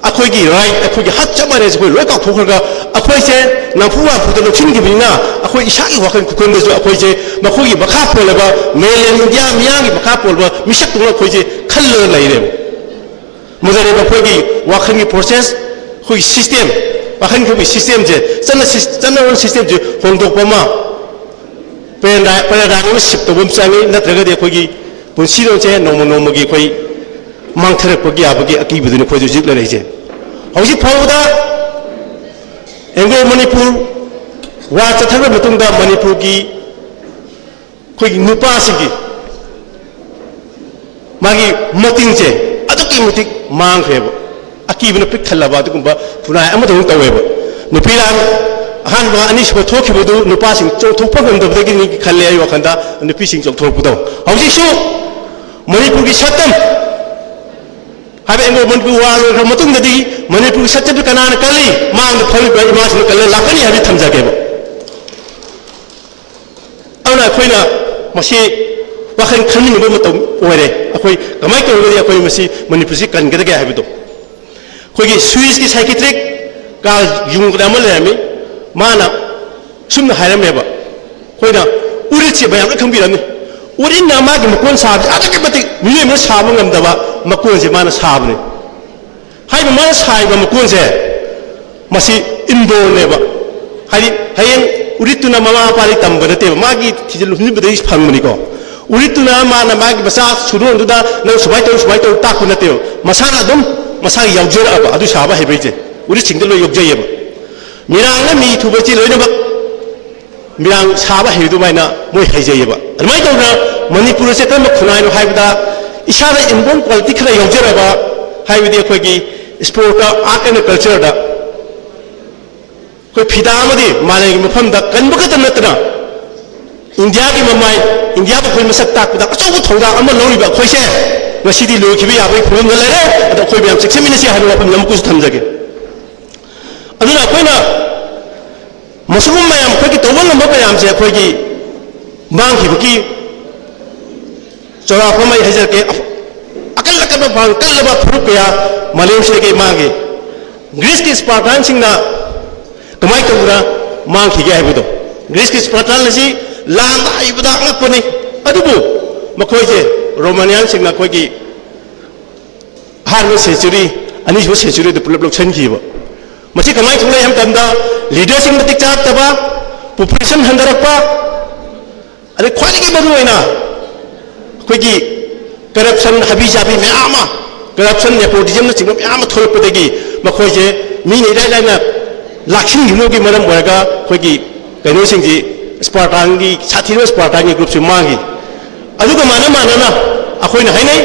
akoi ki right akoi ki hat chamare je koi loi ka thokra akoi se nafuwa fudo chin gi bina akoi isagi wa kan kukon de akoi je makoi gi bakha polaba melen india miyang gi bakha polba misak tu akoi je khall lai re mudare ba koi gi wa khan gi process koi system wa khan gi system je chana system je hongdok pa ma pera ni sip to bum changi natraga de koi gi punsi ro je nomo gi koi mang thare ko gi abagi aki bidu ni koi je jik la re je hausi phawda एंगो Manipur वा चथरब मतुंगदा मणिपुर की कोई नुपा सिगी मागी मतिंग से अदुकी मतिक मांग हेब अकीबन pick थल्लाबा दुकुंबा पुनाय अमदों तवेब नुपीरा Ahaan बा अनिश बा थोखिबदु नुपा सिंग चौथोपा गंदबदगी नि खल्ले आइ वखंदा नुपी सिंग चौथोपदो हौजिसु मणिपुर की सत्तम हाबे एंगो मणिपुर वा लो मतुंगदि मणिपुर सत्तम कनान कली मांग फलिबा इमासिन कल्ले लाकनी हाबि थमजागेब अना खोइना मसी वाखन खन्निबो मतम ओरे अखोई कमाई तौरगदि अखोई मसी मणिपुर से कनगदगे हाबिदो खोगी स्विस की साइकिट्रिक का युंगदा मलेमी माना सुमना हायरमेबा खोइना उरिछि बयाम खंबिरनि उरिना मागी मकोन साब अदके बति मिले म साब ngमदबा मकोन से माना साबने हाइबा माना साइबा मकोन से मसी इंदोनेबा हाइ हायेन उरितुना ममा पारी तंबदते मागी थिजल हुनिबदे फंगमनिको उरितुना माना मागी बसा सुरोंदुदा न सुबाइ तौ ताकु नते मसाना दम मसा यावजरअबा अदु साबा हेबैजे उरि सिंगल लो योगजयबा मिरांग मी थुबची लोइनबा मिरांग साबा हेदु माइना मोय हैजयबा अदमाय तौना मणिपुर से कम खुनाइनो हाइबदा इसादा इनबोन क्वालिटी खरा योगजरअबा हाइबदि अखोगी स्पोर्ट का आर्ट एंड कल्चर दा कोई फिदा मदि माले मफम दा कनबगत नतना इंडिया की ममाय इंडिया को कोई मसक ताकदा अचौ थौदा अम लौरिबा खोइसे ngasi loikibi yabai khurun lere ado khoi biam sikse minasi haru apam lamkus thamjage aduna koina masugum mayam khoi ki tawal number mayam se khoi ki mang ki buki chora phamai hajar ke akal lakaba bang kalaba phuruk ya malaysia ke mage greece ki spartan singna kamai tawura mang ki ge habudo greece ki spartan lasi lang aibada ngaponi adubu makhoi je Romanian Singh कोई की हार में century अनिश वो century तो pull-up लोग छन की वो मची कमाई थोड़े हम तंदा लीडर सिंह बतिक चाप तबा पॉपुलेशन हंदरपा अरे ख्वाली की बदलू है ना कोई की करप्शन हबी जाबी में आमा करप्शन नेपोटिज्म ने सिंह में आमा थोड़े पतेगी मखोई जे मी नहीं रह जाना लाखिन हिनो की मरम बरगा कोई की कहीं सिंह जी स्पार्टांगी साथी में स्पार्टांगी ग्रुप से मांगी अदुगा माना माना अखोइना हाइनै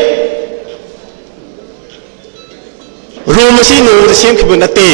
रोम असी नो सेम खिबो नते